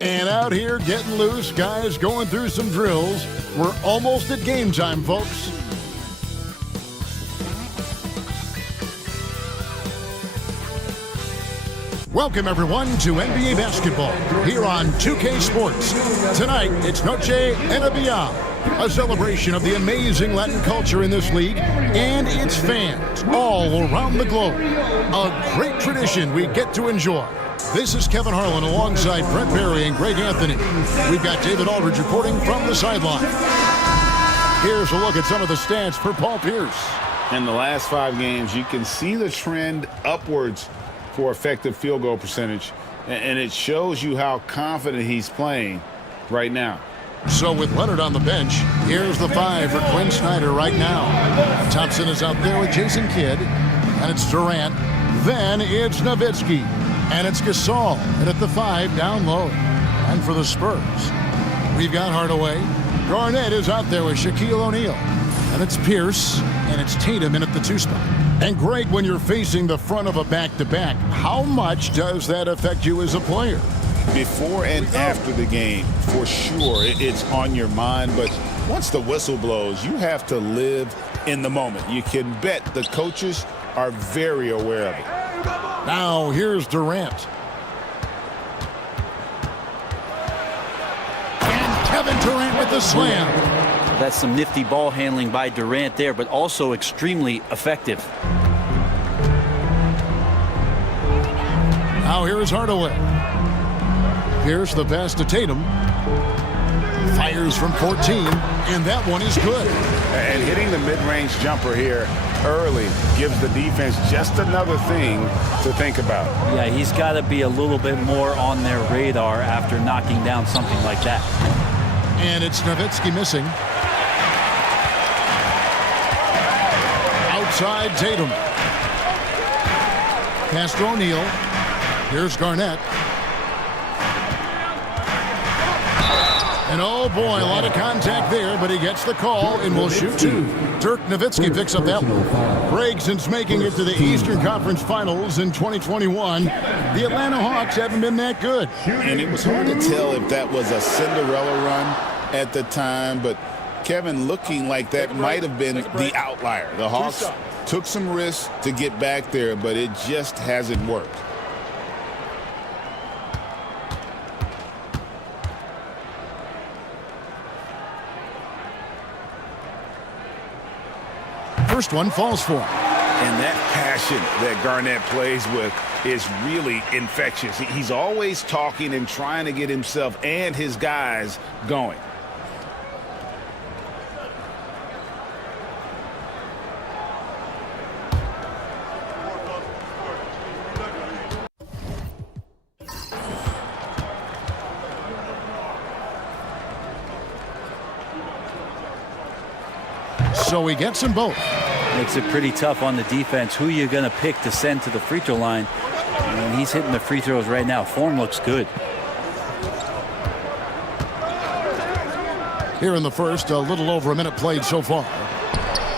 And out here getting loose, guys going through some drills. We're almost at game time, folks. Welcome, everyone, to NBA basketball here on 2K Sports. Tonight, it's Noche NBA, a celebration of the amazing Latin culture in this league and its fans all around the globe. A great tradition we get to enjoy. This is Kevin Harlan alongside Brent Barry and Greg Anthony. We've got David Aldridge reporting from the sideline. Here's a look at some of the stats for Paul Pierce. In the last 5 games, you can see the trend upwards for effective field goal percentage, and it shows you how confident he's playing right now. So with Leonard on the bench, here's the 5 for Quinn Snyder right now. Thompson is out there with Jason Kidd, and it's Durant. Then it's Nowitzki, and it's Gasol, and at the 5 down low. And for the Spurs, we've got Hardaway. Garnett is out there with Shaquille O'Neal, and it's Pierce, and it's Tatum in at the 2 spot. And Greg, when you're facing the front of a back-to-back, how much does that affect you as a player? Before and after the game, for sure, it's on your mind. But once the whistle blows, you have to live in the moment. You can bet the coaches are very aware of it. Now, here's Durant. And Kevin Durant with the slam. That's some nifty ball handling by Durant there, but also extremely effective. Now here's Hardaway. Here's the pass to Tatum. Fires from 14, and that one is good. And hitting the mid-range jumper here early gives the defense just another thing to think about. Yeah, he's got to be a little bit more on their radar after knocking down something like that. And it's Nowitzki missing. Outside Tatum. Pass to O'Neal. Here's Garnett. And oh boy, a lot of contact there, but he gets the call and will shoot 2. Dirk Nowitzki picks up that one. Greg, since making it to the Eastern Conference Finals in 2021, the Atlanta Hawks haven't been that good. And it was hard to tell if that was a Cinderella run at the time, but Kevin, looking like that might have been the outlier. The Hawks took some risks to get back there, but it just hasn't worked. First one falls for him. And that passion that Garnett plays with is really infectious. He's always talking and trying to get himself and his guys going. So he gets them both. Makes it pretty tough on the defense. Who you're going to pick to send to the free throw line. And he's hitting the free throws right now. Form looks good. Here in the first, a little over a minute played so far.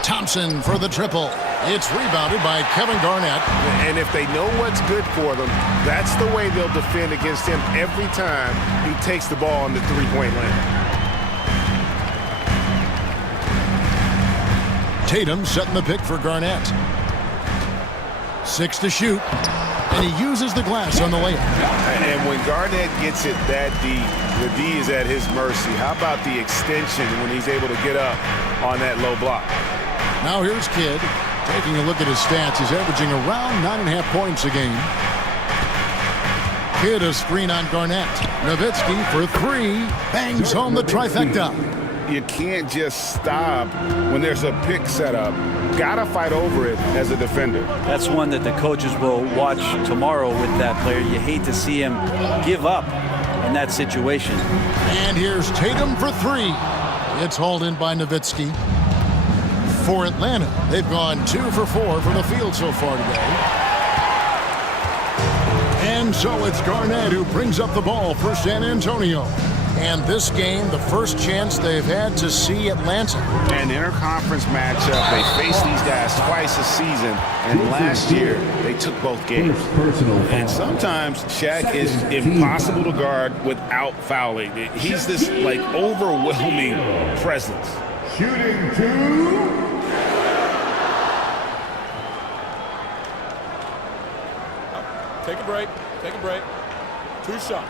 Thompson for the triple. It's rebounded by Kevin Garnett. And if they know what's good for them, that's the way they'll defend against him every time he takes the ball on the three-point line. Tatum setting the pick for Garnett. 6 to shoot. And he uses the glass on the layup. And when Garnett gets it that deep, the D is at his mercy. How about the extension when he's able to get up on that low block? Now here's Kidd. Taking a look at his stats, he's averaging around 9.5 points a game. Kidd a screen on Garnett. Nowitzki for 3. Bangs home the trifecta. You can't just stop when there's a pick set up. Gotta fight over it as a defender. That's one that the coaches will watch tomorrow with that player. You hate to see him give up in that situation. And here's Tatum for 3. It's hauled in by Nowitzki. For Atlanta, they've gone 2 for 4 from the field so far today. And so it's Garnett who brings up the ball for San Antonio. And this game, the first chance they've had to see Atlanta. An interconference matchup. They faced these guys twice a season, and last year they took both games. And sometimes Shaq is impossible to guard without fouling. He's this like overwhelming presence. Shooting two. Take a break. Take a break. 2 shots.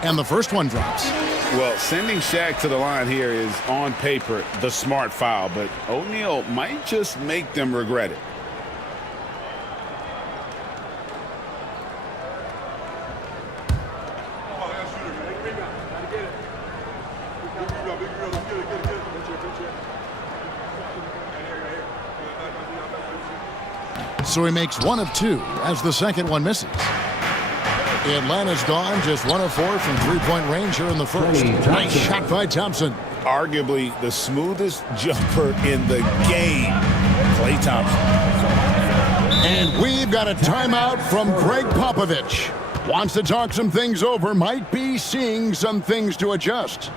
And the first one drops. Well, sending Shaq to the line here is on paper the smart foul, but O'Neal might just make them regret it. So he makes 1 of 2 as the second one misses. Atlanta's gone just 1 of 4 from three-point range here in the first. Nice shot by Thompson. Arguably the smoothest jumper in the game, Klay Thompson. And we've got a timeout from Greg Popovich. Wants to talk some things over, might be seeing some things to adjust.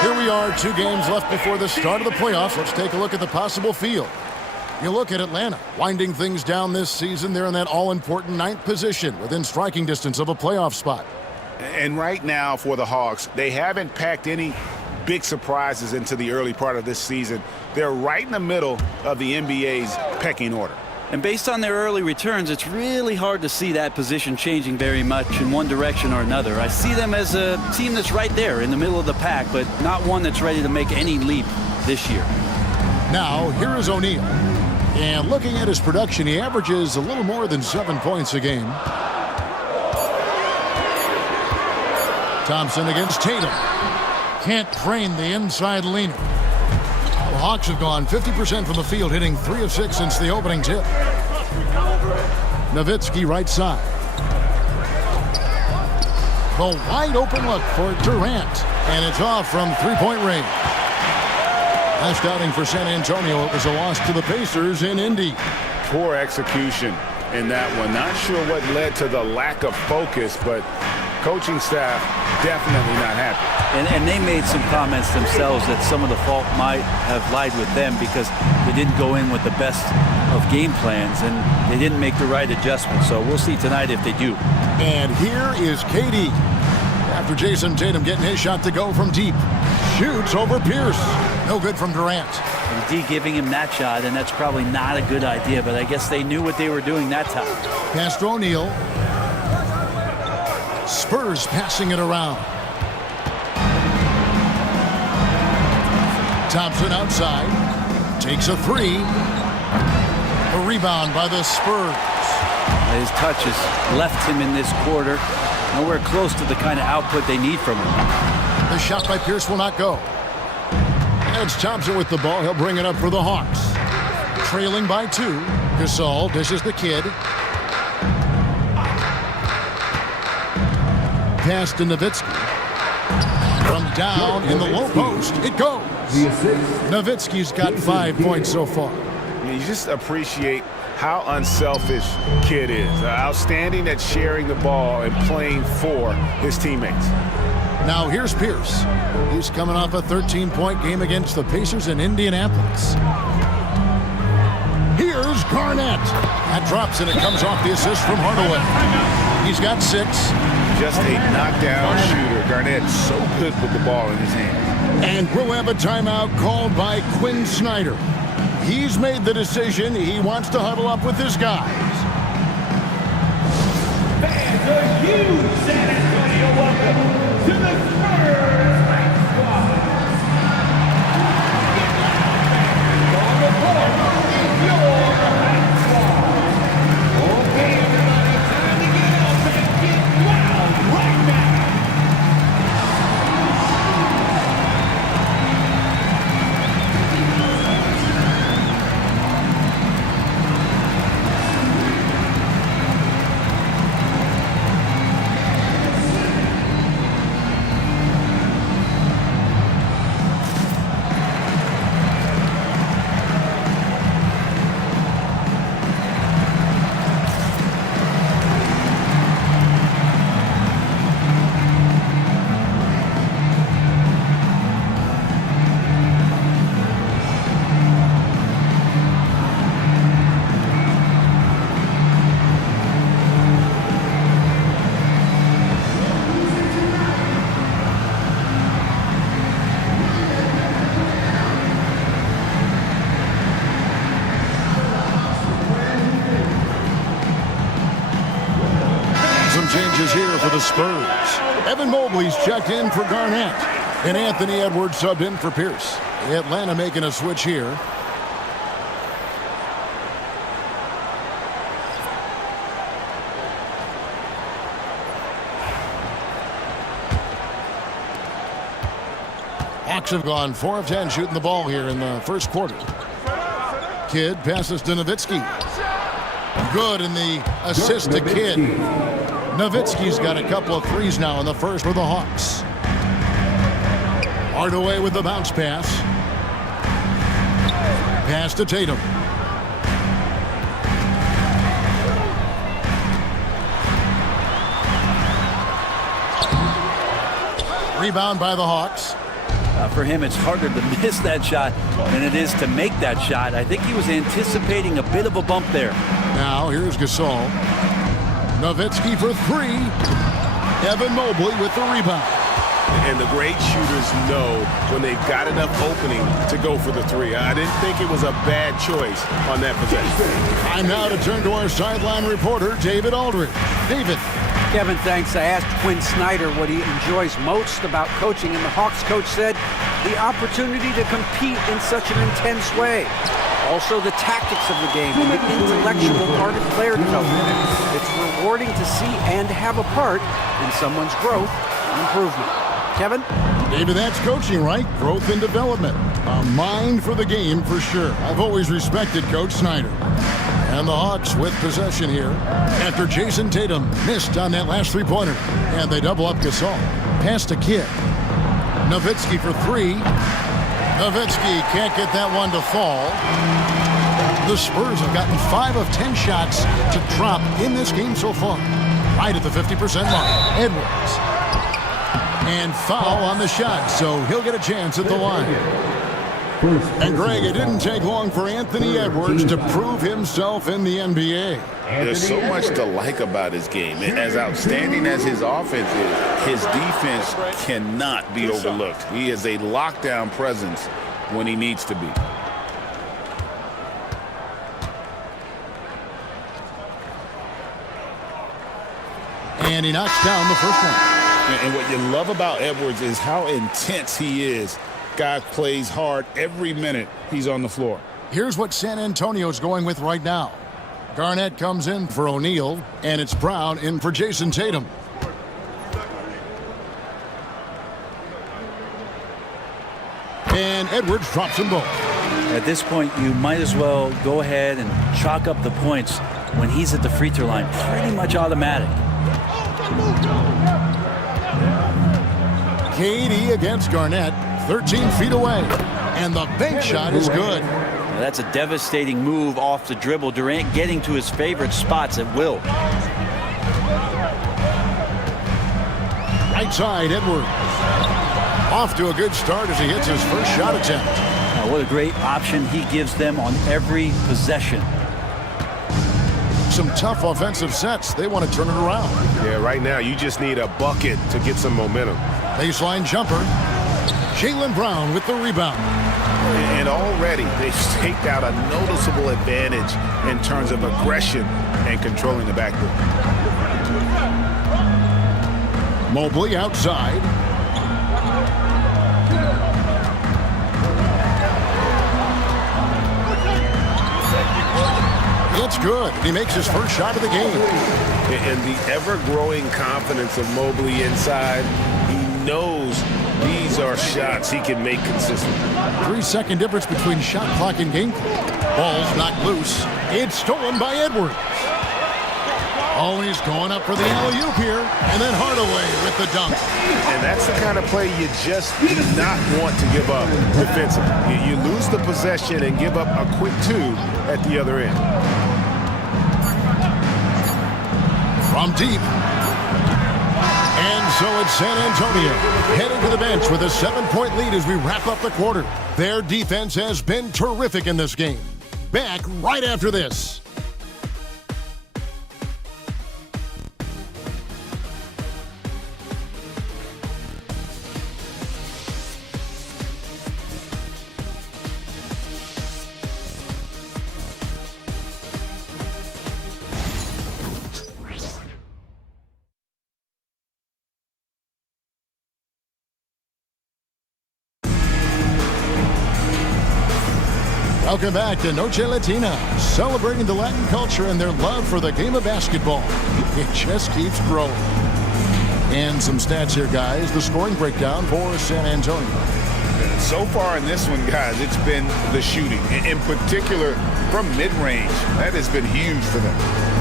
Here we are, 2 games left before the start of the playoffs. Let's take a look at the possible field. You look at Atlanta, winding things down this season. They're in that all-important 9th position within striking distance of a playoff spot. And right now for the Hawks, they haven't packed any big surprises into the early part of this season. They're right in the middle of the NBA's pecking order. And based on their early returns, it's really hard to see that position changing very much in one direction or another. I see them as a team that's right there in the middle of the pack, but not one that's ready to make any leap this year. Now, here is O'Neal. And looking at his production, he averages a little more than 7 points a game. Thompson against Tatum. Can't drain the inside leaner. The Hawks have gone 50% from the field, hitting 3 of 6 since the opening tip. Nowitzki right side. The wide open look for Durant. And it's off from three-point range. Last outing for San Antonio, it was a loss to the Pacers in Indy. Poor execution in that one. Not sure what led to the lack of focus, but coaching staff definitely not happy. And they made some comments themselves that some of the fault might have lied with them because they didn't go in with the best of game plans and they didn't make the right adjustments. So we'll see tonight if they do. And here is KD. After Jason Tatum getting his shot to go from deep. Shoots over Pierce. No good from Durant. And D giving him that shot, and that's probably not a good idea, but I guess they knew what they were doing that time. Pass to O'Neal. Spurs passing it around. Thompson outside. Takes a 3. A rebound by the Spurs. His touch has left him in this quarter. Nowhere close to the kind of output they need from him. The shot by Pierce will not go. And it's Thompson with the ball. He'll bring it up for the Hawks. trailing by 2. Gasol dishes the Kid. Pass to Nowitzki. From down in the low post, it goes. Nowitzki's got 5 points so far. You just appreciate how unselfish Kid is. Outstanding at sharing the ball and playing for his teammates. Now here's Pierce. He's coming off a 13-point game against the Pacers in Indianapolis. Here's Garnett. That drops and it comes off the assist from Hardaway. He's got 6. Just a knockdown shooter. Garnett so good with the ball in his hands. And we'll have a timeout called by Quinn Snyder. He's made the decision. He wants to huddle up with his guys. Fans, a huge San Antonio welcome to the Spurs Night Squad. On the floor, your Night Squad. Okay, everybody, time to get up and get loud right now. Changes here for the Spurs. Evan Mobley's checked in for Garnett. And Anthony Edwards subbed in for Pierce. Atlanta making a switch here. Hawks have gone 4 of 10 shooting the ball here in the first quarter. Kidd passes to Nowitzki. Good in the assist to Kidd. Nowitzki's got a couple of threes now in the first for the Hawks. Hardaway with the bounce pass. Pass to Tatum. Rebound by the Hawks. For him, it's harder to miss that shot than it is to make that shot. I think he was anticipating a bit of a bump there. Now here's Gasol. Nowitzki for 3. Evan Mobley with the rebound. And the great shooters know when they've got enough opening to go for the 3. I didn't think it was a bad choice on that possession. Time now to turn to our sideline reporter, David Aldridge. David. Kevin, thanks. I asked Quinn Snyder what he enjoys most about coaching, and the Hawks coach said the opportunity to compete in such an intense way. Also, the tactics of the game and the intellectual part of player development. It's rewarding to see and have a part in someone's growth and improvement. Kevin? David, that's coaching, right? Growth and development. A mind for the game for sure. I've always respected Coach Snyder. And the Hawks with possession here after Jason Tatum missed on that last three-pointer. And they double up Gasol. Pass to Kidd. Nowitzki for 3. Nowitzki can't get that one to fall. The Spurs have gotten 5 of 10 shots to drop in this game so far. Right at the 50% mark. Edwards. And foul on the shot, so he'll get a chance at the line. And Greg, it didn't take long for Anthony Edwards to prove himself in the NBA. There's so much to like about his game. As outstanding as his offense is, his defense cannot be overlooked. He is a lockdown presence when he needs to be. And he knocks down the first one. And what you love about Edwards is how intense he is. Guy plays hard every minute he's on the floor. Here's what San Antonio's going with right now. Garnett comes in for O'Neal, and it's Brown in for Jason Tatum. And Edwards drops them both. At this point, you might as well go ahead and chalk up the points when he's at the free throw line. Pretty much automatic. KD against Garnett, 13 feet away. And the bank shot is good. Now, that's a devastating move off the dribble. Durant getting to his favorite spots at will. Right side, Edwards. Off to a good start as he hits his first shot attempt. Now, what a great option he gives them on every possession. Some tough offensive sets. They want to turn it around. Yeah, right now you just need a bucket to get some momentum. Baseline jumper. Jaylen Brown with the rebound. And already they've staked out a noticeable advantage in terms of aggression and controlling the backcourt. Mobley outside. It's good. He makes his first shot of the game. And the ever-growing confidence of Mobley inside, he knows these are shots he can make consistently. 3-second difference between shot clock and game clock. Ball's knocked loose. It's stolen by Edwards. Oh, he's going up for the alley-oop here. And then Hardaway with the dunk. And that's the kind of play you just do not want to give up defensively. You lose the possession and give up a quick two at the other end. From deep. And so it's San Antonio heading to the bench with a 7-point lead as we wrap up the quarter. Their defense has been terrific in this game. Back right after this. Welcome back to Noche Latina, celebrating the Latin culture and their love for the game of basketball. It just keeps growing. And some stats here, guys. The scoring breakdown for San Antonio. So far in this one, guys, it's been the shooting. In particular, from mid-range. That has been huge for them.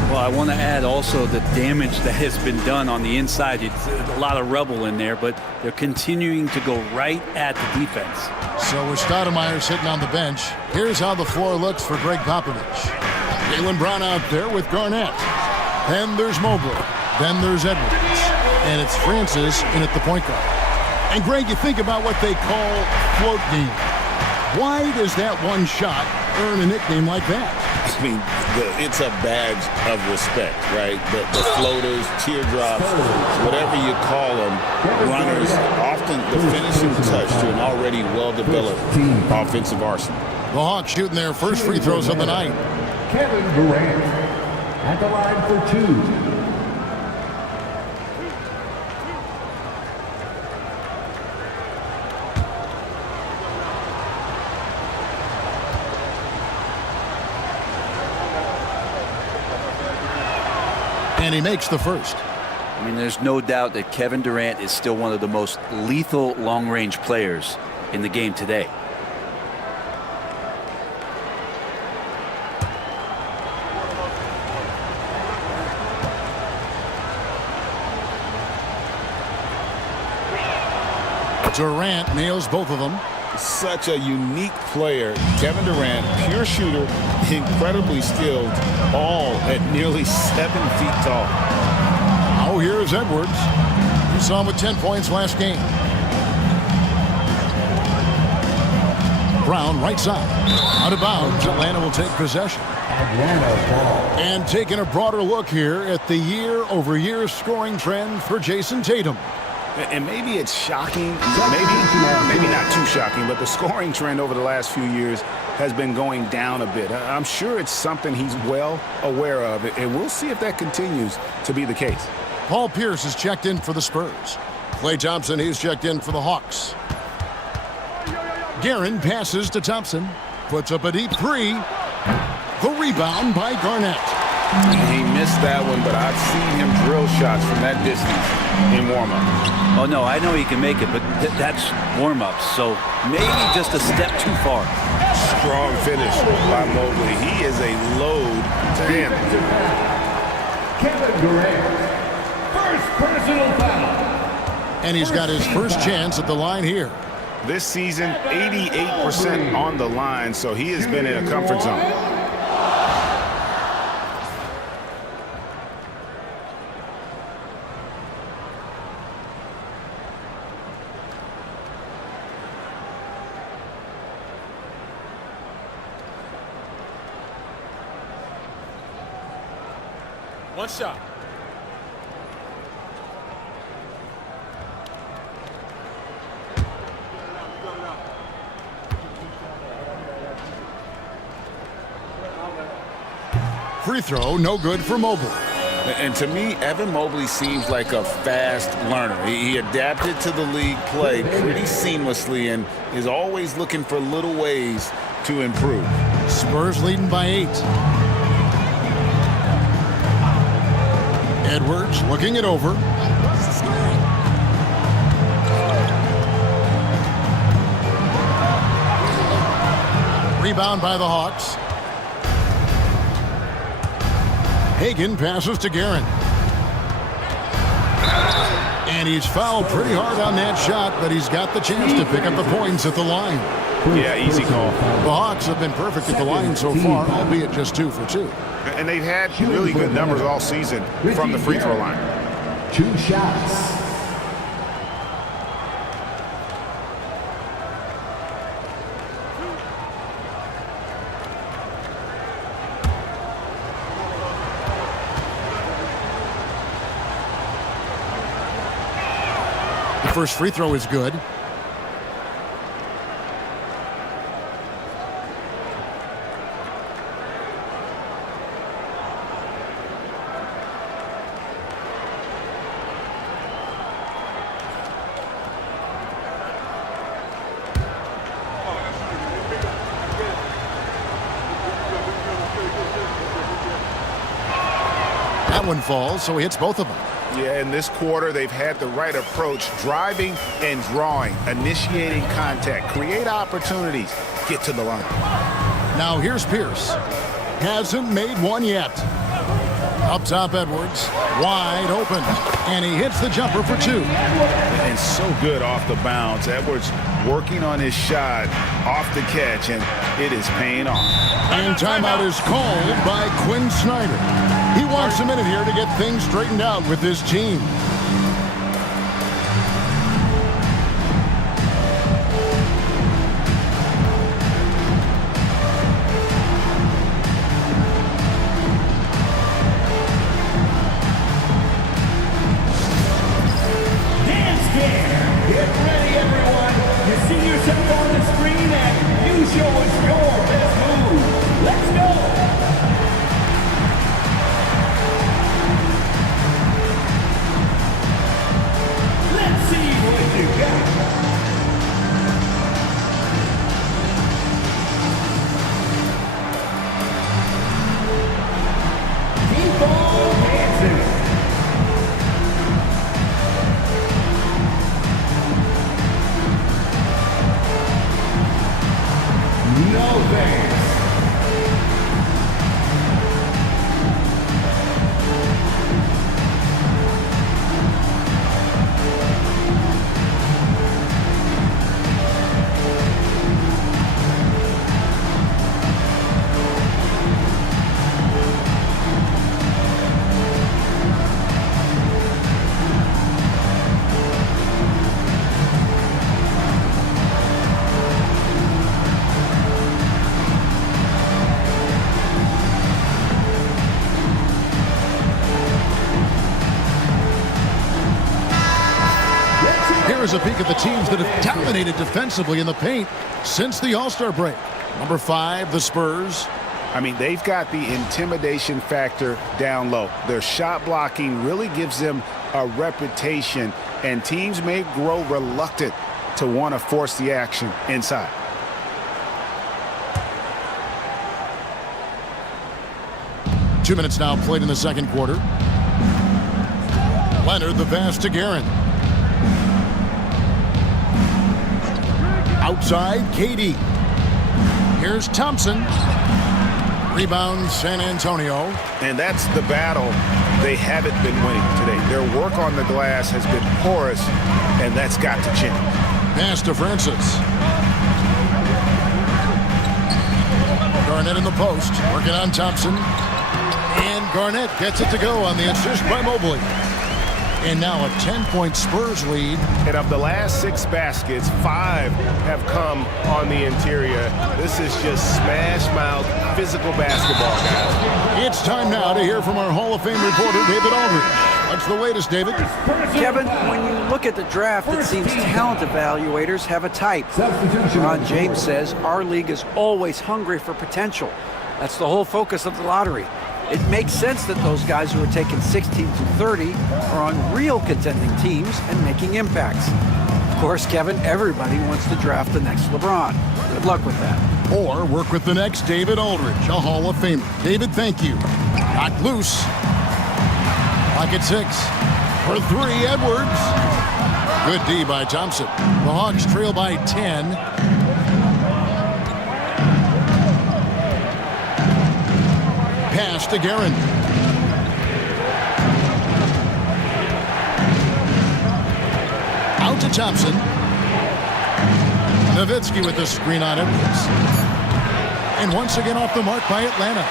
Well, I want to add also the damage that has been done on the inside. It's a lot of rubble in there, but they're continuing to go right at the defense. So with Stoudemire sitting on the bench, here's how the floor looks for Greg Popovich. Jaylen Brown out there with Garnett. Then there's Mobley. Then there's Edwards. And it's Francis in at the point guard. And Greg, you think about what they call float game. Why does that one shot earn a nickname like that? I mean, it's a badge of respect, right? The floaters, teardrops, whatever you call them, runners, often the finishing touch to an already well-developed offensive arsenal. The Hawks shooting their first free throws of the night. Kevin Durant at the line for two. And he makes the first. I mean, there's no doubt that Kevin Durant is still one of the most lethal long-range players in the game today. Durant nails both of them. Such a unique player. Kevin Durant, pure shooter, incredibly skilled, all at nearly 7 feet tall. Oh, here's Edwards. You saw him with 10 points last game. Brown, right side. Out of bounds, Atlanta will take possession. And taking a broader look here at the year-over-year scoring trend for Jason Tatum. And maybe it's shocking, maybe not too shocking, but the scoring trend over the last few years has been going down a bit. I'm sure it's something he's well aware of, and we'll see if that continues to be the case. Paul Pierce is checked in for the Spurs. Klay Thompson, he's checked in for the Hawks. Guerin passes to Thompson. Puts up a deep three. The rebound by Garnett. He missed that one, but I've seen him drill shots from that distance in warm-up. Oh, no, I know he can make it, but that's warm-ups, so maybe just a step too far. Strong finish by Mobley. He is a load to handle. Kevin Durant, first personal foul. And he's got his first chance at the line here. This season, 88% on the line, so he has been in a comfort zone. One shot. Free throw, no good for Mobley. And to me, Evan Mobley seems like a fast learner. He adapted to the league play pretty seamlessly and is always looking for little ways to improve. Spurs leading by 8. Edwards looking it over. Rebound by the Hawks. Hagan passes to Guerin. And he's fouled pretty hard on that shot, but he's got the chance to pick up the points at the line. Yeah, easy call. The Hawks have been perfect at the line so far, albeit just 2 for 2. And they've had really good numbers all season from the free throw line. 2 shots. The first free throw is good. That one falls, so he hits both of them. Yeah, in this quarter, they've had the right approach, driving and drawing, initiating contact, create opportunities, get to the line. Now here's Pierce. Hasn't made one yet. Up top, Edwards. Wide open. And he hits the jumper for 2. And so good off the bounce. Edwards working on his shot off the catch, and it is paying off. And timeout is called by Quinn Snyder. He wants a minute here to get things straightened out with his team. Dance Care. Get ready, everyone. You see yourself on the screen and you show us your best move. Let's go. Let's see what you got. Keep on dancing. No thanks. Here's a peek at the teams that have dominated defensively in the paint since the All-Star break. Number 5, the Spurs. I mean, they've got the intimidation factor down low. Their shot blocking really gives them a reputation, and teams may grow reluctant to want to force the action inside. 2 minutes now played in the second quarter. Leonard, the pass to Guerin. Outside, Katie. Here's Thompson. Rebound, San Antonio. And that's the battle they haven't been winning today. Their work on the glass has been porous, and that's got to change. Pass to Francis. Garnett in the post, working on Thompson. And Garnett gets it to go on the assist by Mobley. And now a 10-point Spurs lead. And of the last 6 baskets, 5 have come on the interior. This is just smash-mouth, physical basketball, guys. It's time now to hear from our Hall of Fame reporter, David Aldridge. What's the latest, David? Kevin, when you look at the draft, it seems talent evaluators have a type. Ron James says our league is always hungry for potential. That's the whole focus of the lottery. It makes sense that those guys who are taken 16 to 30 are on real contending teams and making impacts. Of course, Kevin, everybody wants to draft the next LeBron. Good luck with that. Or work with the next David Aldridge, a Hall of Famer. David, thank you. Knocked loose. Clock at 6. For 3, Edwards. Good D by Thompson. The Hawks trail by 10. Pass to Guerin. Out to Thompson. Nowitzki with the screen on Edwards. And once again off the mark by Atlanta.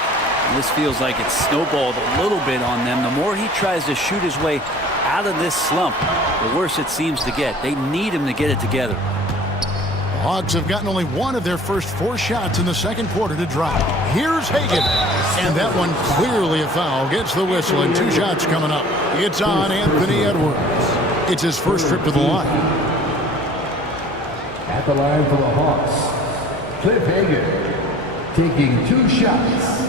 This feels like it's snowballed a little bit on them. The more he tries to shoot his way out of this slump, the worse it seems to get. They need him to get it together. The Hawks have gotten only 1 of their first 4 shots in the second quarter to drop. Here's Hagan. And that one clearly a foul. Gets the whistle and 2 shots coming up. It's on Anthony Edwards. It's his first trip to the line. At the line for the Hawks, Cliff Hagan taking 2 shots.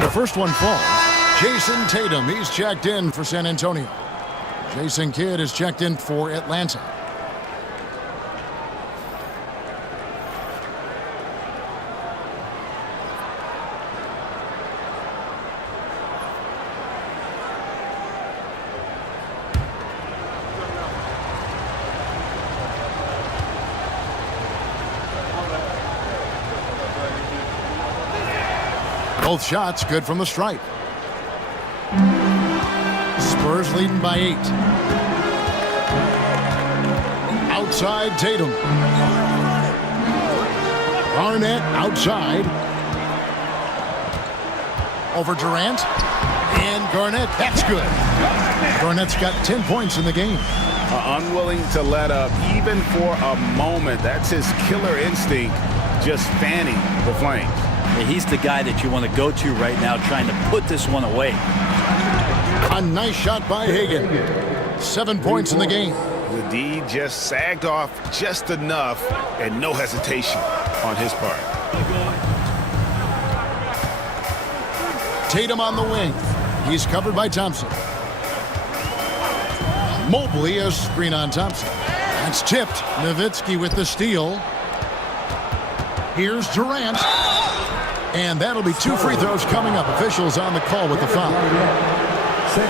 The first one falls. Jason Tatum, he's checked in for San Antonio. Jason Kidd is checked in for Atlanta. Both shots good from the stripe. Spurs leading by 8. Outside Tatum. Garnett outside. Over Durant. And Garnett, that's good. Garnett's got 10 points in the game. Unwilling to let up even for a moment. That's his killer instinct, just fanning the flames. He's the guy that you want to go to right now, trying to put this one away. A nice shot by Hagan. 7 points in the game. The D just sagged off just enough, and no hesitation on his part. Tatum on the wing. He's covered by Thompson. Mobley a screen on Thompson. That's tipped. Nowitzki with the steal. Here's Durant. And that'll be 2 free throws coming up. Officials on the call with the foul.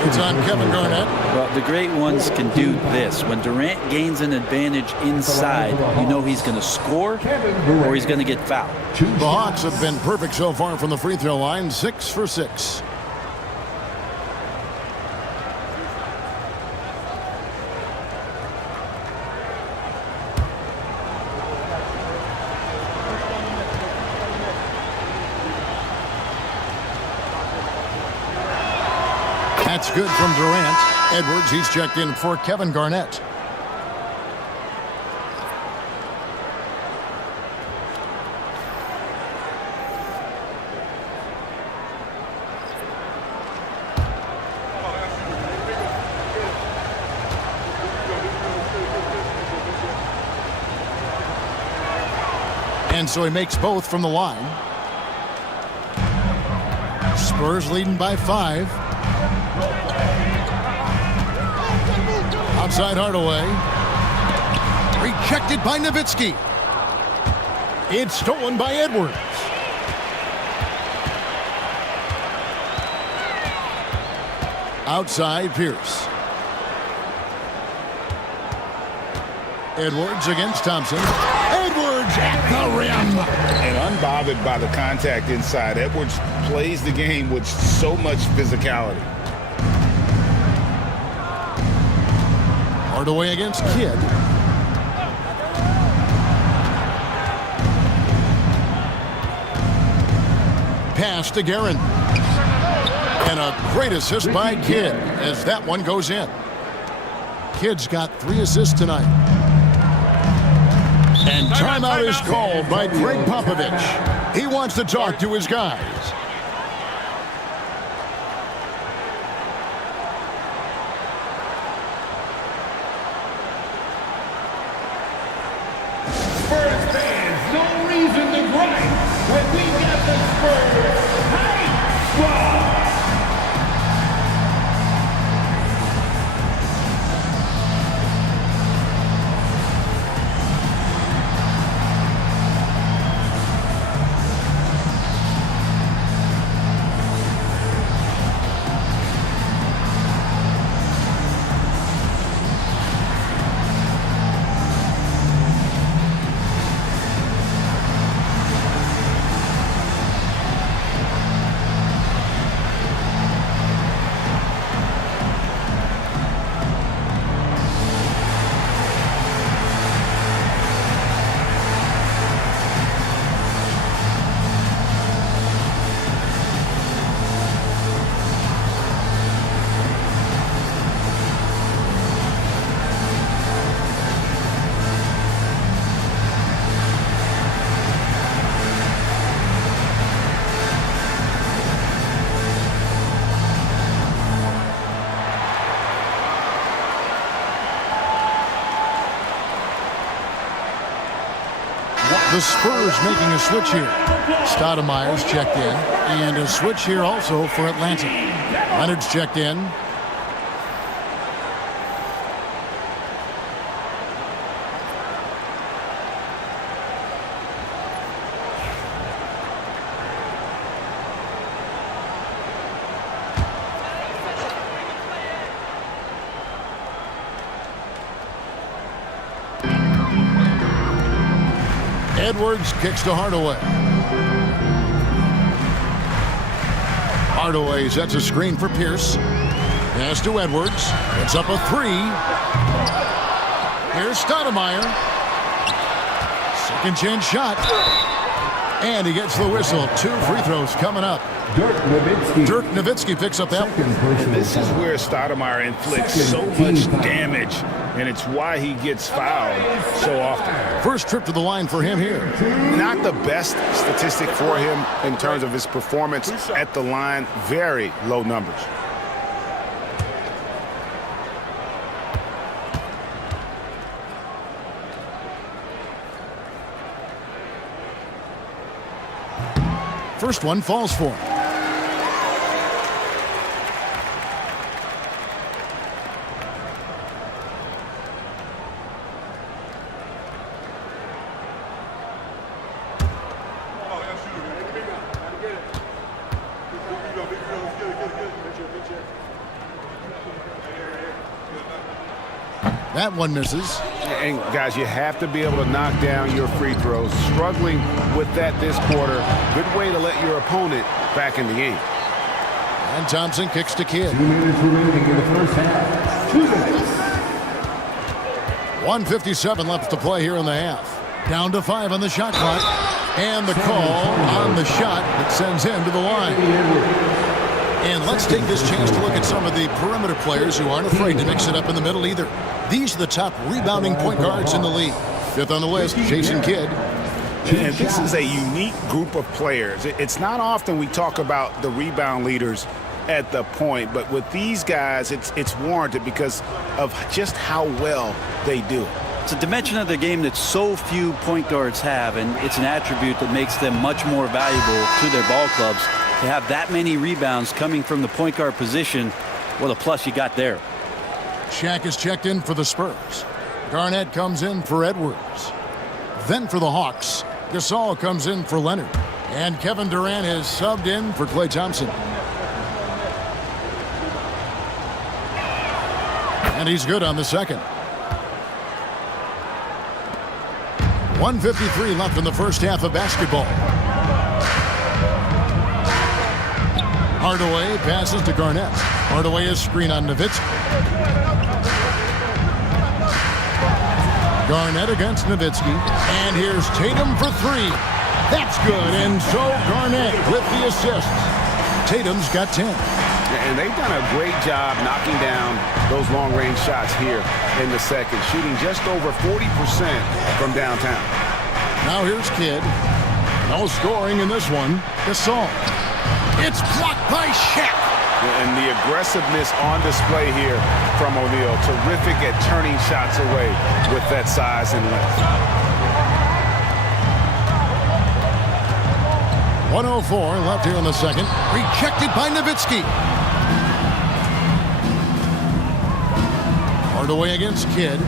It's on Kevin Garnett. Well, the great ones can do this. When Durant gains an advantage inside, you know he's going to score or he's going to get fouled. The Hawks have been perfect so far from the free throw line. 6 for 6. That's good from Durant. Edwards, he's checked in for Kevin Garnett. And so he makes both from the line. Spurs leading by 5. Outside Hardaway. Rejected by Nowitzki. It's stolen by Edwards. Outside Pierce. Edwards against Thompson. Edwards at the rim. And unbothered by the contact inside. Edwards plays the game with so much physicality. Hardaway against Kidd. Pass to Guerin. And a great assist by Kidd as that one goes in. Kidd's got 3 assists tonight. And timeout is called by Greg Popovich. He wants to talk to his guys. Spurs fans, no reason to gripe when we got the Spurs Hype Squad. The Spurs making a switch here. Stoudemire's checked in. And a switch here also for Atlanta. Leonard's checked in. Edwards kicks to Hardaway. Hardaway sets a screen for Pierce. Pass to Edwards. It's up a 3. Here's Stoudemire. Second chance shot. And he gets the whistle. 2 free throws coming up. Dirk Nowitzki picks up that one. And this is where Stoudemire inflicts so much damage, and it's why he gets fouled so often. First trip to the line for him here. Not the best statistic for him in terms of his performance at the line. Very low numbers. First one falls for him. That one misses. And guys, you have to be able to knock down your free throws. Struggling with that this quarter. Good way to let your opponent back in the game. And Thompson kicks to Kidd. 2 minutes remaining in the first half. 2 minutes. 1:57 left to play here in the half. Down to 5 on the shot clock. And the call on the shot that sends him to the line. And let's take this chance to look at some of the perimeter players who aren't afraid to mix it up in the middle either. These are the top rebounding point guards in the league. 5th on the list, Jason Kidd. And this is a unique group of players. It's not often we talk about the rebound leaders at the point, but with these guys, it's warranted because of just how well they do it. It's a dimension of the game that so few point guards have, and it's an attribute that makes them much more valuable to their ball clubs To have that many rebounds coming from the point guard position, what a plus you got there. Shaq is checked in for the Spurs. Garnett comes in for Edwards. Then for the Hawks, Gasol comes in for Leonard. And Kevin Durant has subbed in for Klay Thompson. And he's good on the second. 1:53 left in the first half of basketball. Hardaway passes to Garnett. Hardaway is screen on Nowitzki. Garnett against Nowitzki. And here's Tatum for three. That's good. And so Garnett with the assists. Tatum's got 10. And they've done a great job knocking down those long-range shots here in the second, shooting just over 40% from downtown. Now here's Kidd. No scoring in this one. Gasol. It's blocked by Shaq. And the aggressiveness on display here from O'Neal. Terrific at turning shots away with that size and length. 1:04 left here in the second. Rejected by Nowitzki. Hardaway against Kidd.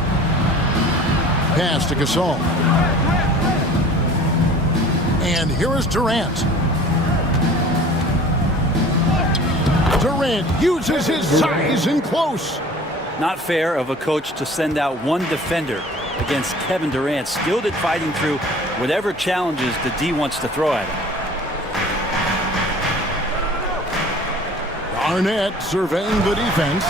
Pass to Gasol. And here is Durant. Durant uses his size in close. Not fair of a coach to send out one defender against Kevin Durant, skilled at fighting through whatever challenges the D wants to throw at him. Garnett surveying the defense.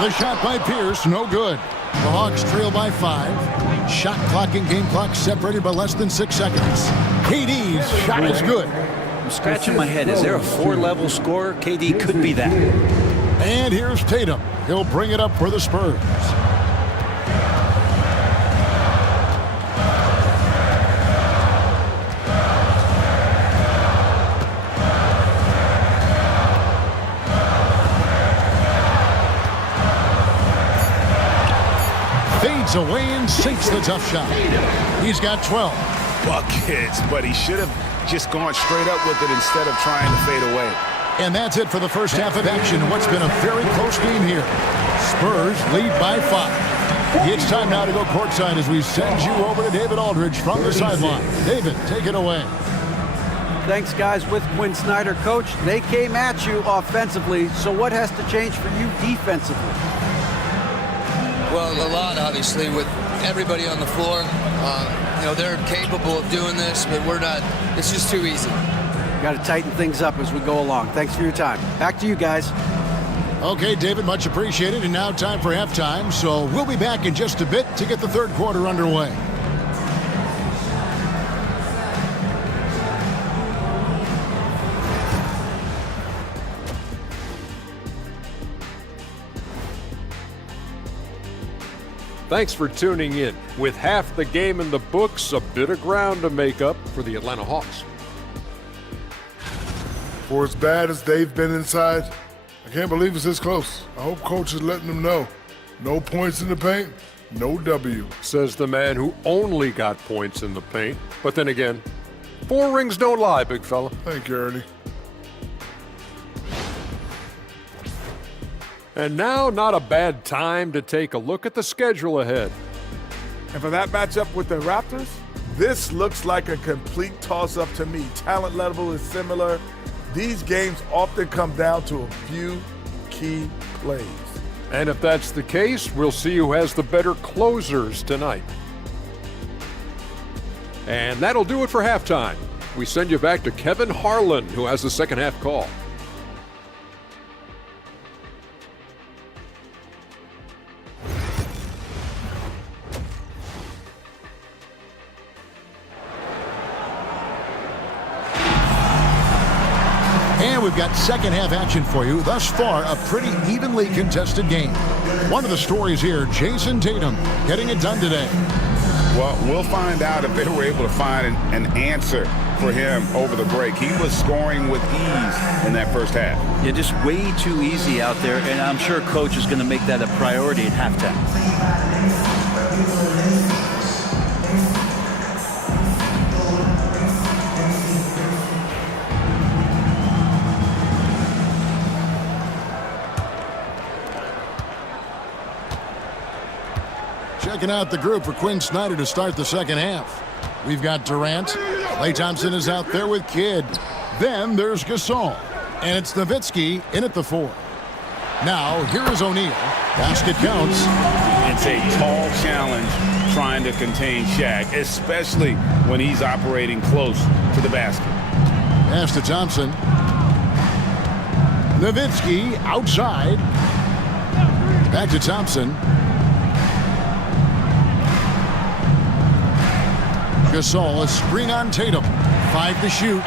The shot by Pierce, no good. The Hawks trail by 5. Shot clock and game clock separated by less than 6 seconds. KD's shot is good. I'm scratching my head. Is there a 4-level scorer? KD could be that. And here's Tatum. He'll bring it up for the Spurs. Fades away and sinks the tough shot. He's got 12. Buckets, but he should have just gone straight up with it instead of trying to fade away. And that's it for the first half of action in what's been a very close game here. Spurs lead by 5. It's time now to go courtside as we send you over to David Aldridge from the sideline. David, take it away. Thanks, guys. With Quinn Snyder, Coach, they came at you offensively, so what has to change for you defensively? Well, a lot, obviously, with everybody on the floor. They're capable of doing this, but we're not. It's just too easy. Got to tighten things up as we go along. Thanks for your time. Back to you guys. Okay, David, much appreciated. And now time for halftime. So we'll be back in just a bit to get the third quarter underway. Thanks for tuning in. With half the game in the books, a bit of ground to make up for the Atlanta Hawks. For as bad as they've been inside, I can't believe it's this close. I hope coach is letting them know. No points in the paint, no W. Says the man who only got points in the paint. But then again, 4 rings don't lie, big fella. Thank you, Ernie. And now, not a bad time to take a look at the schedule ahead. And for that matchup with the Raptors, this looks like a complete toss-up to me. Talent level is similar. These games often come down to a few key plays. And if that's the case, we'll see who has the better closers tonight. And that'll do it for halftime. We send you back to Kevin Harlan, who has the second half call. And we've got second half action for you. Thus far, a pretty evenly contested game. One of the stories here, Jason Tatum getting it done today. Well, we'll find out if they were able to find an answer for him over the break. He was scoring with ease in that first half. Yeah, just way too easy out there, and I'm sure coach is going to make that a priority at halftime. checking out the group for Quinn Snyder to start the second half. We've got Durant. Klay Thompson is out there with Kidd. Then there's Gasol. And it's Nowitzki in at the 4. Now, here is O'Neal. Basket counts. It's a tall challenge trying to contain Shaq, especially when he's operating close to the basket. Pass to Thompson. Nowitzki outside. Back to Thompson. Gasol, a screen on Tatum. 5 to shoot.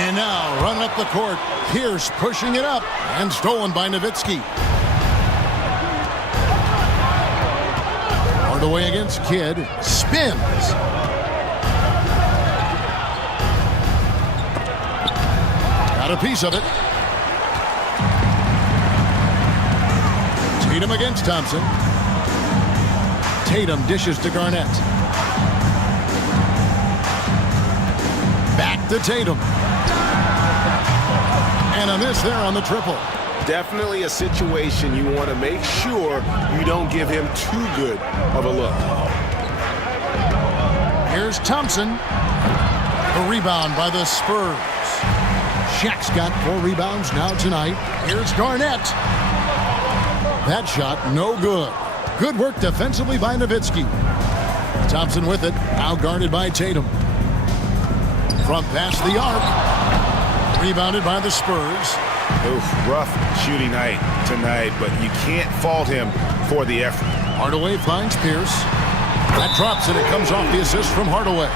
And now running up the court. Pierce pushing it up and stolen by Nowitzki. Hardaway against Kidd. Spins. Got a piece of it. Tatum against Thompson. Tatum dishes to Garnett. Back to Tatum. And a miss there on the triple. Definitely a situation you want to make sure you don't give him too good of a look. Here's Thompson. The rebound by the Spurs. Shaq's got 4 rebounds now tonight. Here's Garnett. That shot no good. Good work defensively by Nowitzki. Thompson with it. Now guarded by Tatum. From past the arc. Rebounded by the Spurs. Oof, rough shooting night tonight, but you can't fault him for the effort. Hardaway finds Pierce. That drops and it comes off the assist from Hardaway.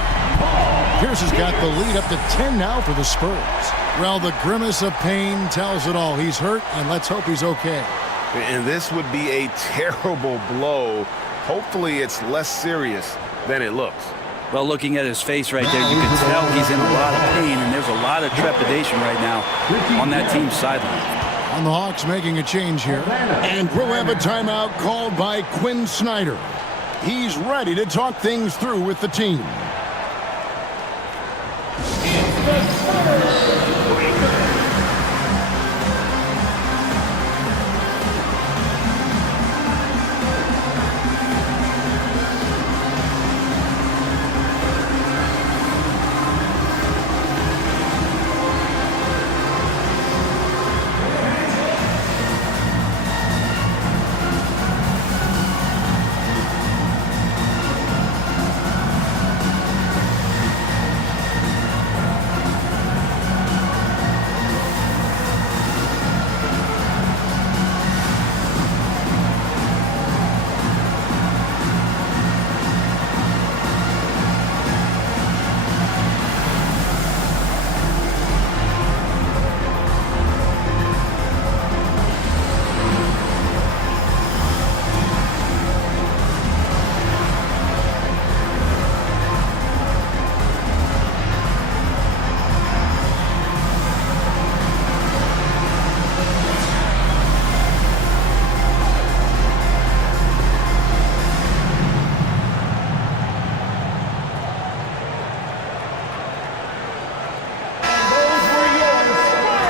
Pierce has got the lead up to 10 now for the Spurs. Well, the grimace of pain tells it all. He's hurt, and let's hope he's okay. And this would be a terrible blow. Hopefully it's less serious than it looks. Well, looking at his face right there, you can tell he's in a lot of pain, and there's a lot of trepidation right now on that team's sideline. And the Hawks making a change here. And we'll have a timeout called by Quinn Snyder. He's ready to talk things through with the team.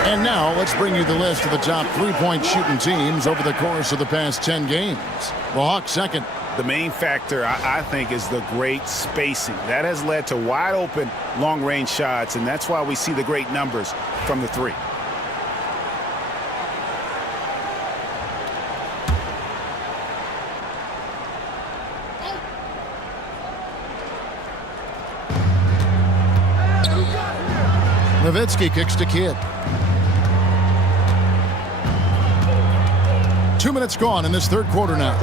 And now let's bring you the list of the top three-point shooting teams over the course of the past 10 games. The Hawks second. The main factor, I think, is the great spacing. That has led to wide-open, long-range shots, and that's why we see the great numbers from the 3. Nowitzki kicks to Kidd. 2 minutes gone in this third quarter now.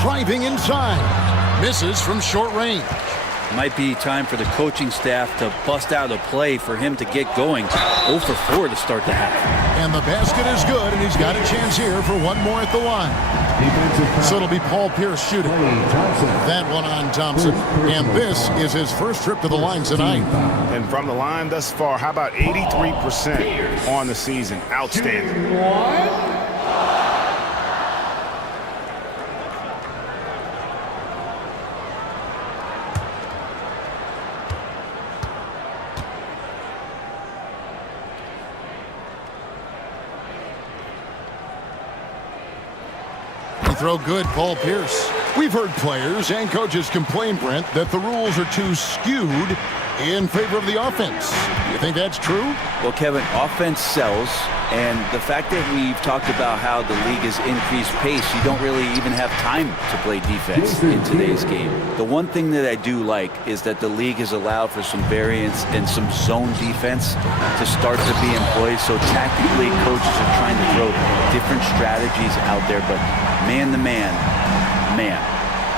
Driving inside. Misses from short range. Might be time for the coaching staff to bust out a play for him to get going. 0 for 4 to start the half. And the basket is good, and he's got a chance here for one more at the line. So it'll be Paul Pierce shooting. That one on Thompson. And this is his first trip to the line tonight. And from the line thus far, how about 83% on the season? Outstanding. throw good, Paul Pierce. We've heard players and coaches complain, Brent, that the rules are too skewed in favor of the offense. You think that's true? Well, Kevin, offense sells, and the fact that we've talked about how the league has increased pace, you don't really even have time to play defense in today's game. The one thing that I do like is that the league has allowed for some variance and some zone defense to start to be employed. So tactically, coaches are trying to throw different strategies out there, but man-to-man,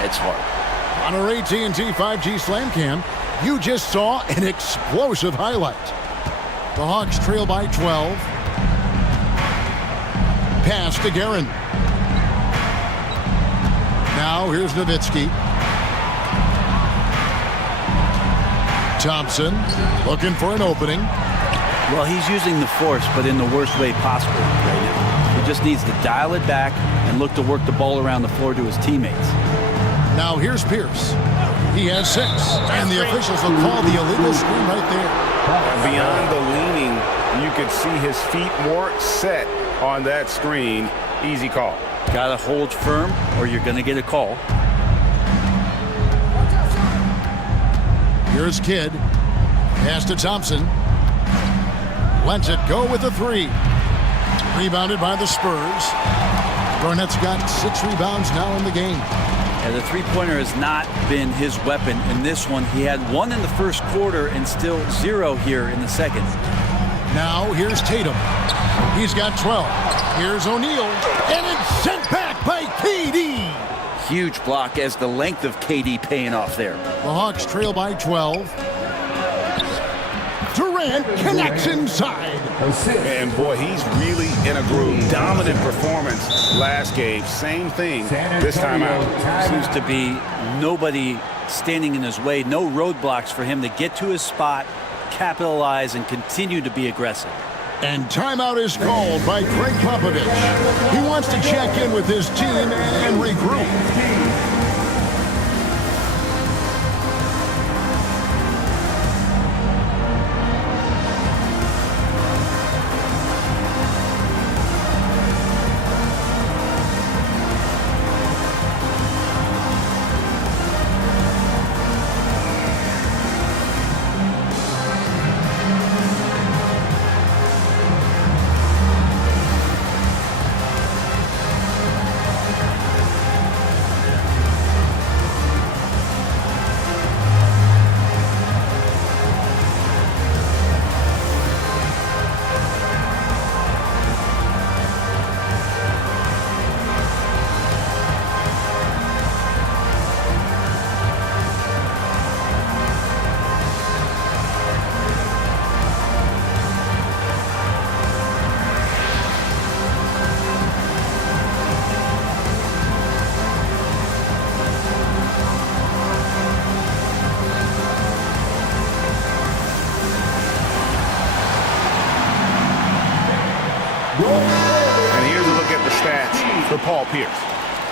it's hard. On our AT&T 5G Slam Cam, you just saw an explosive highlight. The Hawks trail by 12. Pass to Guerin. Now here's Nowitzki. Thompson looking for an opening. Well, he's using the force, but in the worst way possible right now. He just needs to dial it back and look to work the ball around the floor to his teammates. Now here's Pierce. He has 6, and the officials will call the illegal screen right there. Beyond the leaning, you could see his feet more set on that screen. Easy call. Gotta hold firm or you're gonna get a call. Here's Kidd. Pass to Thompson. Lets it go with a 3. Rebounded by the Spurs. Garnett's got 6 rebounds now in the game. Yeah, the three-pointer has not been his weapon in this one. He had 1 in the first quarter and still 0 here in the second. Now here's Tatum. He's got 12. Here's O'Neal. And it's sent back by KD. Huge block as the length of KD paying off there. The Hawks trail by 12. Durant connects inside. And boy, he's really in a groove. Dominant performance last game. Same thing this time out. Seems to be nobody standing in his way. No roadblocks for him to get to his spot, capitalize, and continue to be aggressive. And timeout is called by Craig Popovich. He wants to check in with his team and regroup. And here's a look at the stats for Paul Pierce.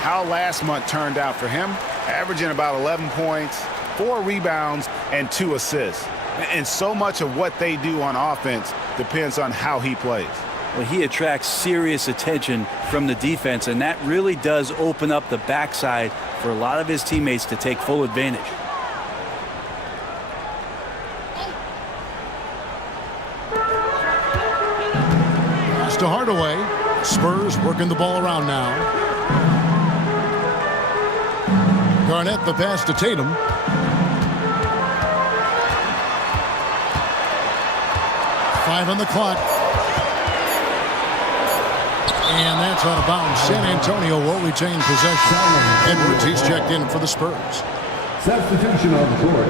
How last month turned out for him, averaging about 11 points, 4 rebounds, and 2 assists. And so much of what they do on offense depends on how he plays. Well, he attracts serious attention from the defense, and that really does open up the backside for a lot of his teammates to take full advantage. Pass to Hardaway. Spurs working the ball around now. Garnett the pass to Tatum. Five on the clock. And that's out of bounds. San Antonio will retain possession. Edwards, he's checked in for the Spurs. Substitution on the court.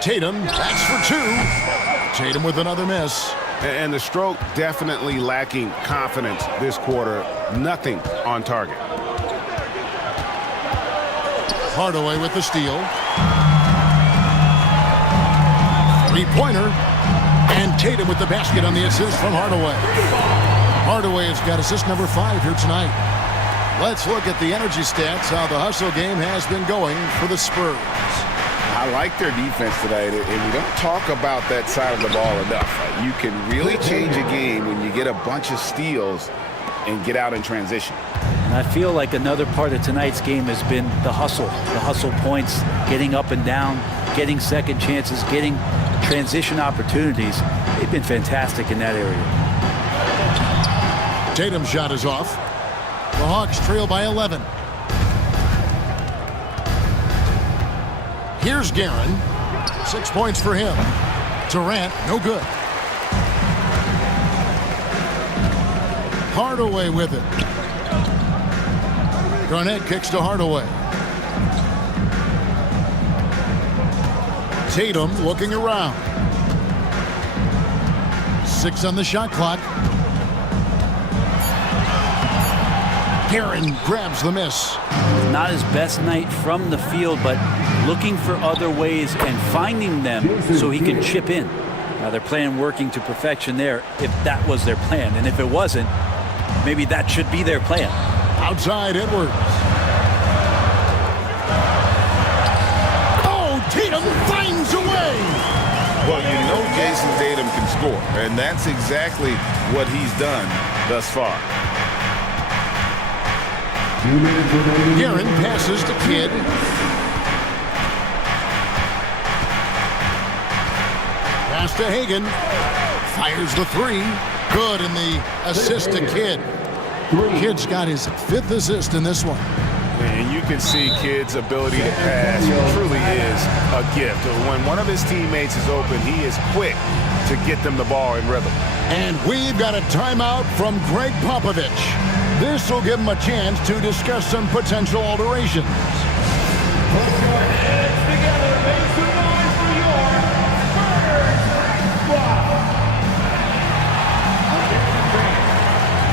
Tatum, that's for 2. Tatum with another miss. And the stroke definitely lacking confidence this quarter. Nothing on target. Hardaway with the steal. Three-pointer. And Tatum with the basket on the assist from Hardaway. Hardaway has got assist number 5 here tonight. Let's look at the energy stats, how the hustle game has been going for the Spurs. I like their defense tonight, and we don't talk about that side of the ball enough. You can really change a game when you get a bunch of steals and get out in transition. And I feel like another part of tonight's game has been the hustle points, getting up and down, getting second chances, getting transition opportunities. They've been fantastic in that area. Tatum's shot is off. The Hawks trail by 11. Here's Guerin. 6 points for him. Durant, no good. Hardaway with it. Garnett kicks to Hardaway. Tatum looking around. 6 on the shot clock. Guerin grabs the miss. Not his best night from the field, but looking for other ways and finding them so he can chip in. Now they're playing working to perfection there if that was their plan. And if it wasn't, maybe that should be their plan. Outside Edwards. Oh, Tatum finds a way. Well, you know Jason Tatum can score, and that's exactly what he's done thus far. Guerin passes to Kidd. Pass to Hagan. Fires the 3. Good, and the assist to Kidd. Kidd's got his 5th assist in this one. And you can see Kidd's ability to pass truly is a gift. When one of his teammates is open, he is quick to get them the ball in rhythm. And we've got a timeout from Greg Popovich. This will give him a chance to discuss some potential alterations. Put your heads together, make some noise for your Spurs squad.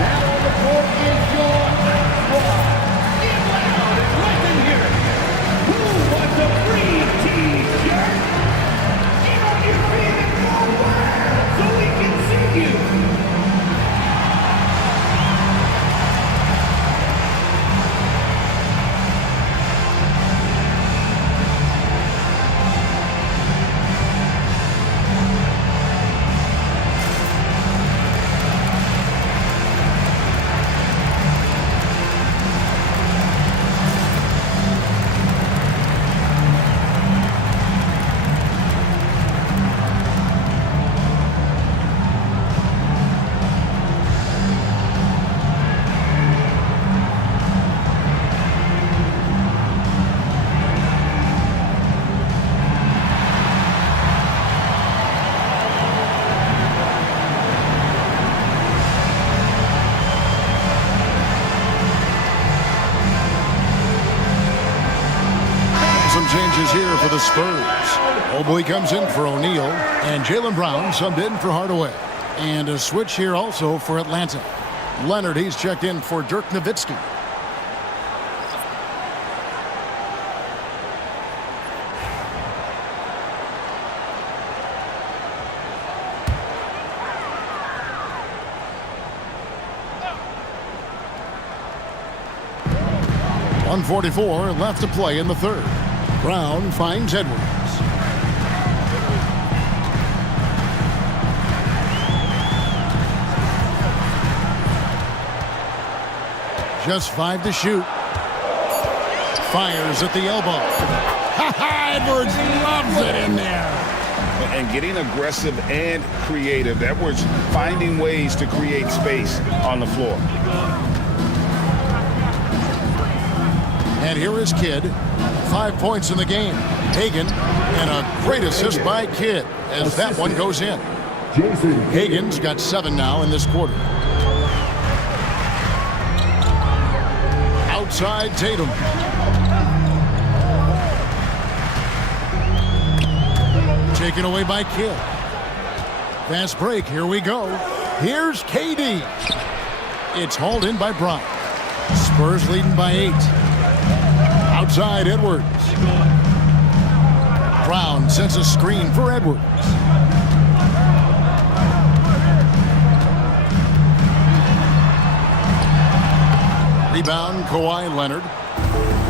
Now on the court is your squad. Get loud and let them hear it. Who wants a free t-shirt? Get on your feet and forward so we can see you. Changes here for the Spurs. Mobley comes in for O'Neal, and Jaylen Brown subbed in for Hardaway. And a switch here also for Atlanta. Leonard, he's checked in for Dirk Nowitzki. .144 left to play in the third. Brown finds Edwards. Just 5 to shoot. Fires at the elbow. Edwards loves it in there. And getting aggressive and creative. Edwards finding ways to create space on the floor. And here is Kidd. 5 points in the game. Hagan, and a great assist by Kidd as that one goes in. Hagan's got 7 now in this quarter. Outside Tatum. Taken away by Kidd. Fast break, here we go. Here's KD. It's hauled in by Brown. Spurs leading by 8. Outside Edwards. Brown sends a screen for Edwards. rebound, Kawhi Leonard.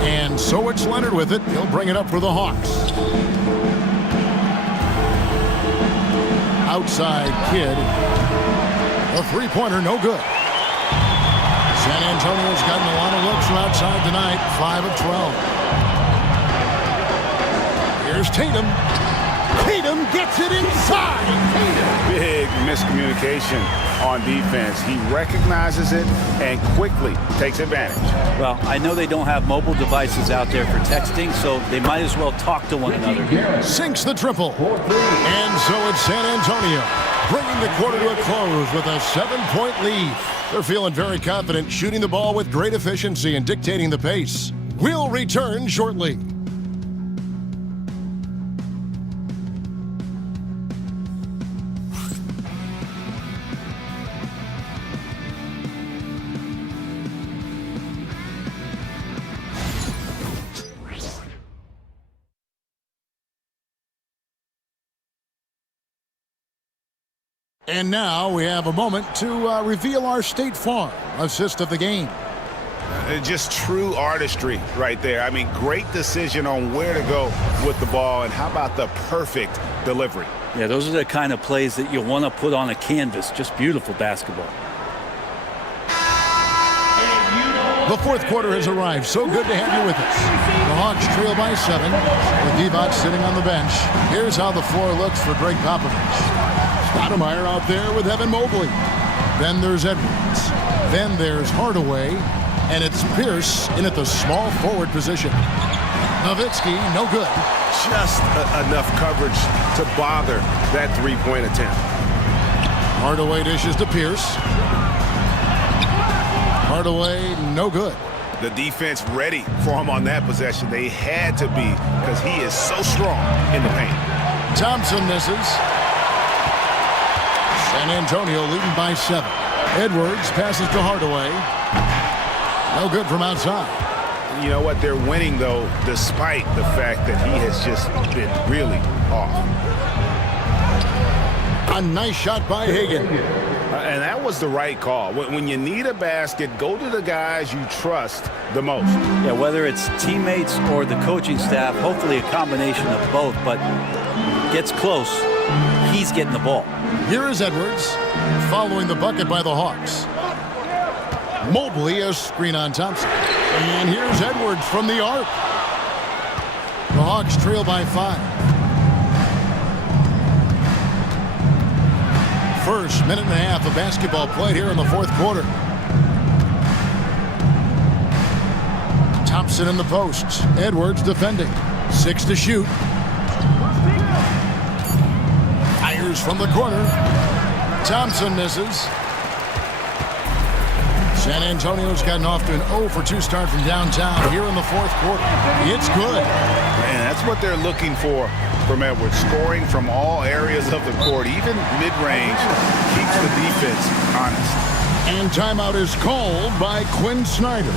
And so it's Leonard with it. He'll bring it up for the Hawks. Outside Kidd. A three-pointer, no good. San Antonio's gotten a lot of looks from outside tonight, 5 of 12. Here's Tatum. Tatum gets it inside. Big miscommunication on defense. He recognizes it and quickly takes advantage. Well, I know they don't have mobile devices out there for texting, so they might as well talk to one another. Sinks the triple. And so it's San Antonio, bringing the quarter to a close with a 7-point lead. They're feeling very confident, shooting the ball with great efficiency and dictating the pace. We'll return shortly. And now we have a moment to reveal our State Farm assist of the game. Just true artistry right there. I mean, great decision on where to go with the ball, and how about the perfect delivery? Yeah, those are the kind of plays that you want to put on a canvas. Just beautiful basketball. The fourth quarter has arrived. So good to have you with us. The Hawks trail by 7 with Divac sitting on the bench. Here's how the floor looks for Greg Popovich. Stoudemire out there with Evan Mobley. Then there's Edwards. Then there's Hardaway. And it's Pierce in at the small forward position. Nowitzki, no good. Just enough coverage to bother that three-point attempt. Hardaway dishes to Pierce. Hardaway, no good. The defense ready for him on that possession. They had to be, because he is so strong in the paint. Thompson misses. San Antonio leading by 7. Edwards passes to Hardaway. No good from outside. You know what? They're winning, though, despite the fact that he has just been really off. A nice shot by Hagan. And that was the right call. When you need a basket, go to the guys you trust the most. Yeah, whether it's teammates or the coaching staff, hopefully a combination of both, but gets close, he's getting the ball. Here is Edwards, following the bucket by the Hawks. Mobley, a screen on Thompson. And here's Edwards from the arc. The Hawks trail by 5. First minute and a half of basketball played here in the fourth quarter. Thompson in the post. Edwards defending. 6 to shoot. Fires from the corner. Thompson misses. San Antonio's gotten off to an 0 for 2 start from downtown here in the fourth quarter. It's good. And that's what they're looking for from Edwards. Scoring from all areas of the court, even mid-range, keeps the defense honest. And timeout is called by Quinn Snyder.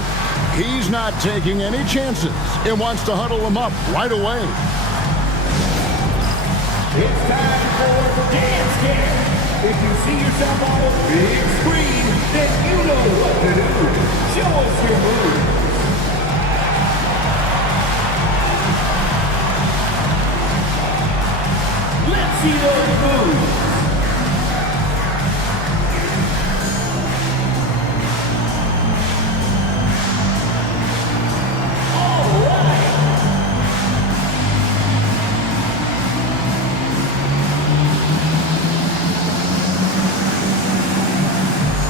He's not taking any chances and wants to huddle them up right away. It's time for Dance Camp. If you see yourself on a big screen, then you know what to do. Show us your moves. Let's see those moves. All right.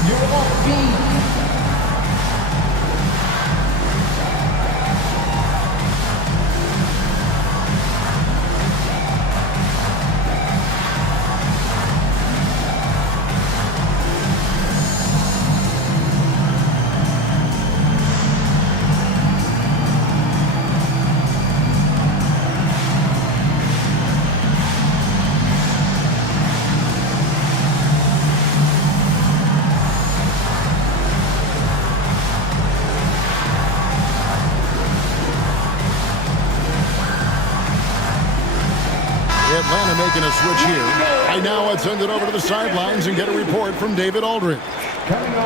You're on beat. Atlanta making a switch here. Right now, let's send it over to the sidelines and get a report from David Aldridge.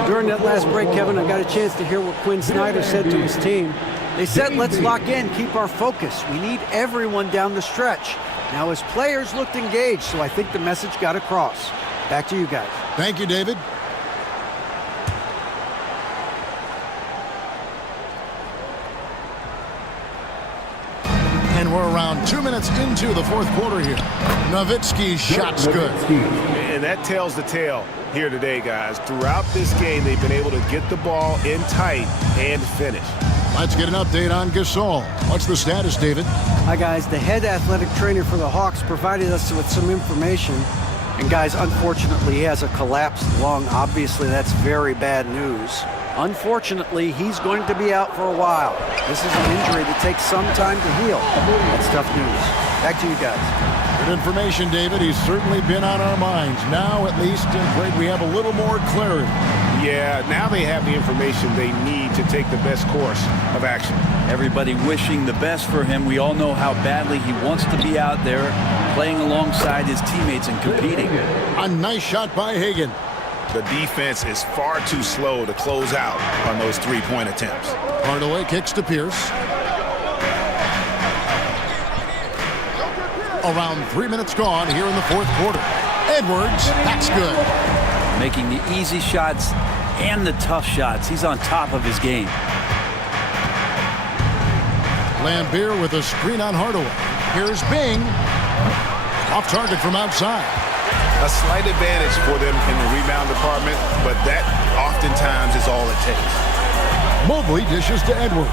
During that last break, Kevin, I got a chance to hear what Quinn Snyder said to his team. They said, let's lock in, keep our focus. We need everyone down the stretch. Now his players looked engaged, so I think the message got across. Back to you guys. Thank you, David. And we're around 2 minutes into the fourth quarter here. Nowitzki's shot's good. And that tells the tale here today, guys. Throughout this game, they've been able to get the ball in tight and finish. Let's get an update on Gasol. What's the status, David? Hi, guys. The head athletic trainer for the Hawks provided us with some information. And, guys, unfortunately, he has a collapsed lung. Obviously, that's very bad news. Unfortunately, he's going to be out for a while. This is an injury that takes some time to heal. That's tough news. Back to you guys. Good information, David. He's certainly been on our minds. Now, at least, Greg, we have a little more clarity. Yeah, now they have the information they need to take the best course of action. Everybody wishing the best for him. We all know how badly he wants to be out there playing alongside his teammates and competing. A nice shot by Hagan. The defense is far too slow to close out on those three-point attempts. Hardaway kicks to Pierce. Around 3 minutes gone here in the fourth quarter. Edwards, that's good. Making the easy shots and the tough shots. He's on top of his game. Lambeer with a screen on Hardaway. Here's Bing. Off target from outside. A slight advantage for them in the rebound department, but that oftentimes is all it takes. Mobley dishes to Edwards.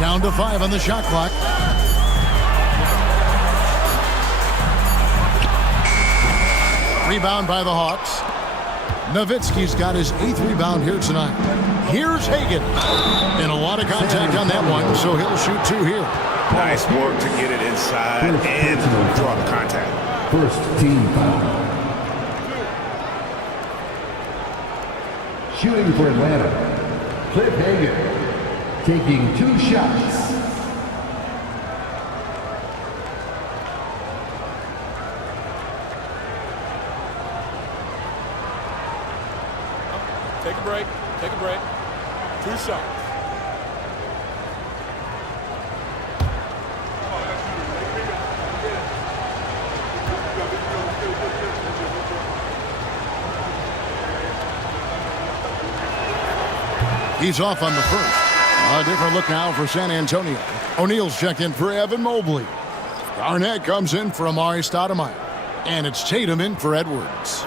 Down to 5 on the shot clock. Rebound by the Hawks. Nowitzki's got his 8th rebound here tonight. Here's Hagan. And a lot of contact on that one, so he'll shoot 2 here. Nice work to get it inside and draw the contact. First team foul. Shooting for Atlanta, Cliff Hagan, taking 2 shots. Take a break. Take a break. 2 shots. He's off on the first. A different look now for San Antonio. O'Neal's checked in for Evan Mobley. Garnett comes in for Amari Stoudemire. And it's Tatum in for Edwards.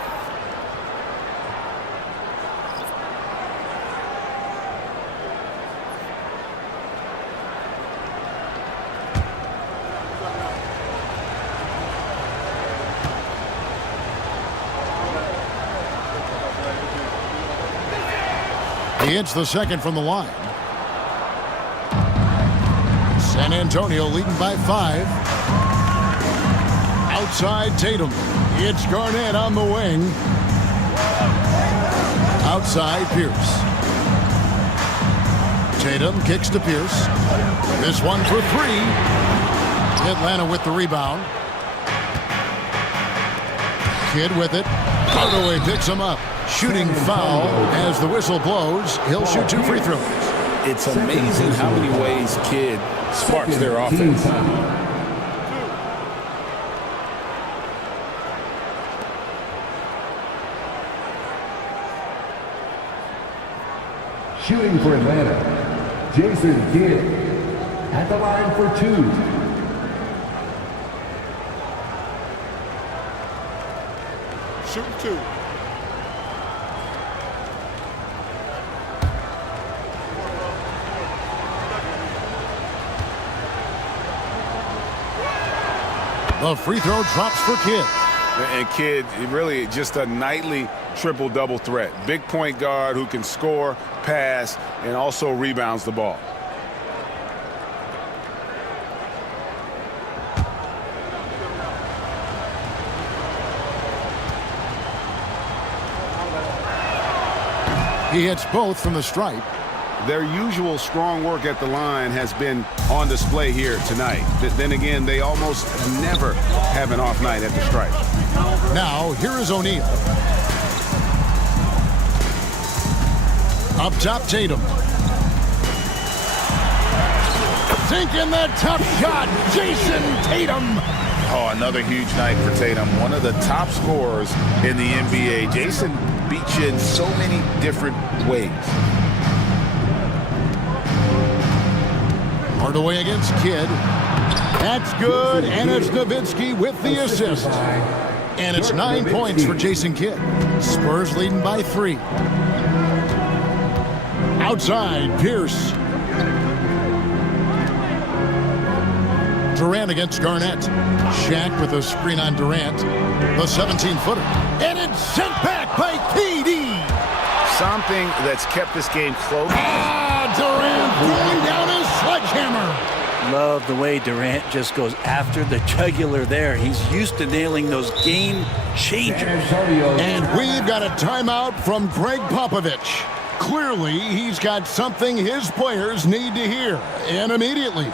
He hits the second from the line. San Antonio leading by 5. Outside Tatum. It's Garnett on the wing. Outside Pierce. Tatum kicks to Pierce. This one for 3. Atlanta with the rebound. Kidd with it. Hardaway picks him up. Shooting foul as the whistle blows. He'll shoot 2 free throws. It's amazing how many ways Kidd sparks their offense. Shooting for Atlanta, Jason Kidd, at the line for 2. Shooting 2. The free throw drops for Kidd. And Kidd, really just a nightly triple-double threat. Big point guard who can score, pass, and also rebounds the ball. He hits both from the stripe. Their usual strong work at the line has been on display here tonight. Then again, they almost never have an off night at the stripe. Now, here is O'Neal. Up top, Tatum. Sinking the tough shot, Jason Tatum. Oh, another huge night for Tatum. One of the top scorers in the NBA. Jason beats you in so many different ways. Hardaway against Kidd. That's good, and it's Nowitzki with the assist. And it's 9 points for Jason Kidd. Spurs leading by 3. Outside, Pierce. Durant against Garnett. Shaq with a screen on Durant. The 17-footer. And it's sent back by KD. Something that's kept this game close. Durant throwing down his sledgehammer. Love the way Durant just goes after the jugular there. He's used to nailing those game changers. And we've got a timeout from Greg Popovich. Clearly, he's got something his players need to hear, and immediately.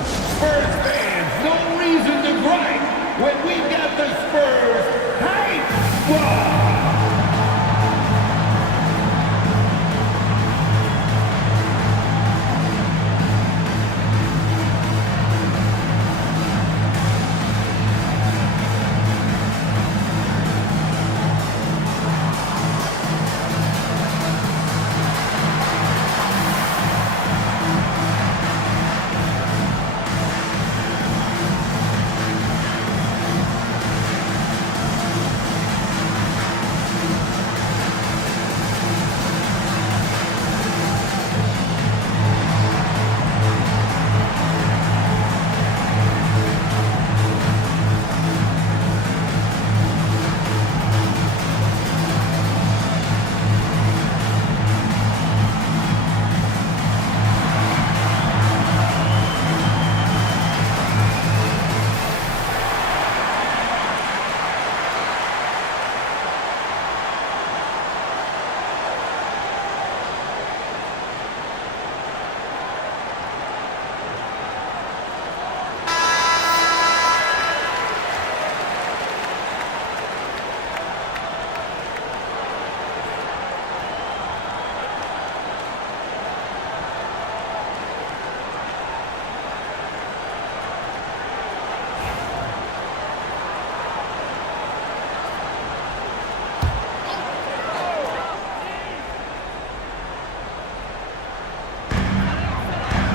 Spurs fans, no reason to gripe when we've got the Spurs Hype Squad.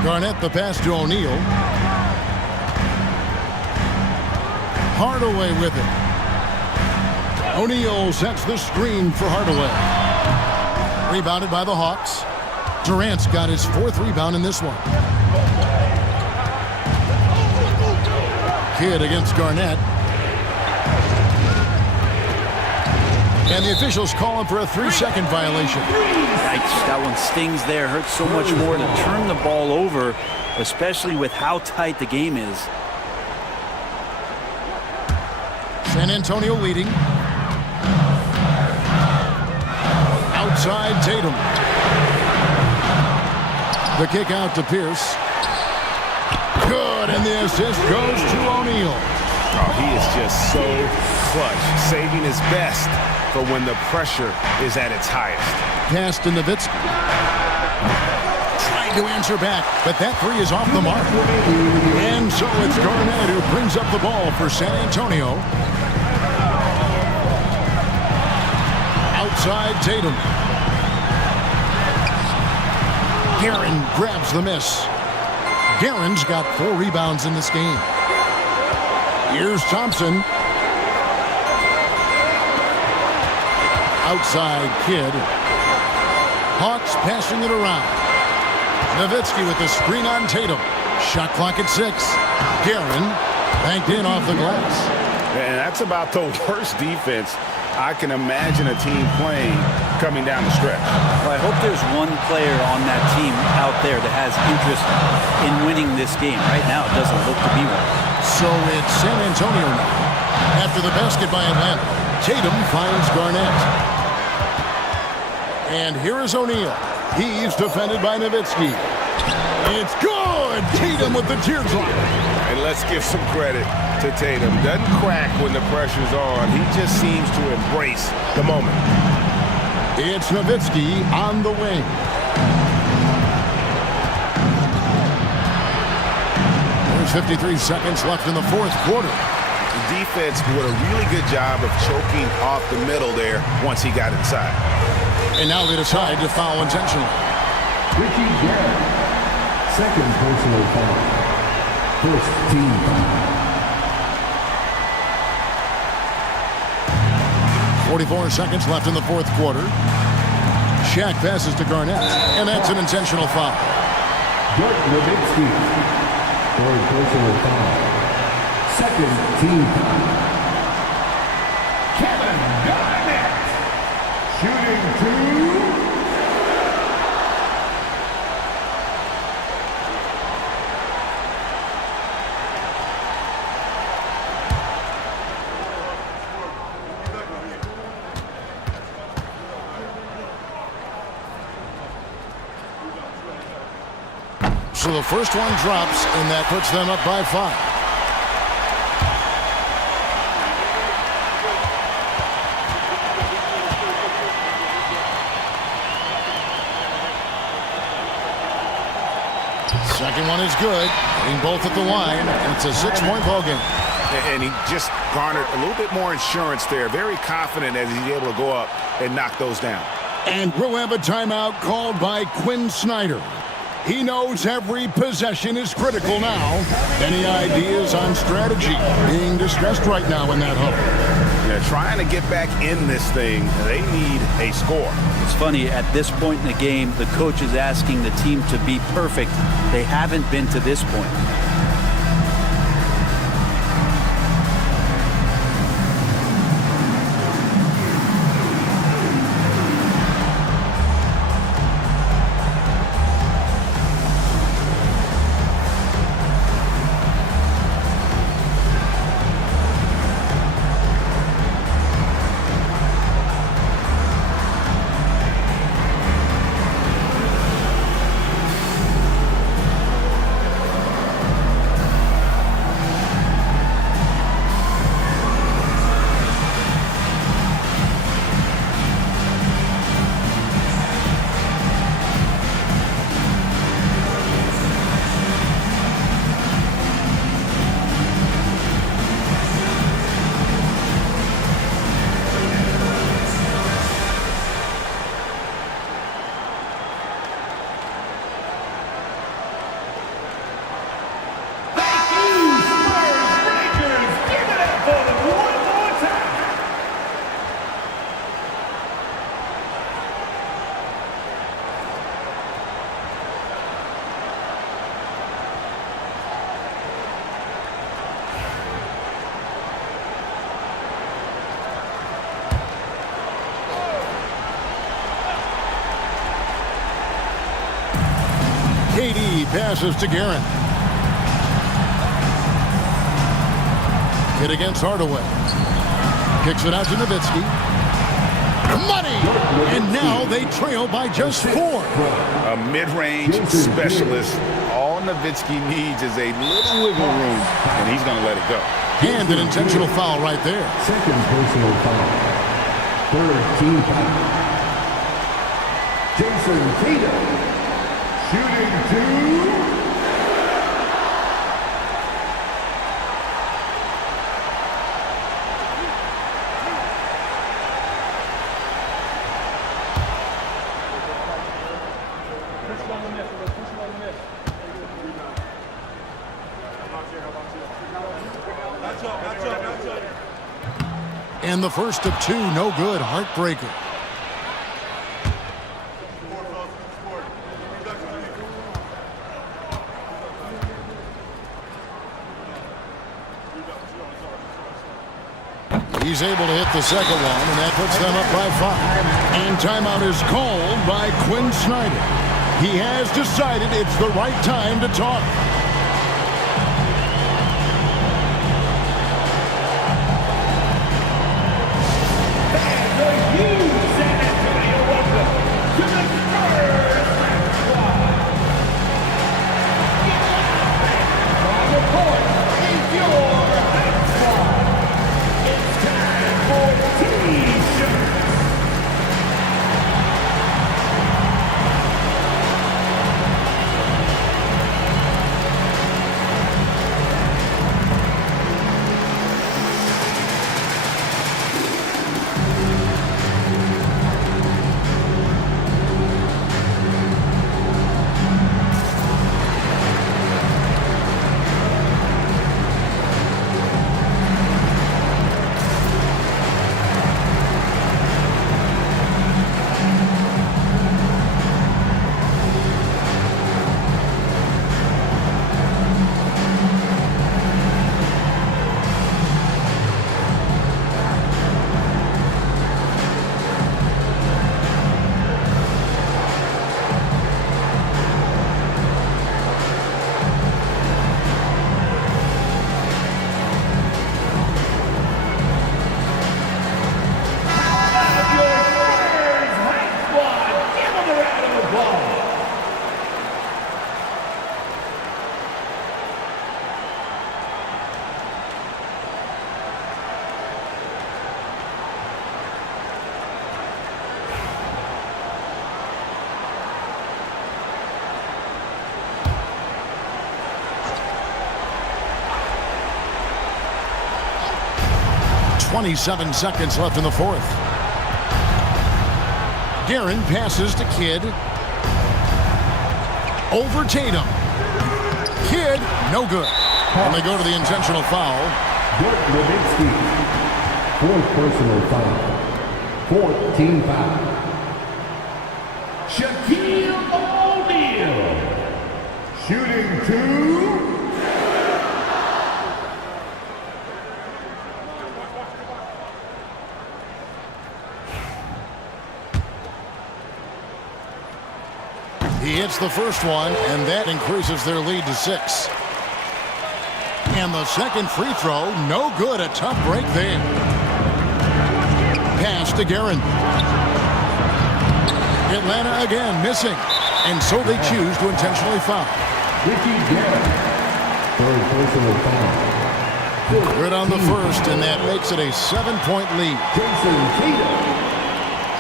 Garnett the pass to O'Neal. Hardaway with it. O'Neal sets the screen for Hardaway. Rebounded by the Hawks. Durant's got his 4th rebound in this one. Kidd against Garnett. And the officials calling for a 3-second violation. Yikes, that one stings there. Hurts so much more to turn the ball over, especially with how tight the game is. San Antonio leading. Outside Tatum. The kick out to Pierce. Good, and the assist goes to O'Neal. Oh, he is just so clutch, saving his best for when the pressure is at its highest. Pass to Nowitzki. Trying to answer back, but that 3 is off the mark. And so it's Garnett who brings up the ball for San Antonio. Outside Tatum. Guerin grabs the miss. Guerin's got 4 rebounds in this game. Here's Thompson. Outside Kidd. Hawks passing it around. Nowitzki with the screen on Tatum. Shot clock at 6. Guerin banked in off the glass. And that's about the worst defense I can imagine a team playing coming down the stretch. Well, I hope there's one player on that team out there that has interest in winning this game. Right now, it doesn't look to be one. So it's San Antonio now. After the basket by Atlanta, Tatum finds Garnett. And here is O'Neal. He's defended by Nowitzki. It's good! Tatum with the teardrop. And let's give some credit to Tatum. Doesn't crack when the pressure's on. He just seems to embrace the moment. It's Nowitzki on the wing. There's 53 seconds left in the fourth quarter. The defense did a really good job of choking off the middle there once he got inside. And now they decide to foul intentionally. Ricky Garrett. Second personal foul. First team foul. 44 seconds left in the fourth quarter. Shaq passes to Garnett, and that's an intentional foul. Dirk Nowitzki. Third personal foul. Second team foul. Kevin Garnett. Shooting two. So the first one drops, and that puts them up by 5. Second one is good. Hitting both at the line, and it's a 6-point ball game. And he just garnered a little bit more insurance there. Very confident as he's able to go up and knock those down. And we'll have a timeout called by Quinn Snyder. He knows every possession is critical now. Any ideas on strategy being discussed right now in that huddle? They're trying to get back in this thing. They need a score. It's funny, at this point in the game, the coach is asking the team to be perfect. They haven't been to this point. KD passes to Guerin. Hit against Hardaway. Kicks it out to Nowitzki. Money! And now they trail by just 4. A mid-range specialist. All Nowitzki needs is a little wiggle room, and he's going to let it go. And an intentional foul right there. Second personal foul. Third team foul. Jason Tatum. Shooting two. And the first of 2, no good. Heartbreaker. He's able to hit the second one, and that puts them up by 5. And timeout is called by Quinn Snyder. He has decided it's the right time to talk. 27 seconds left in the fourth. Guerin passes to Kidd. Over Tatum. Kidd, no good. And they go to the intentional foul. Dirk Nowitzki. Fourth personal foul. Fourth team foul. Shaquille O'Neal. Shooting 2. He hits the first one, and that increases their lead to 6. And the second free throw, no good. A tough break there. Pass to Guerin. Atlanta again missing. And so they choose to intentionally foul. Ricky Guerin. Third personal foul. Good on the first, and that makes it a 7-point lead. Jason Tatum.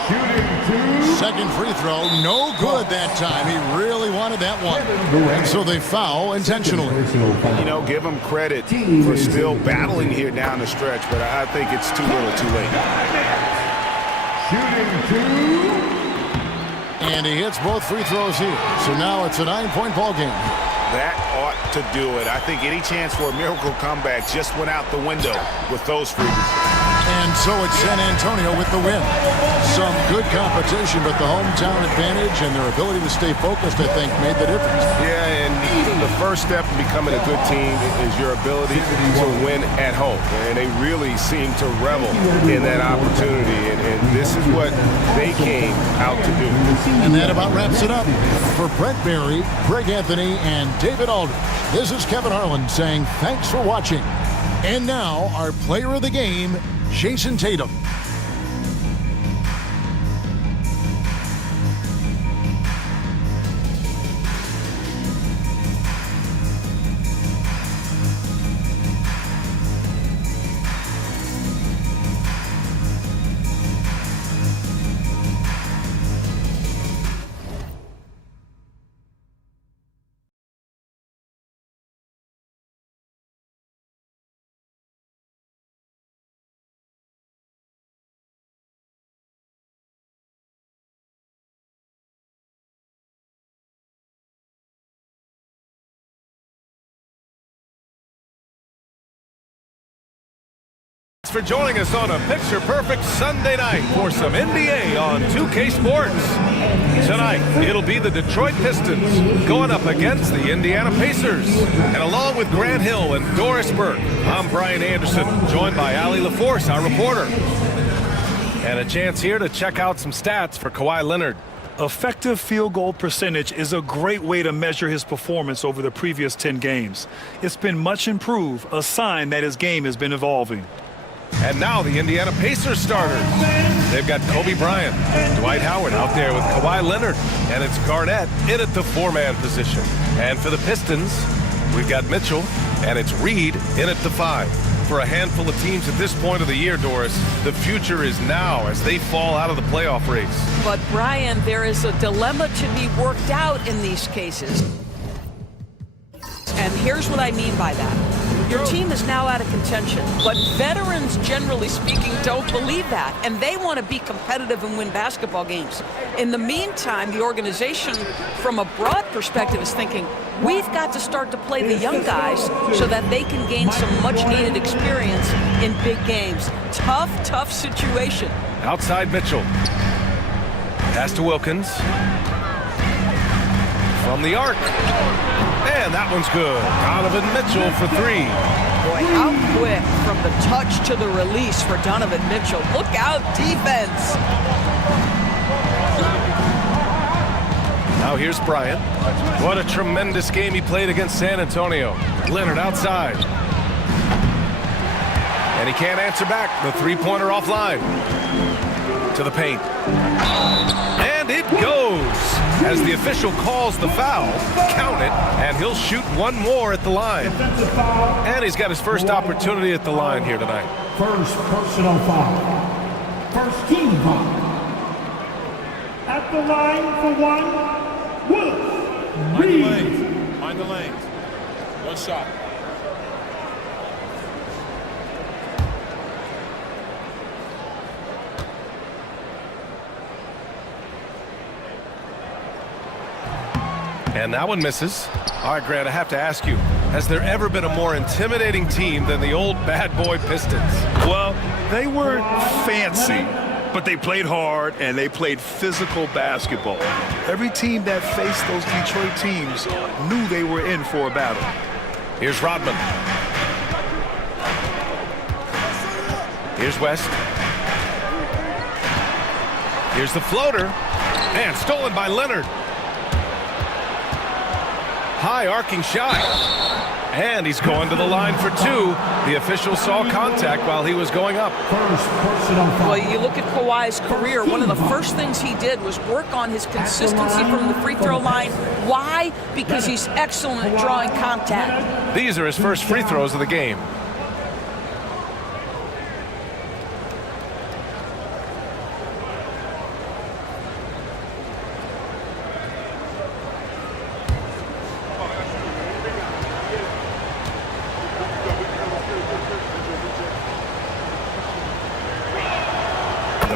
Shooting 2. Second free throw, no good that time. He really wanted that one. And so they foul intentionally. You know, give him credit for still battling here down the stretch, but I think it's too little too late. Shooting 2. And he hits both free throws here. So now it's a 9-point ball game. That ought to do it. I think any chance for a miracle comeback just went out the window with those freebies. And so it's San Antonio with the win. Some good competition, but the hometown advantage and their ability to stay focused, I think, made the difference. Yeah, and the first step in becoming a good team is your ability to win at home. And they really seem to revel in that opportunity. And this is what they came out to do. And that about wraps it up. For Brent Berry, Greg Anthony, and David Aldridge, this is Kevin Harlan saying thanks for watching. And now, our player of the game, Jason Tatum. For joining us on a picture-perfect Sunday night for some NBA on 2K Sports. Tonight, it'll be the Detroit Pistons going up against the Indiana Pacers. And along with Grant Hill and Doris Burke, I'm Brian Anderson, joined by Allie LaForce, our reporter. And a chance here to check out some stats for Kawhi Leonard. Effective field goal percentage is a great way to measure his performance over the previous 10 games. It's been much improved, a sign that his game has been evolving. And now the Indiana Pacers starters. They've got Kobe Bryant, Dwight Howard out there with Kawhi Leonard, and it's Garnett in at the 4-man position. And for the Pistons, we've got Mitchell, and it's Reed in at the 5. For a handful of teams at this point of the year, Doris, the future is now as they fall out of the playoff race. But Brian, there is a dilemma to be worked out in these cases. And here's what I mean by that. Your team is now out of contention, but veterans, generally speaking, don't believe that, and they want to be competitive and win basketball games. In the meantime, the organization, from a broad perspective, is thinking, we've got to start to play the young guys so that they can gain some much-needed experience in big games. Tough situation. Outside Mitchell. Pass to Wilkins. From the arc. And that one's good. Donovan Mitchell for 3. Boy, how quick from the touch to the release for Donovan Mitchell. Look out, defense. Now here's Bryant. What a tremendous game he played against San Antonio. Leonard outside. And he can't answer back. The three-pointer offline. To the paint. And it goes. As the official calls the foul, count it, and he'll shoot one more at the line. And he's got his first opportunity at the line here tonight. First personal foul. First team foul. At the line for one, Will Reed. Mind the lanes. One shot. And that one misses. All right, Grant, I have to ask you, has there ever been a more intimidating team than the old bad boy Pistons? Well, they weren't fancy, but they played hard and they played physical basketball. Every team that faced those Detroit teams knew they were in for a battle. Here's Rodman. Here's West. Here's the floater. And stolen by Leonard. High arcing shot. And he's going to the line for two. The official saw contact while he was going up. Well, you look at Kawhi's career, one of the first things he did was work on his consistency from the free throw line. Why? Because he's excellent at drawing contact. These are his first free throws of the game.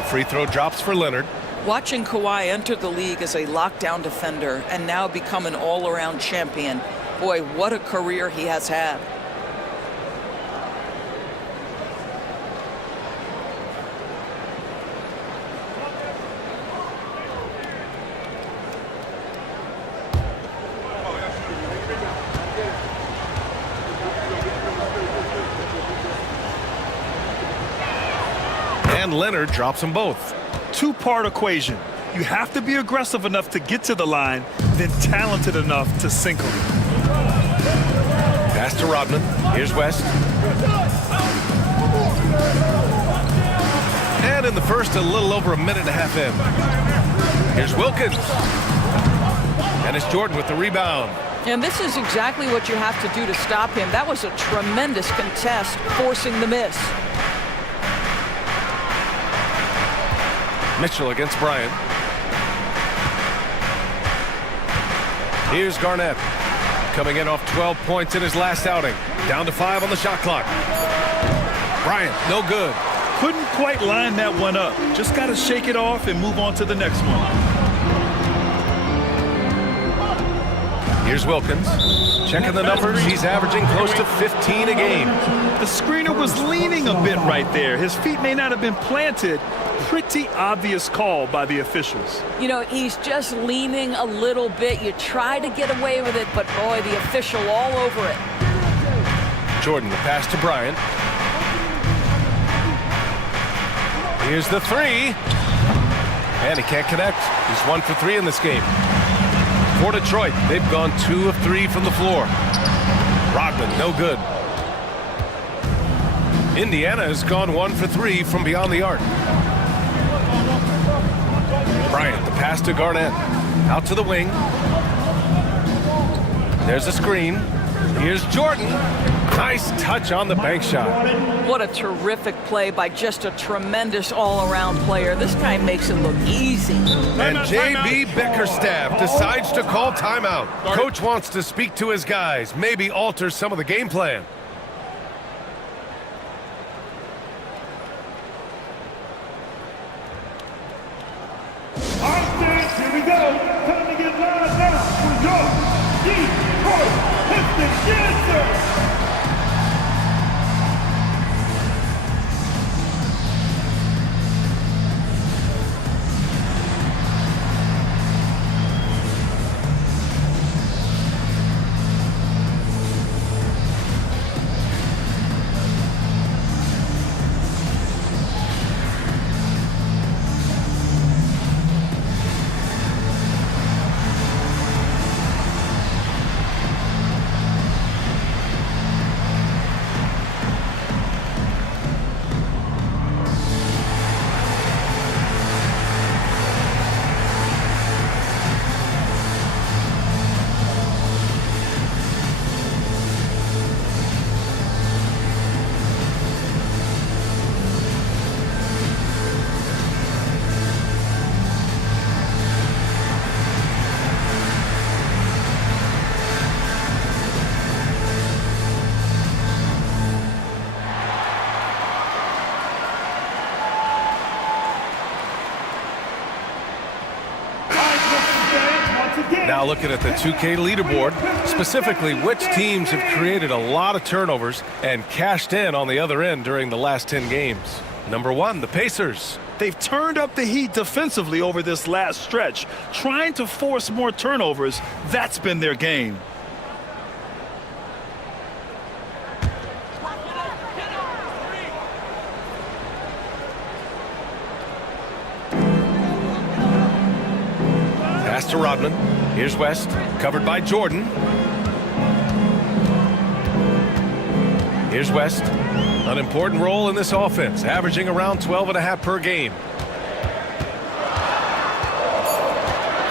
Free throw drops for Leonard. Watching Kawhi enter the league as a lockdown defender and now become an all-around champion, boy, what a career he has had. And Leonard drops them both. Two-part equation. You have to be aggressive enough to get to the line, then talented enough to sink them. Pass to Rodman. Here's West. And in the first, a little over a minute and a half in. Here's Wilkins. And it's Jordan with the rebound. And this is exactly what you have to do to stop him. That was a tremendous contest, forcing the miss. Mitchell against Bryant. Here's Garnett. Coming in off 12 points in his last outing. Down to 5 on the shot clock. Bryant, no good. Couldn't quite line that one up. Just got to shake it off and move on to the next one. Here's Wilkins. Checking the numbers. He's averaging close to 15 a game. The screener was leaning a bit right there. His feet may not have been planted. Pretty obvious call by the officials. You know, he's just leaning a little bit. You try to get away with it, but boy, the official all over it. Jordan, the pass to Bryant. Here's the three. And he can't connect. He's 1 for 3 in this game. For Detroit, they've gone 2 of 3 from the floor. Rodman, no good. Indiana has gone 1 for 3 from beyond the arc. Bryant, the pass to Garnett. Out to the wing. There's a screen. Here's Jordan. Nice touch on the bank shot. What a terrific play by just a tremendous all-around player. This guy makes it look easy. And J.B. Bickerstaff decides to call timeout. Coach wants to speak to his guys, maybe alter some of the game plan. Here we go. Time to get lined down for your Detroit Pistons. Yes, sir. Now looking at the 2K leaderboard, specifically which teams have created a lot of turnovers and cashed in on the other end during the last 10 games. Number 1, the Pacers. They've turned up the heat defensively over this last stretch, trying to force more turnovers. That's been their game. Pass to Rodman. Here's West, covered by Jordan. Here's West. An important role in this offense, averaging around 12.5 per game.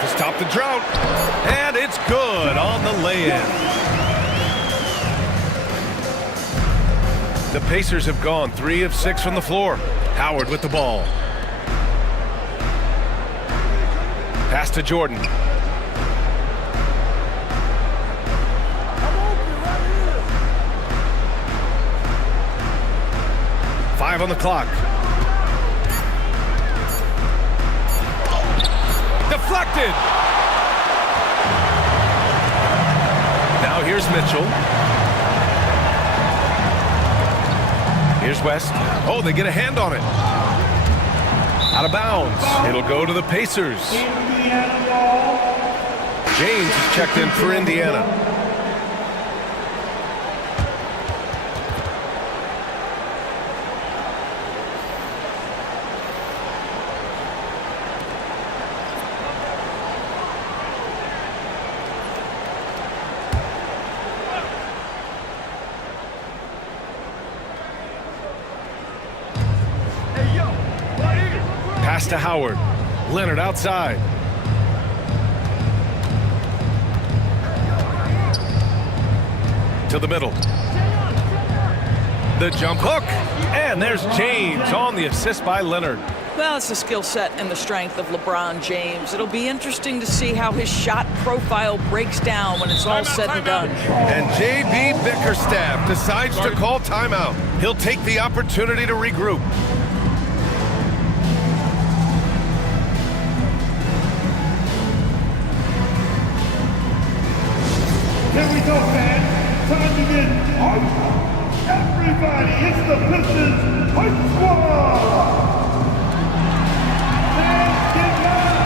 To stop the drought. And it's good on the lay-in. The Pacers have gone 3 of 6 from the floor. Howard with the ball. Pass to Jordan. Five on the clock. Deflected. Now here's Mitchell. Here's West. Oh, they get a hand on it. Out of bounds. It'll go to the Pacers. James is checked in for Indiana. Pass to Howard. Leonard outside. To the middle. The jump hook. And there's James on the assist by Leonard. Well, it's the skill set and the strength of LeBron James. It'll be interesting to see how his shot profile breaks down when it's all said and done. And J.B. Bickerstaff decides to call timeout. He'll take the opportunity to regroup. Here we go, fans. Time to get hype. Everybody, it's the Pistons Hype Squad. Fans, get loud.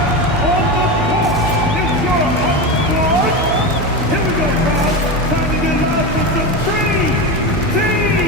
On the court, it's your Hype Squad. Here we go, crowd. Time to get loud with the 3 teams.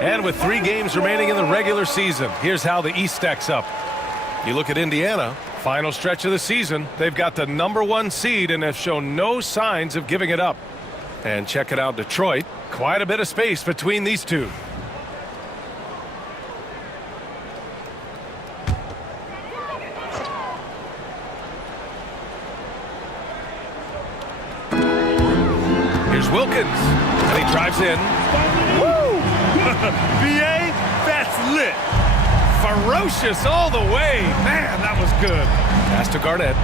And with 3 games remaining in the regular season, here's how the East stacks up. You look at Indiana, final stretch of the season, they've got the #1 seed and have shown no signs of giving it up. And check it out, Detroit, quite a bit of space between these two. Here's Wilkins, and he drives in. Woo! BA, that's lit. Ferocious all the way. Man, that was good. Pass to Garnett.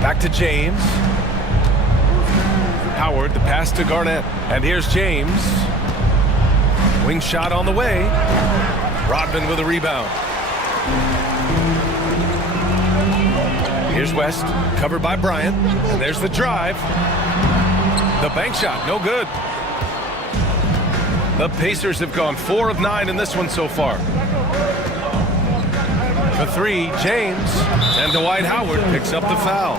Back to James. Howard, the pass to Garnett. And here's James. Wing shot on the way. Rodman with a rebound. Here's West, covered by Bryant. And there's the drive. The bank shot, no good. The Pacers have gone 4 of 9 in this one so far. For 3, James. And Dwight Howard picks up the foul.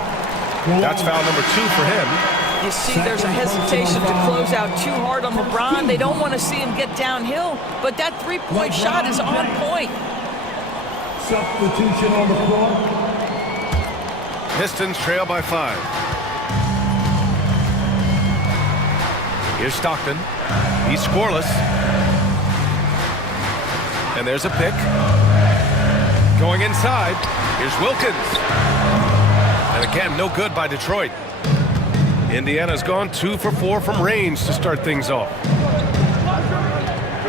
That's foul number 2 for him. You see there's a hesitation to close out too hard on LeBron. They don't want to see him get downhill, but that three-point shot is on point. Substitution on the floor. Pistons trail by 5. Here's Stockton. He's scoreless. And there's a pick. Going inside. Here's Wilkins. And again, no good by Detroit. Indiana's gone 2 for 4 from range to start things off.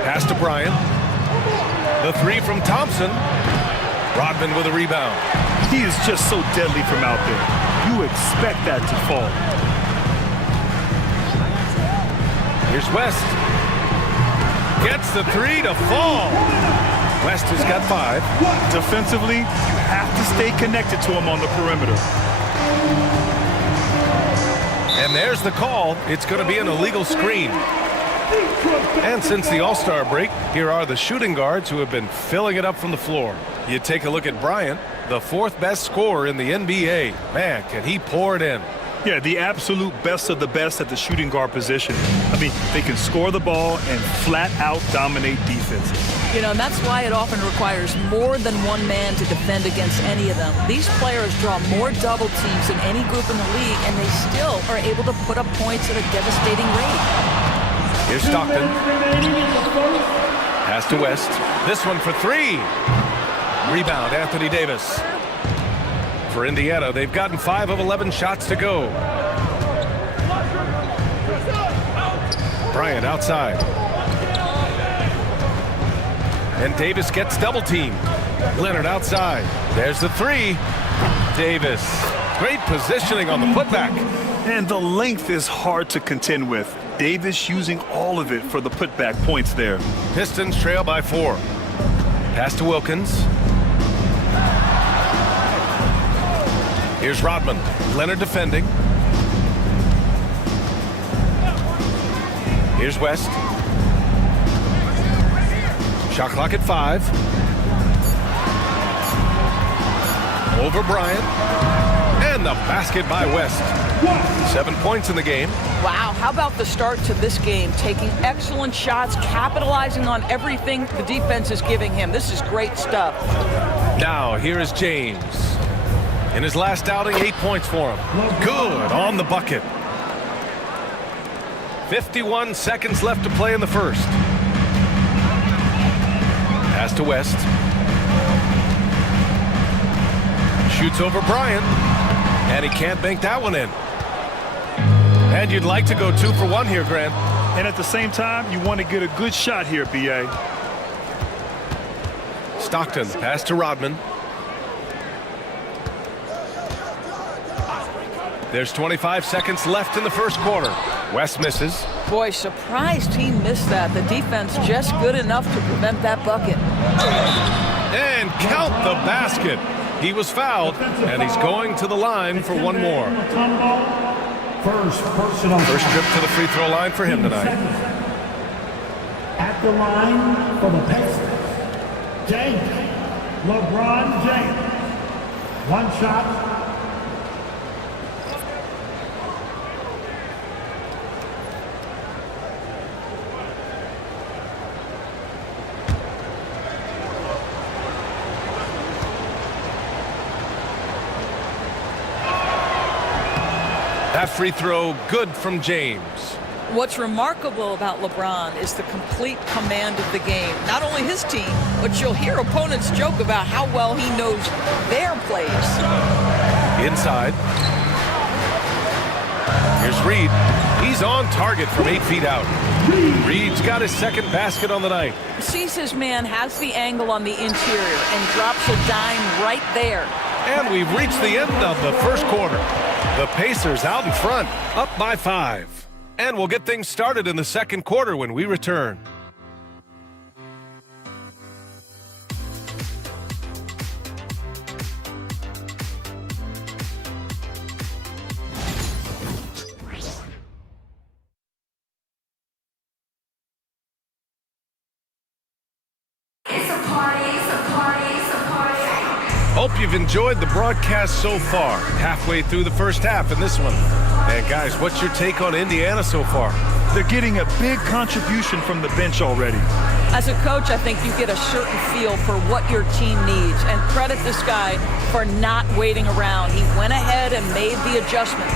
Pass to Bryant. The 3 from Thompson. Rodman with a rebound. He is just so deadly from out there. You expect that to fall. Here's West. Gets the 3 to fall. West has got 5. Defensively, you have to stay connected to him on the perimeter. And there's the call. It's going to be an illegal screen. And since the All-Star break, here are the shooting guards who have been filling it up from the floor. You take a look at Bryant, the 4th best scorer in the NBA. Man, can he pour it in. Yeah, the absolute best of the best at the shooting guard position. I mean, they can score the ball and flat out dominate defenses. You know, and that's why it often requires more than one man to defend against any of them. These players draw more double teams than any group in the league, and they still are able to put up points at a devastating rate. Here's Stockton. Pass to West. This one for 3. Rebound, Anthony Davis. For Indiana, they've gotten 5 of 11 shots to go. Bryant outside. And Davis gets double teamed. Leonard outside. There's the 3. Davis. Great positioning on the putback. And the length is hard to contend with. Davis using all of it for the putback points there. Pistons trail by 4. Pass to Wilkins. Here's Rodman. Leonard defending. Here's West. Shot clock at 5. Over Bryant. And the basket by West. 7 points in the game. Wow, how about the start to this game? Taking excellent shots, capitalizing on everything the defense is giving him. This is great stuff. Now, here is James. In his last outing, 8 points for him. Good on the bucket. 51 seconds left to play in the first. Pass to West. Shoots over Bryant. And he can't bank that one in. And you'd like to go 2 for 1 here, Grant. And at the same time, you want to get a good shot here, B.A. Stockton, pass to Rodman. There's 25 seconds left in the first quarter. West misses. Boy, surprised he missed that. The defense just good enough to prevent that bucket. And count the basket. He was fouled, and he's going to the line for one more. First personal. First trip to the free throw line for him tonight. At the line for the Pacers, James, LeBron James. 1 shot. That free throw good from James. What's remarkable about LeBron is the complete command of the game. Not only his team, but you'll hear opponents joke about how well he knows their plays. Inside. Here's Reed. He's on target from 8 feet out. Reed's got his second basket on the night. Sees his man, has the angle on the interior, and drops a dime right there. And we've reached the end of the first quarter. The Pacers out in front, up by 5. And we'll get things started in the second quarter when we return. Hope you've enjoyed the broadcast so far. Halfway through the first half in this one. And guys, what's your take on Indiana so far? They're getting a big contribution from the bench already. As a coach, I think you get a certain feel for what your team needs. And credit this guy for not waiting around. He went ahead and made the adjustment.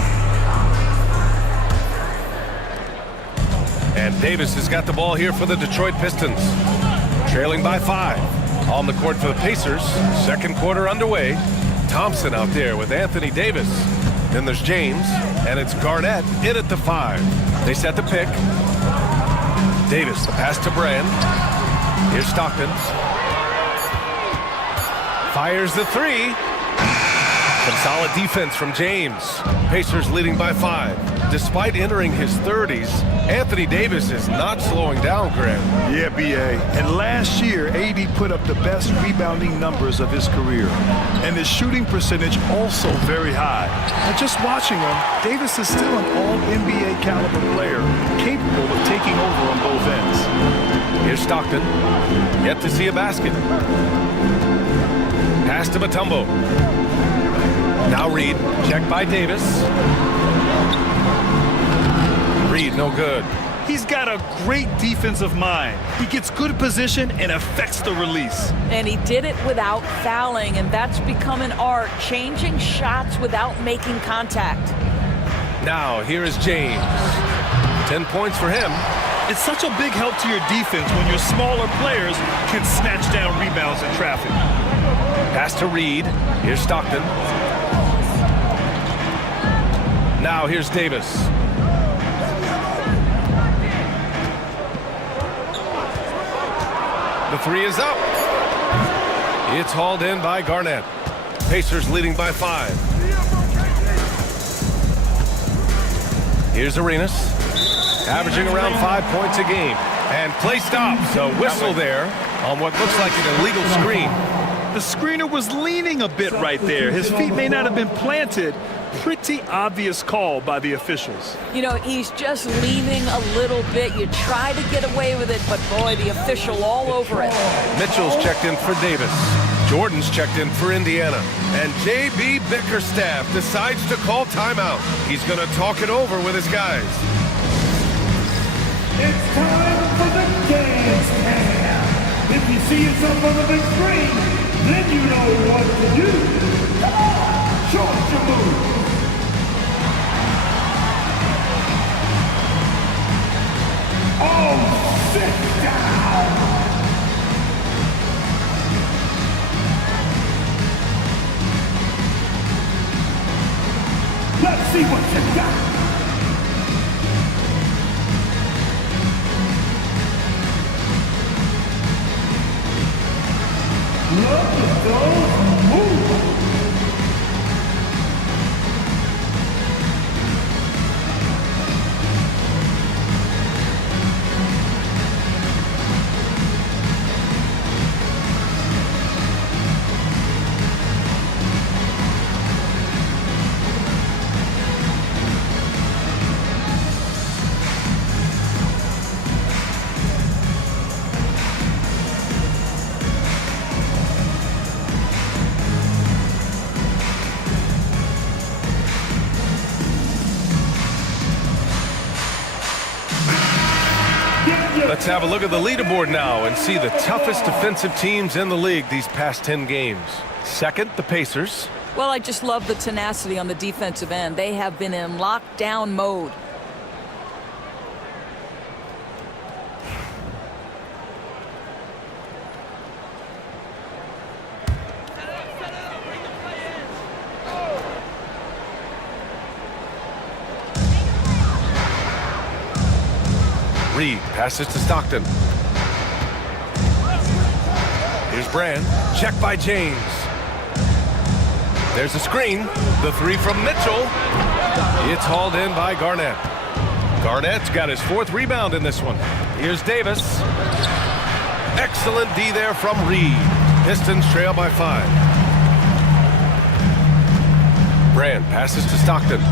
And Davis has got the ball here for the Detroit Pistons. Trailing by 5. On the court for the Pacers. Second quarter underway. Thompson out there with Anthony Davis. Then there's James, and it's Garnett in at the 5. They set the pick. Davis, the pass to Brand. Here's Stockton. Fires the 3. Some solid defense from James. Pacers leading by 5. Despite entering his 30s, Anthony Davis is not slowing down, Graham. Yeah, B.A. And last year, AD put up the best rebounding numbers of his career. And his shooting percentage also very high. And just watching him, Davis is still an all-NBA caliber player, capable of taking over on both ends. Here's Stockton. Yet to see a basket. Pass to Mutombo. Now Reed, checked by Davis. Reed, no good. He's got a great defensive mind. He gets good position and affects the release. And he did it without fouling, and that's become an art, changing shots without making contact. Now, here is James. 10 points for him. It's such a big help to your defense when your smaller players can snatch down rebounds in traffic. Pass to Reed. Here's Stockton. Now here's Davis. The 3 is up. It's hauled in by Garnett. Pacers leading by 5. Here's Arenas. Averaging around 5 points a game. And play stops. A whistle there on what looks like an illegal screen. The screener was leaning a bit right there. His feet may not have been planted. Pretty obvious call by the officials. You know, he's just leaning a little bit. You try to get away with it, but boy, the official all over it. Mitchell's checked in for Davis. Jordan's checked in for Indiana. And J.B. Bickerstaff decides to call timeout. He's going to talk it over with his guys. It's time for the dance cam. If you see yourself on the big screen, then you know what to do. Come on, show us your move. Oh, sit down. Let's see what you got. Look at those moves. Let's have a look at the leaderboard now and see the toughest defensive teams in the league these past 10 games. Second, the Pacers. Well, I just love the tenacity on the defensive end. They have been in lockdown mode. Reed passes to Stockton. Here's Brand. Check by James. There's a screen. The 3 from Mitchell. It's hauled in by Garnett. Garnett's got his 4th rebound in this one. Here's Davis. Excellent D there from Reed. Pistons trail by 5. Brand passes to Stockton.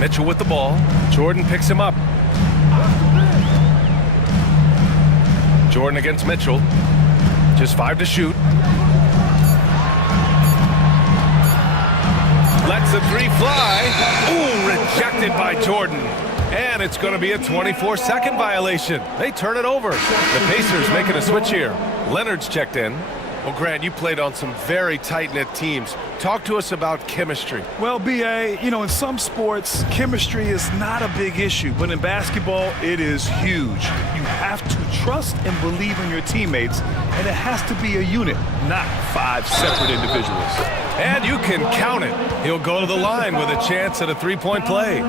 Mitchell with the ball. Jordan picks him up. Jordan against Mitchell. Just 5 to shoot. the three fly. Ooh, rejected by Jordan. And it's going to be a 24-second violation. They turn it over. The Pacers making a switch here. Leonard's checked in. Well, Grant, you played on some very tight-knit teams. Talk to us about chemistry. Well, B.A., you know, in some sports, chemistry is not a big issue, but in basketball, it is huge. You have to trust and believe in your teammates, and it has to be a unit, not 5 separate individuals. And you can count it. He'll go to the line with a chance at a three-point play.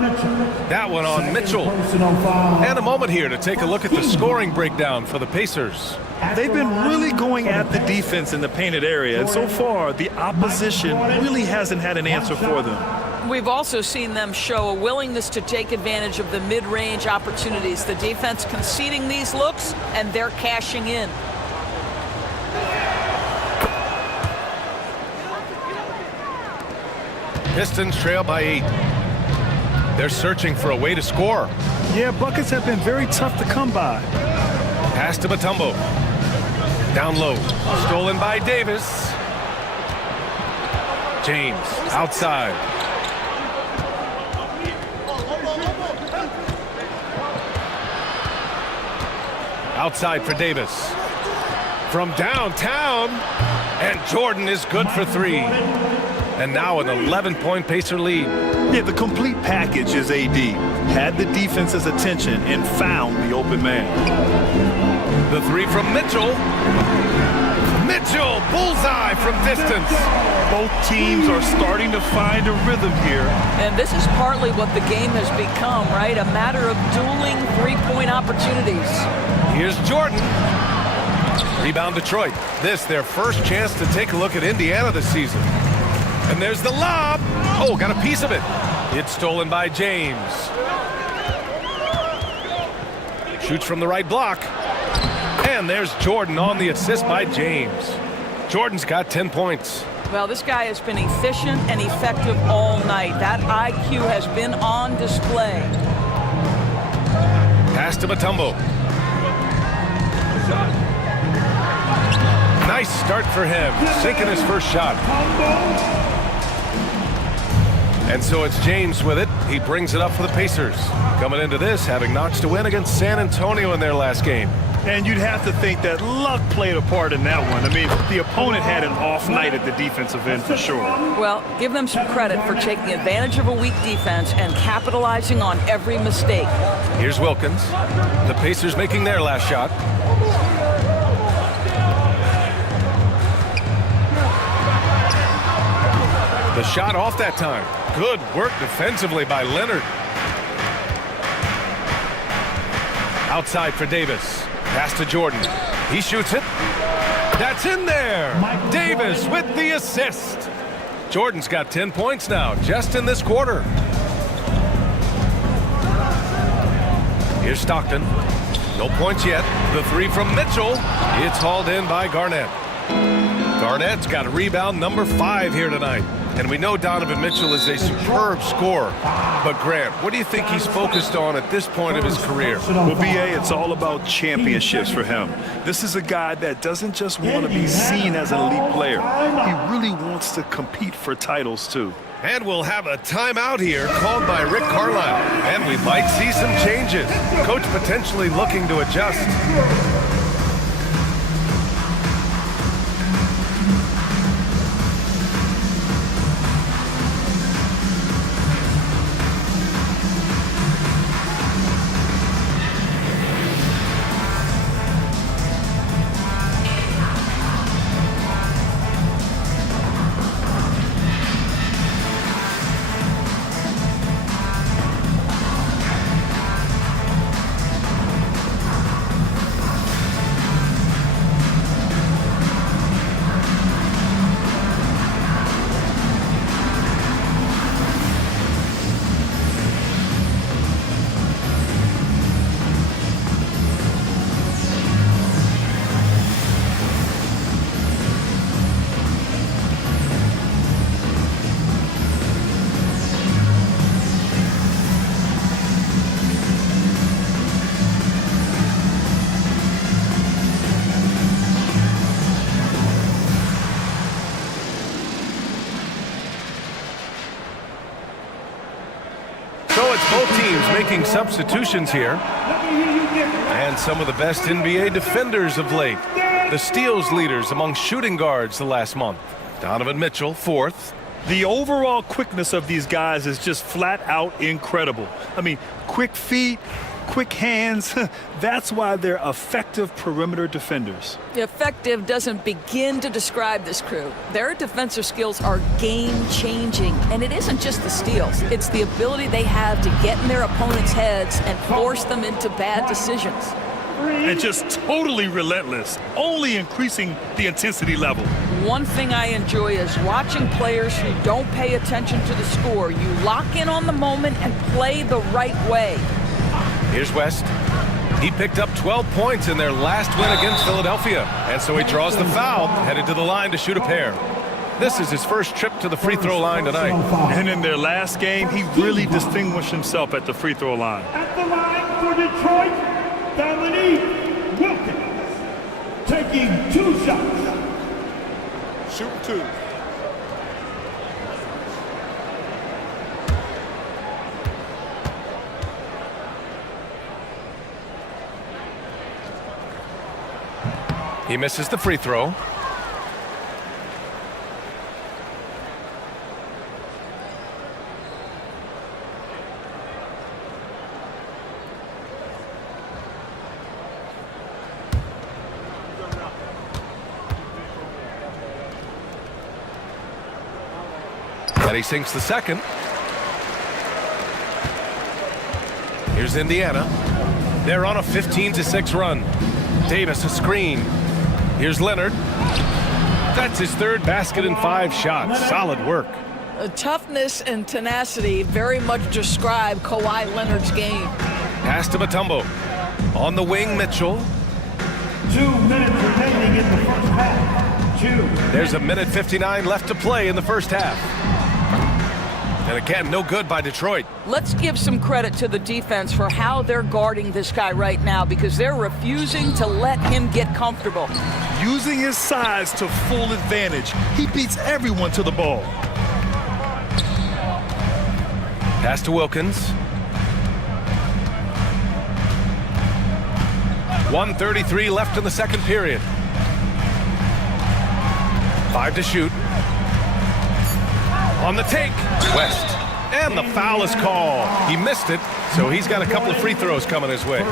That one on Mitchell. And a moment here to take a look at the scoring breakdown for the Pacers. They've been really going at the defense in the painted area, and so far, the opposition really hasn't had an answer for them. We've also seen them show a willingness to take advantage of the mid-range opportunities. The defense conceding these looks, and they're cashing in. Pistons trail by 8. They're searching for a way to score. Yeah, buckets have been very tough to come by. Pass to Mutombo. Down low. Stolen by Davis. James outside. Outside for Davis. From downtown. And Jordan is good for 3. And now an 11-point Pacer lead. Yeah, the complete package is AD. Had the defense's attention and found the open man. The 3 from Mitchell. Mitchell, bullseye from distance. Both teams are starting to find a rhythm here. And this is partly what the game has become, right? A matter of dueling three-point opportunities. Here's Jordan. Rebound Detroit. This their first chance to take a look at Indiana this season. And there's the lob. Oh, got a piece of it. It's stolen by James. Shoots from the right block. And there's Jordan on the assist by James. Jordan's got 10 points. Well, this guy has been efficient and effective all night. That IQ has been on display. Pass to Mutombo. Nice start for him, sinking his first shot. And so it's James with it. He brings it up for the Pacers. Coming into this, having notched a win against San Antonio in their last game. And you'd have to think that luck played a part in that one. I mean, the opponent had an off night at the defensive end for sure. Well, give them some credit for taking advantage of a weak defense and capitalizing on every mistake. Here's Wilkins. The Pacers making their last shot. The shot off that time. Good work defensively by Leonard. Outside for Davis. Pass to Jordan. He shoots it. That's in there. Davis with the assist. Jordan's got 10 points now, just in this quarter. Here's Stockton. No points yet. The 3 from Mitchell. It's hauled in by Garnett. Garnett's got a rebound number 5 here tonight. And we know Donovan Mitchell is a superb scorer. But Grant, what do you think he's focused on at this point of his career? Well, B.A., it's all about championships for him. This is a guy that doesn't just want to be seen as an elite player. He really wants to compete for titles, too. And we'll have a timeout here called by Rick Carlisle. And we might see some changes. Coach potentially looking to adjust. Both teams making substitutions here. And some of the best NBA defenders of late. The steals leaders among shooting guards the last month. Donovan Mitchell, fourth. The overall quickness of these guys is just flat out incredible. I mean, quick feet, quick hands. That's why they're effective perimeter defenders. Effective doesn't begin to describe this crew. Their defensive skills are game-changing, and it isn't just the steals. It's the ability they have to get in their opponents' heads and force them into bad decisions. And just totally relentless, only increasing the intensity level. One thing I enjoy is watching players who don't pay attention to the score. You lock in on the moment and play the right way. Here's West. He picked up 12 points in their last win against Philadelphia. And so he draws the foul, headed to the line to shoot a pair. This is his first trip to the free throw line tonight. And in their last game, he really distinguished himself at the free throw line. At the line for Detroit, Dominique Wilkins, taking 2 shots. Shoot 2. He misses the free throw. And he sinks the second. Here's Indiana. They're on a 15-6 run. Davis a screen. Here's Leonard. That's his third basket in 5 shots. Solid work. Toughness and tenacity very much describe Kawhi Leonard's game. Pass to Mutombo. On the wing, Mitchell. 2 minutes remaining in the first half. 2. There's a minute 59 left to play in the first half. And again, no good by Detroit. Let's give some credit to the defense for how they're guarding this guy right now, because they're refusing to let him get comfortable. Using his size to full advantage. He beats everyone to the ball. Pass to Wilkins. 1:33 left in the second period. 5 to shoot. On the take, West. And the foul is called. He missed it, so he's got a couple of free throws coming his way.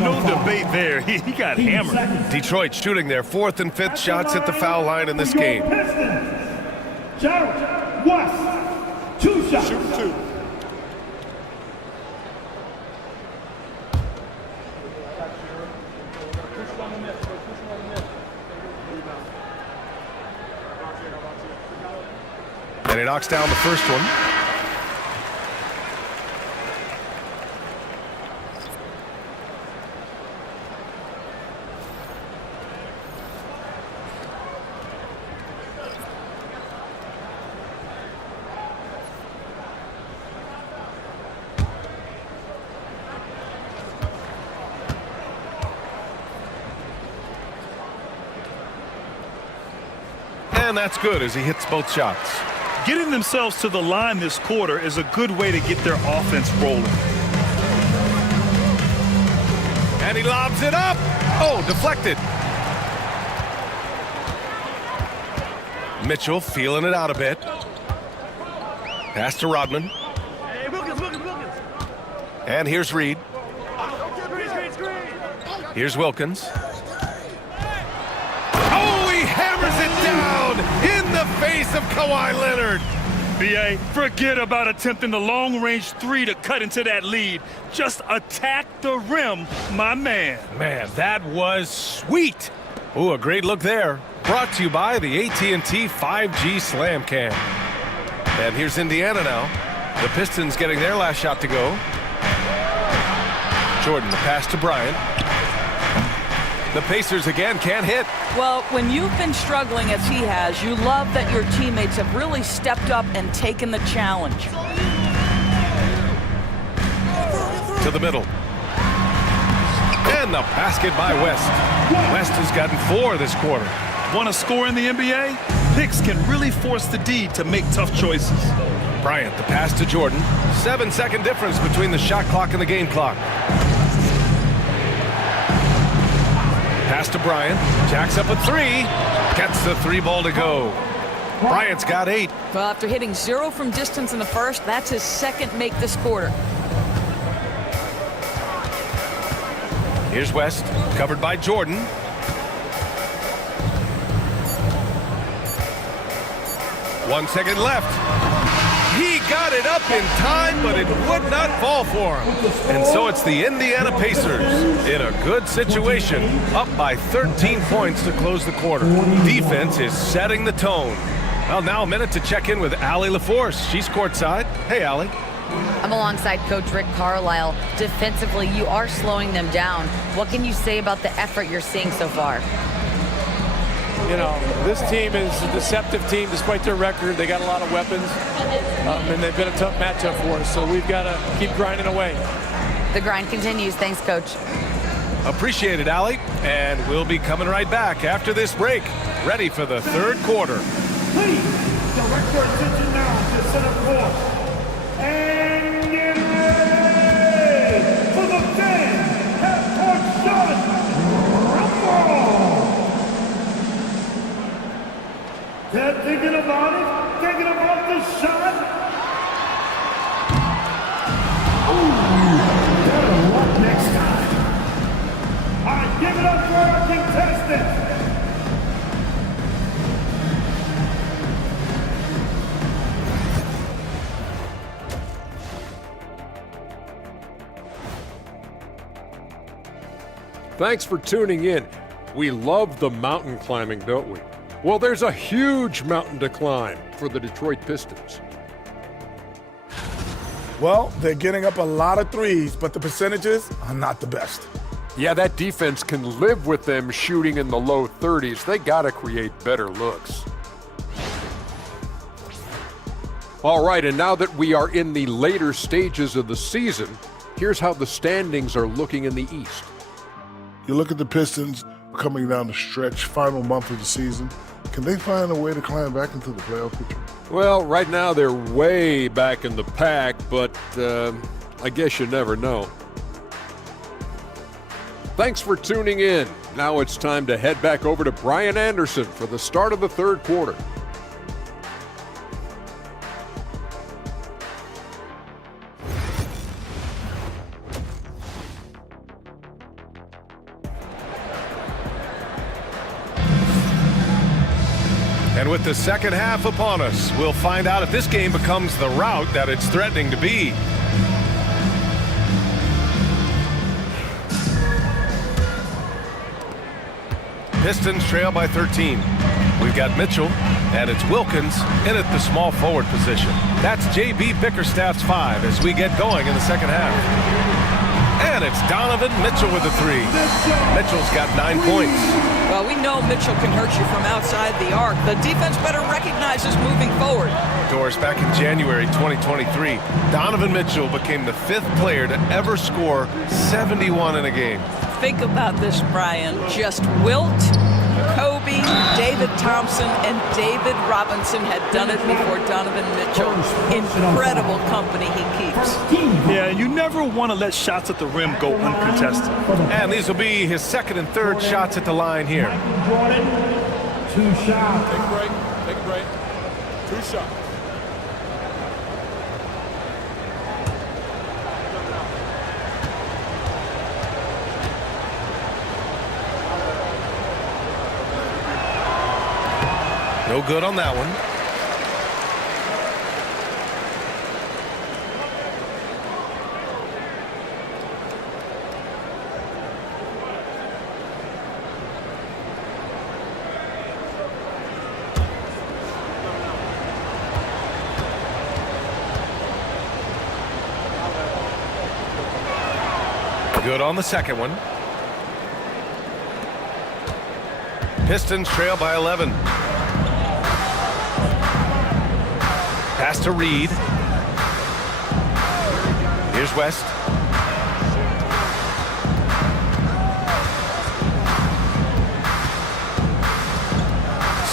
No debate there. He got hammered. Detroit shooting their 4th and 5th shots at the foul line in this game. Jared West, 2 shots. Shoot 2. And he knocks down the first one. And that's good as he hits both shots. Getting themselves to the line this quarter is a good way to get their offense rolling. And he lobs it up. Oh, deflected. Mitchell feeling it out a bit. Pass to Rodman. Hey, Wilkins. And here's Reed. Here's Wilkins. Oh, he hammers it down in the face of Kawhi Leonard. B.A., forget about attempting the long-range 3 to cut into that lead. Just attack the rim, my man. Man, that was sweet. Ooh, a great look there. Brought to you by the AT&T 5G Slam Cam. And here's Indiana now. The Pistons getting their last shot to go. Jordan, the pass to Bryant. The Pacers again can't hit. Well, when you've been struggling as he has, you love that your teammates have really stepped up and taken the challenge. To the middle. And the basket by West. West has gotten 4 this quarter. Want to score in the NBA? Picks can really force the D to make tough choices. Bryant, the pass to Jordan. 7-second difference between the shot clock and the game clock. Pass to Bryant. Jacks up a three. Gets the three ball to go. Bryant's got 8. Well, after hitting 0 from distance in the first, that's his second make this quarter. Here's West, covered by Jordan. One second left. He got it up in time, but it would not fall for him. And so it's the Indiana Pacers in a good situation, up by 13 points to close the quarter. Defense is setting the tone. Well, now a minute to check in with Allie LaForce. She's courtside. Hey, Allie. I'm alongside Coach Rick Carlisle. Defensively, you are slowing them down. What can you say about the effort you're seeing so far? You know, this team is a deceptive team despite their record. They got a lot of weapons, and they've been a tough matchup for us, so we've got to keep grinding away. The grind continues. Thanks, Coach. Appreciate it, Allie. And we'll be coming right back after this break, ready for the third quarter. Please direct your attention now to center court. And get ready for the fan half-court shot. Rumble! They're thinking about the shot. Ooh, better luck next time. All right, give it up for our contestants. Thanks for tuning in. We love the mountain climbing, don't we? Well, there's a huge mountain to climb for the Detroit Pistons. Well, they're getting up a lot of threes, but the percentages are not the best. Yeah, that defense can live with them shooting in the low 30s. They got to create better looks. All right, and now that we are in the later stages of the season, here's how the standings are looking in the East. You look at the Pistons coming down the stretch, final month of the season. Can they find a way to climb back into the playoff picture? Well, right now they're way back in the pack, but I guess you never know. Thanks for tuning in. Now it's time to head back over to Brian Anderson for the start of the third quarter. And with the second half upon us, we'll find out if this game becomes the rout that it's threatening to be. Pistons trail by 13. We've got Mitchell, and it's Wilkins in at the small forward position. That's J.B. Bickerstaff's 5 as we get going in the second half. And it's Donovan Mitchell with the 3. Mitchell's got 9 points. Well, we know Mitchell can hurt you from outside the arc. The defense better recognize this moving forward. Doris, back in January 2023, Donovan Mitchell became the 5th player to ever score 71 in a game. Think about this, Brian. Just Wilt, Kobe, David Thompson, and David Robinson had done it before Donovan Mitchell. Incredible company he keeps. Yeah, you never want to let shots at the rim go uncontested. And these will be his second and third shots at the line here. Jordan, 2 shots. Take a break. Take a break. 2 shots. No good on that one. Good on the second one. Pistons trail by 11. Pass to Reed. Here's West.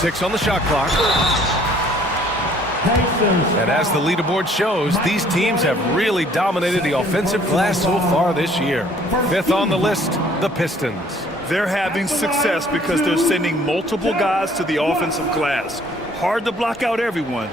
Six on the shot clock. And as the leaderboard shows, these teams have really dominated the offensive glass so far this year. Fifth on the list, the Pistons. They're having success because they're sending multiple guys to the offensive glass. Hard to block out everyone.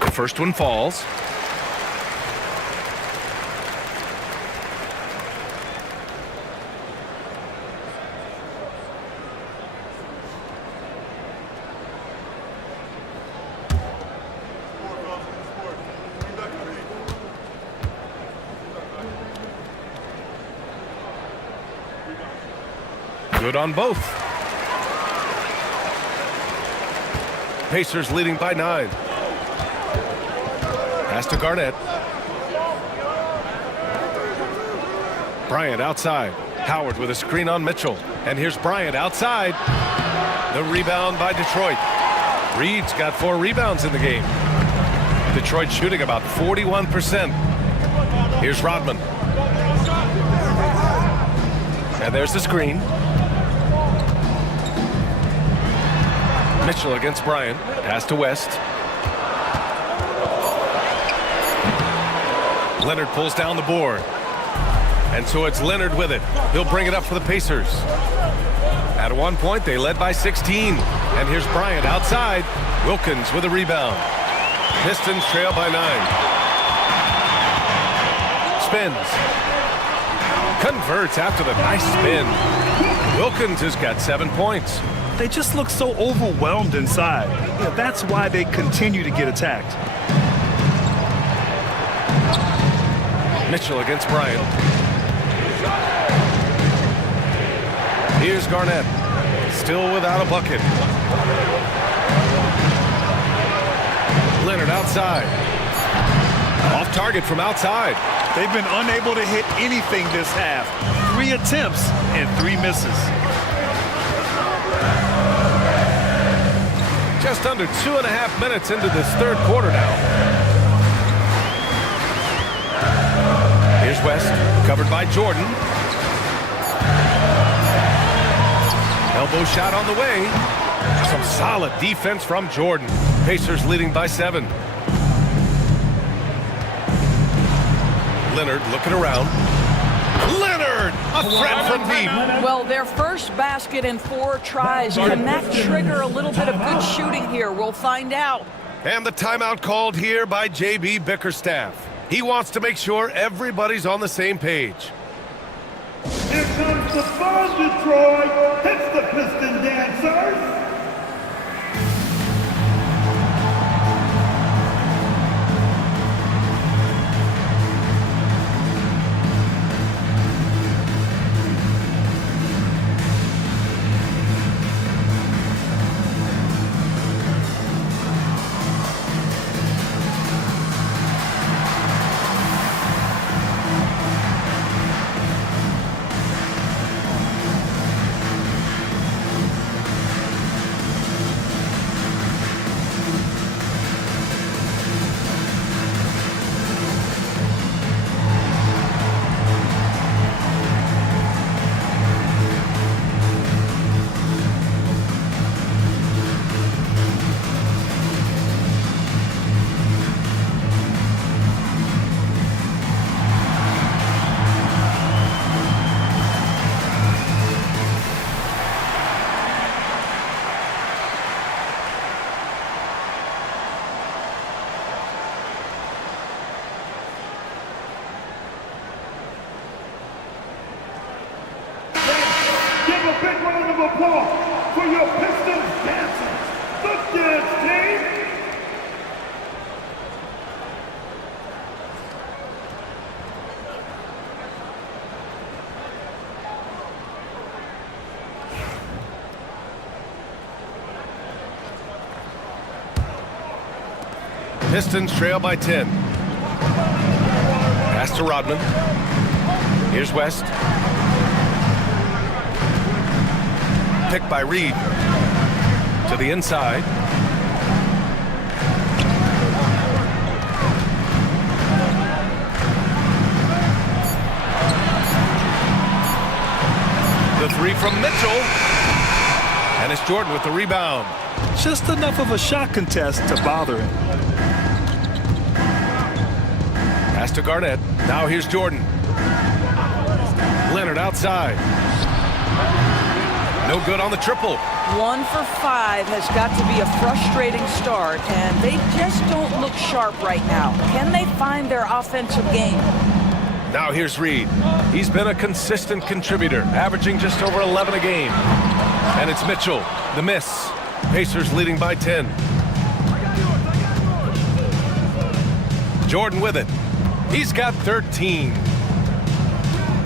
The first one falls. Good on both. Pacers leading by 9. Pass to Garnett. Bryant outside. Howard with a screen on Mitchell. And here's Bryant outside. The rebound by Detroit. Reed's got 4 rebounds in the game. Detroit shooting about 41%. Here's Rodman. And there's the screen. Mitchell against Bryant. Pass to West. Leonard pulls down the board. And so it's Leonard with it. He'll bring it up for the Pacers. At one point, they led by 16. And here's Bryant outside. Wilkins with a rebound. Pistons trail by 9. Spins. Converts after the nice spin. Wilkins has got 7 points. They just look so overwhelmed inside. That's why they continue to get attacked. Mitchell against Bryant. Here's Garnett. Still without a bucket. Leonard outside. Off target from outside. They've been unable to hit anything this half. 3 attempts and 3 misses. Just under 2.5 minutes into this third quarter now. Here's West, covered by Jordan. Elbow shot on the way. Some solid defense from Jordan. Pacers leading by 7. Leonard looking around. Leonard, a threat from deep. Well, their first basket in 4 tries. Can that trigger a little bit of good shooting here? We'll find out. And the timeout called here by J.B. Bickerstaff. He wants to make sure everybody's on the same page. Here comes the ball, Detroit. It's the Piston Dancers. For your Pistons dancers, the dance team. Pistons trail by 10. Pass to Rodman. Here's West. Picked by Reed. To the inside. from Mitchell. And it's Jordan with the rebound. Just enough of a shot contest to bother him. Pass to Garnett. Now here's Jordan. Leonard outside. No good on the triple. 1 for 5 has got to be a frustrating start, and they just don't look sharp right now. Can they find their offensive game? Now here's Reed. He's been a consistent contributor, averaging just over 11 a game. And it's Mitchell. The miss. Pacers leading by 10. Jordan with it. He's got 13.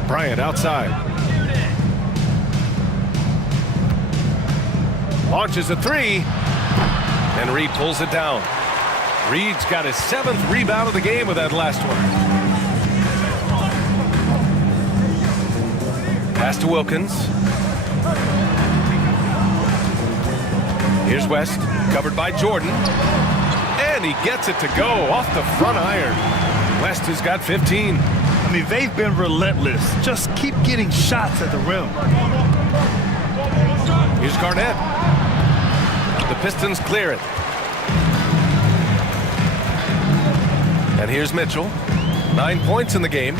Bryant outside. Launches a 3. And Reed pulls it down. Reed's got his 7th rebound of the game with that last one. Pass to Wilkins. Here's West, covered by Jordan. And he gets it to go off the front iron. West has got 15. I mean, they've been relentless. Just keep getting shots at the rim. Here's Garnett. The Pistons clear it. And here's Mitchell. 9 points in the game.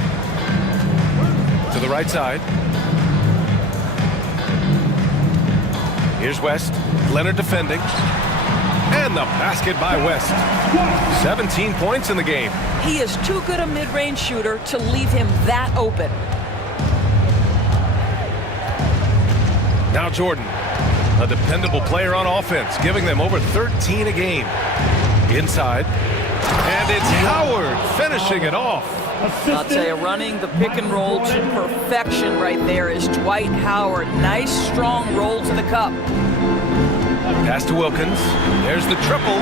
To the right side. Here's West. Leonard defending. And the basket by West. 17 points in the game. He is too good a mid-range shooter to leave him that open. Now Jordan, a dependable player on offense, giving them over 13 a game. Inside. And it's Howard finishing it off. I'll tell you, running the pick and roll to perfection right there is Dwight Howard. Nice, strong roll to the cup. Pass to Wilkins. There's the triple.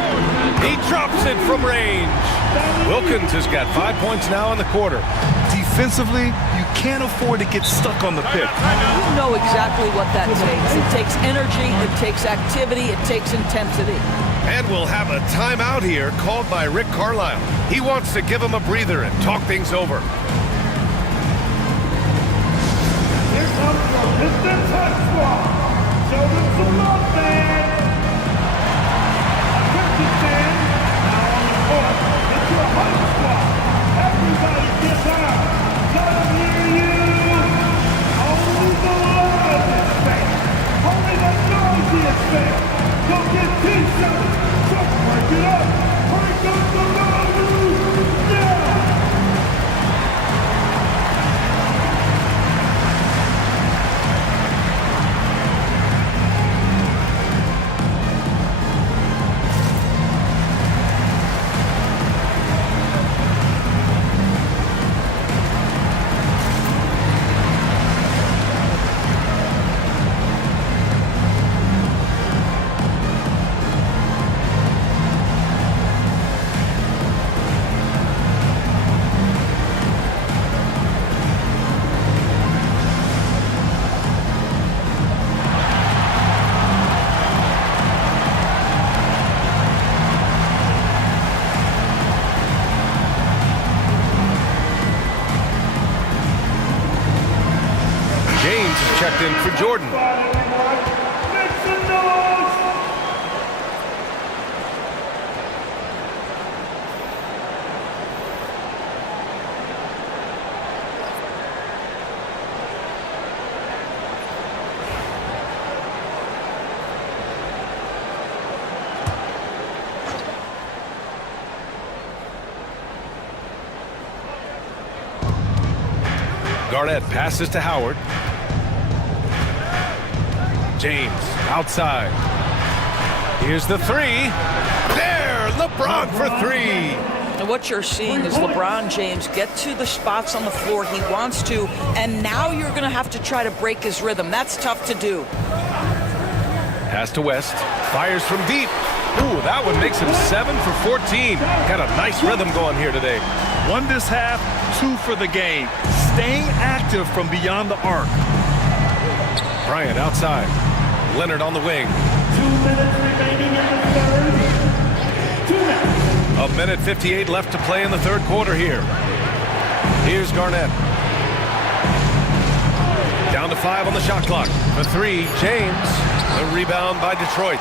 He drops it from range. Wilkins has got 5 points now in the quarter. Defensively, you can't afford to get stuck on the pick. You know exactly what that takes. It takes energy, it takes activity, it takes intensity. And we'll have a timeout here called by Rick Carlisle. He wants to give him a breather and talk things over. Here comes the Pistons hot squad. Show them some love, man. Pistons fans, now on the court. It's your hot squad. Everybody get down. Let them hear you. Only the love is fake. Only the noise is fake. Go get T-shirts. Just break it up. Break up the love. Yeah. Checked in for Jordan. Garnett passes to Howard. James outside. Here's the 3. There, LeBron for 3. And what you're seeing is LeBron James get to the spots on the floor he wants to, and now you're going to have to try to break his rhythm. That's tough to do. Pass to West. Fires from deep. Ooh, that one makes him 7 for 14. Got a nice rhythm going here today. 1 this half, 2 for the game. Staying active from beyond the arc. Bryant outside. Leonard on the wing. 2 minutes remaining in the third. 2 minutes. A minute 58 left to play in the third quarter here. Here's Garnett. Down to 5 on the shot clock. For 3, James. The rebound by Detroit.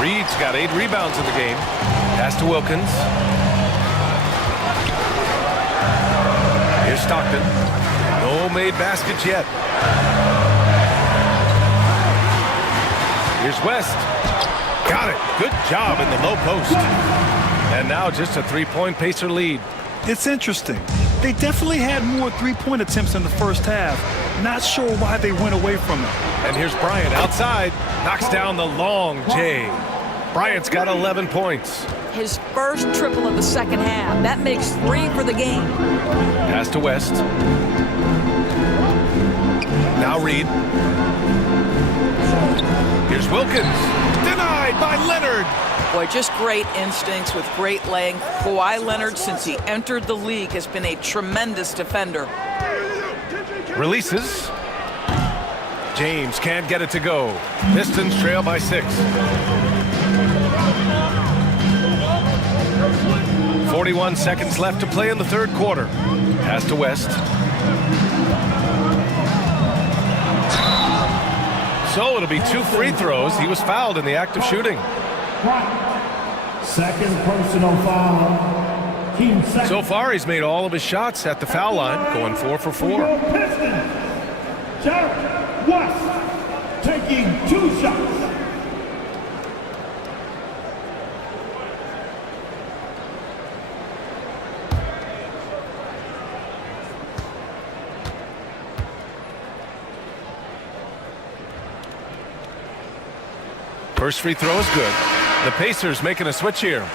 Reed's got 8 rebounds in the game. Pass to Wilkins. Here's Stockton. No made baskets yet. Here's West. Got it. Good job in the low post. And now just a 3-point Pacer lead. It's interesting. They definitely had more three-point attempts in the first half. Not sure why they went away from it. And here's Bryant outside. Knocks down the long J. Bryant's got 11 points. His first triple of the second half. That makes 3 for the game. Pass to West. Now Reed. Here's Wilkins. Denied by Leonard. Boy, just great instincts with great length. Kawhi Leonard, since he entered the league, has been a tremendous defender. Releases. James can't get it to go. Pistons trail by 6. 41 seconds left to play in the third quarter. Pass to West. So it'll be 2 free throws. He was fouled in the act of shooting. Second personal foul. Team second. So far, he's made all of his shots at the foul line, going 4 for 4. Pistons. Jarrett West taking 2 shots. First free throw is good. The Pacers making a switch here.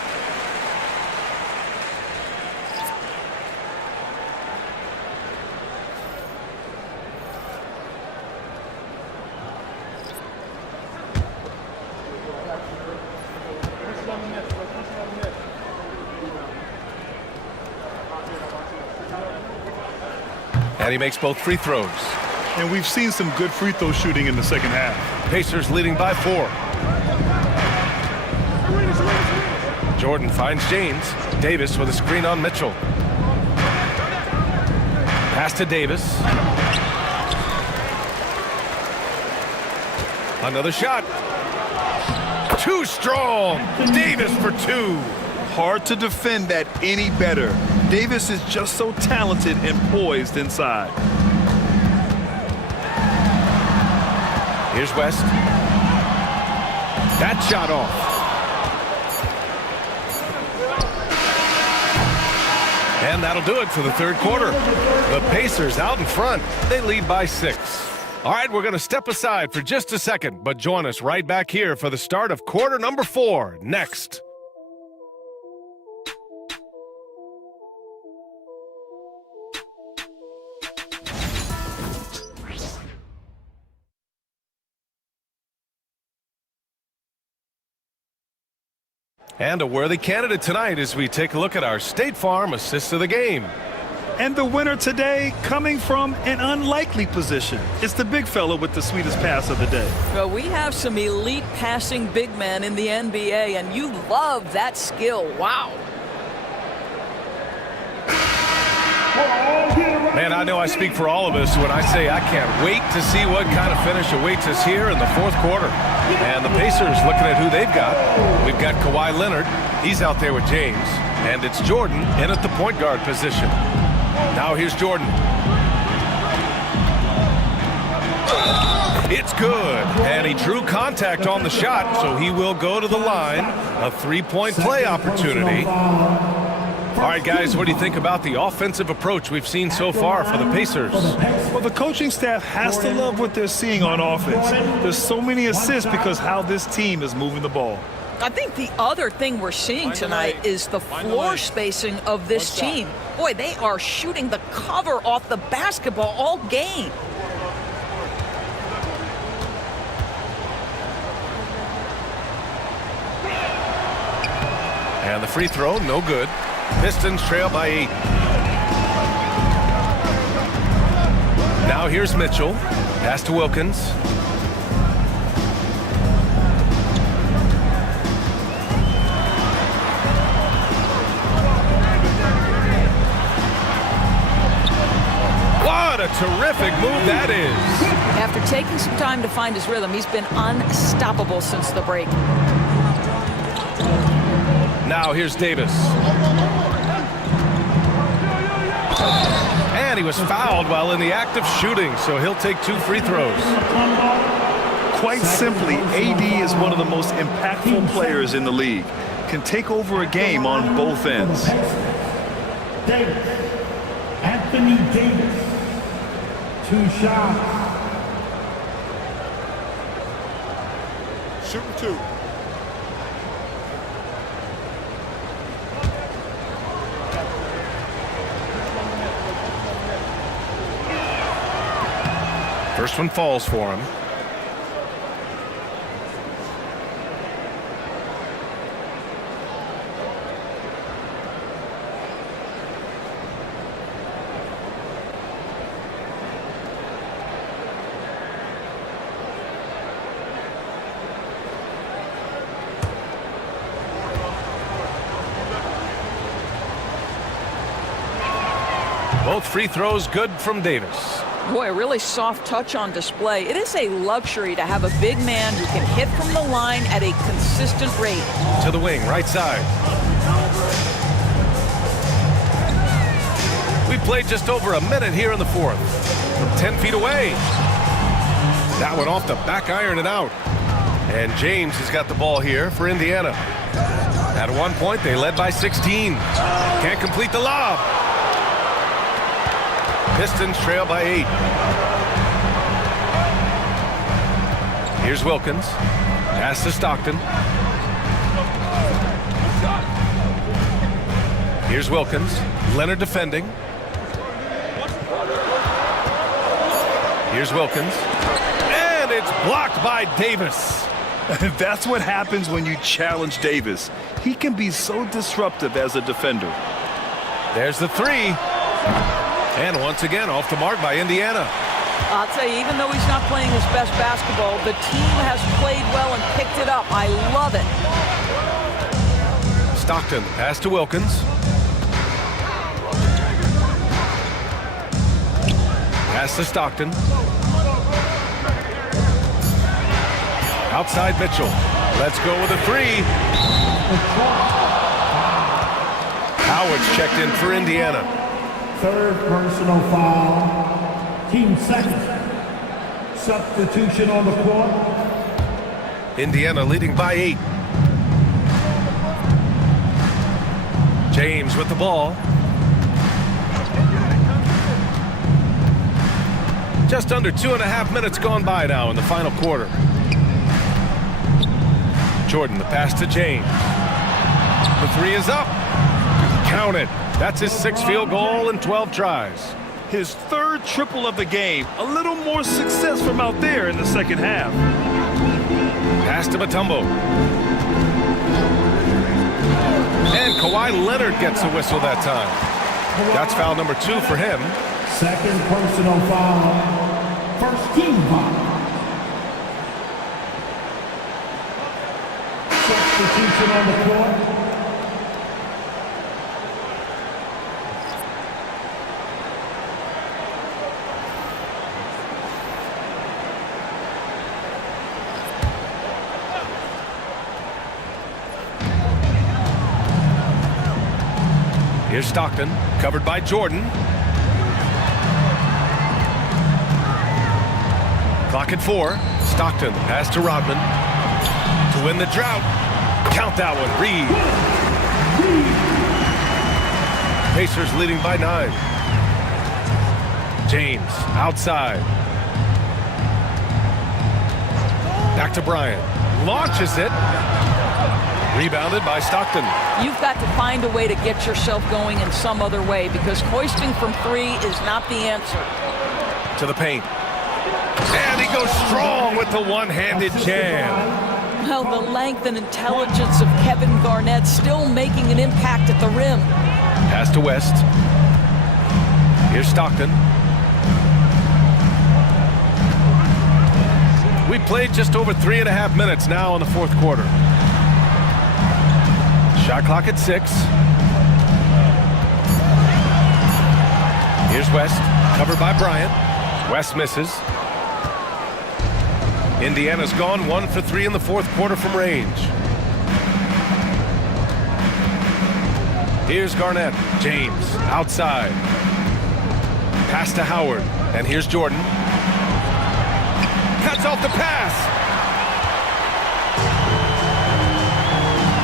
And he makes both free throws. And we've seen some good free throw shooting in the second half. Pacers leading by 4. Jordan finds James. Davis with a screen on Mitchell. Pass to Davis. Another shot. Too strong. Davis for 2. Hard to defend that any better. Davis is just so talented and poised inside. Here's West. That shot off. And that'll do it for the third quarter. The Pacers out in front. They lead by 6. All right, we're going to step aside for just a second, but join us right back here for the start of quarter number 4 next. And a worthy candidate tonight as we take a look at our State Farm assist of the game. And the winner today coming from an unlikely position. It's the big fella with the sweetest pass of the day. Well, we have some elite passing big men in the NBA, and you love that skill. Wow. Man, I know I speak for all of us when I say I can't wait to see what kind of finish awaits us here in the fourth quarter. And the Pacers looking at who they've got. We've got Kawhi Leonard. He's out there with James. And it's Jordan in at the point guard position. Now here's Jordan. It's good. And he drew contact on the shot, so he will go to the line. A 3-point play opportunity. All right, guys, what do you think about the offensive approach we've seen so far for the Pacers? Well, the coaching staff has to love what they're seeing on offense. There's so many assists because how this team is moving the ball. I think the other thing we're seeing tonight is the floor spacing of this team. Boy, they are shooting the cover off the basketball all game. And the free throw, no good. Pistons trail by 8. Now here's Mitchell. Pass to Wilkins. What a terrific move that is. After taking some time to find his rhythm, he's been unstoppable since the break. Now here's Davis. And he was fouled while in the act of shooting, so he'll take 2 free throws. Quite simply, AD is one of the most impactful players in the league. Can take over a game on both ends. Davis. Anthony Davis. 2 shots. Shooting 2. First one falls for him. Both free throws good from Davis. Boy, a really soft touch on display. It is a luxury to have a big man who can hit from the line at a consistent rate. To the wing, right side. We played just over a minute here in the fourth. From 10 feet away. That one off the back iron and out. And James has got the ball here for Indiana. At one point, they led by 16. Can't complete the lob. Pistons trail by 8. Here's Wilkins. Pass to Stockton. Here's Wilkins. Leonard defending. Here's Wilkins. And it's blocked by Davis. That's what happens when you challenge Davis. He can be so disruptive as a defender. There's the 3. And once again, off the mark by Indiana. I'll tell you, even though he's not playing his best basketball, the team has played well and picked it up. I love it. Stockton, pass to Wilkins. Pass to Stockton. Outside Mitchell. Let's go with a 3. Howard's checked in for Indiana. 3rd personal foul. Team second. Substitution on the court. Indiana leading by 8. James with the ball. Just under 2.5 minutes gone by now in the final quarter. Jordan, the pass to James. The 3 is up. Count it. That's his 6th field goal in 12 tries. His 3rd triple of the game. A little more success from out there in the second half. Pass to Mutombo. And Kawhi Leonard gets a whistle that time. That's foul number 2 for him. 2nd personal foul. 1st team foul. Substitution on the court. Here's Stockton, covered by Jordan. Clock at 4. Stockton, pass to Rodman. To win the drought. Count that one, Reed. Pacers leading by 9. James, outside. Back to Bryant. Launches it. Rebounded by Stockton. You've got to find a way to get yourself going in some other way, because hoisting from 3 is not the answer. To the paint. And he goes strong with the one-handed jam. Well, the length and intelligence of Kevin Garnett still making an impact at the rim. Pass to West. Here's Stockton. We played just over 3.5 minutes now in the fourth quarter. Shot clock at 6. Here's West. Covered by Bryant. West misses. Indiana's gone 1 for 3 in the fourth quarter from range. Here's Garnett. James outside. Pass to Howard. And here's Jordan. Cuts off the pass.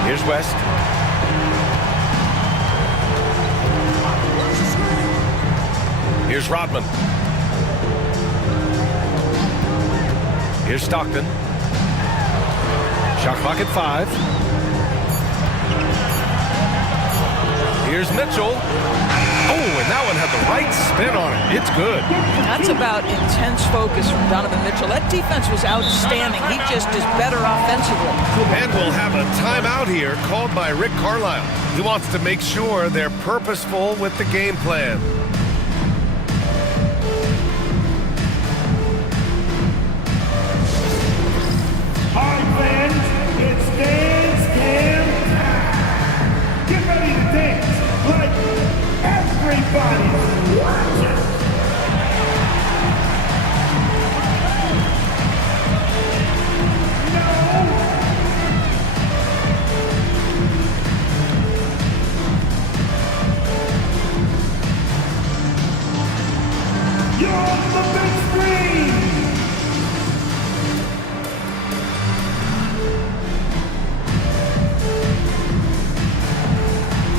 Here's West. Here's Rodman. Here's Stockton. Shot clock at 5. Here's Mitchell. Oh, and that one had the right spin on it. It's good. That's about intense focus from Donovan Mitchell. That defense was outstanding. He just is better offensively. And we'll have a timeout here called by Rick Carlisle. He wants to make sure they're purposeful with the game plan. All right, fans, it's dance cam time. Get ready to dance like everybody's watching. You're on the big screen.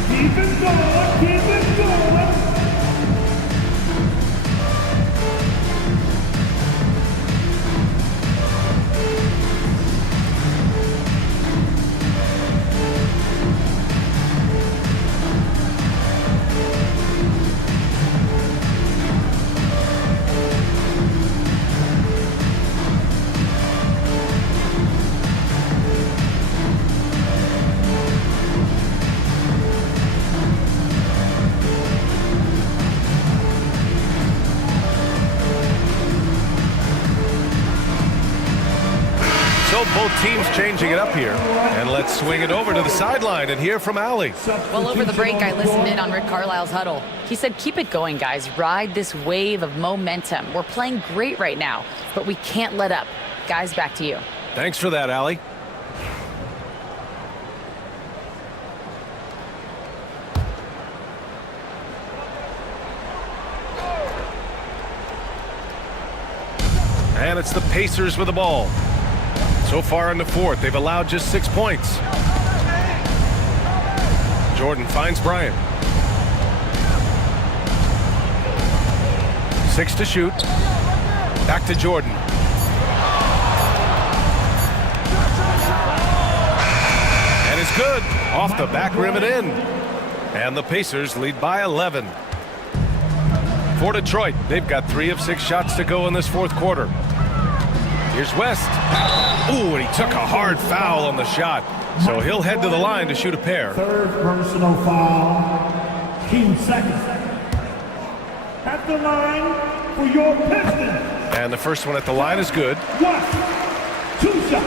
Keep it going, keep it going. So both teams changing it up here. And let's swing it over to the sideline and hear from Allie. Well, over the break, I listened in on Rick Carlisle's huddle. He said, keep it going, guys. Ride this wave of momentum. We're playing great right now, but we can't let up. Guys, back to you. Thanks for that, Allie. And it's the Pacers with the ball. So far in the fourth, they've allowed just 6 points. Jordan finds Bryant. 6 to shoot. Back to Jordan. And it's good. Off the back rim and in. And the Pacers lead by 11. For Detroit, they've got 3 of 6 shots to go in this fourth quarter. Here's West. Ooh, and he took a hard foul on the shot. So he'll head to the line to shoot a pair. Third personal foul. Team second. At the line for your Pistons. And the first one at the line is good. West. 2 shots.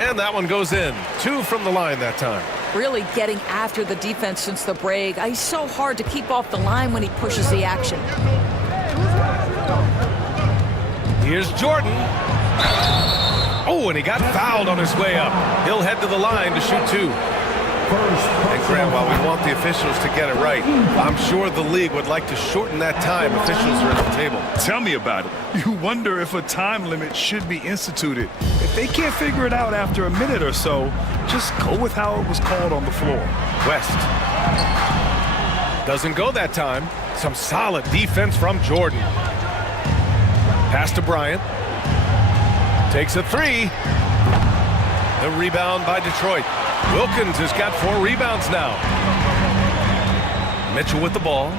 And that one goes in. 2 from the line that time. Really getting after the defense since the break. He's so hard to keep off the line when he pushes the action. Here's Jordan. Oh, and he got fouled on his way up. He'll head to the line to shoot 2. And Graham, while we want the officials to get it right, I'm sure the league would like to shorten that time officials are at the table. Tell me about it. You wonder if a time limit should be instituted. If they can't figure it out after a minute or so, just go with how it was called on the floor. West. Doesn't go that time. Some solid defense from Jordan. Pass to Bryant. Takes a 3. The rebound by Detroit. Wilkins has got 4 rebounds now. Mitchell with the ball.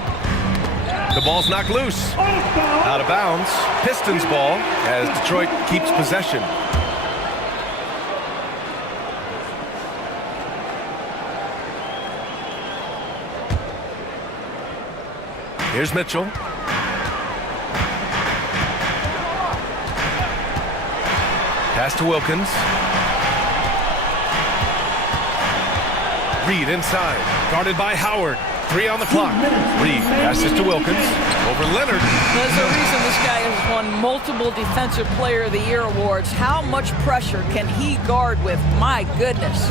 The ball's knocked loose. Out of bounds. Pistons ball as Detroit keeps possession. Here's Mitchell. Pass to Wilkins. Reed inside. Guarded by Howard. 3 on the clock. Reed passes to Wilkins. Over Leonard. There's a reason this guy has won multiple Defensive Player of the Year awards. How much pressure can he guard with? My goodness.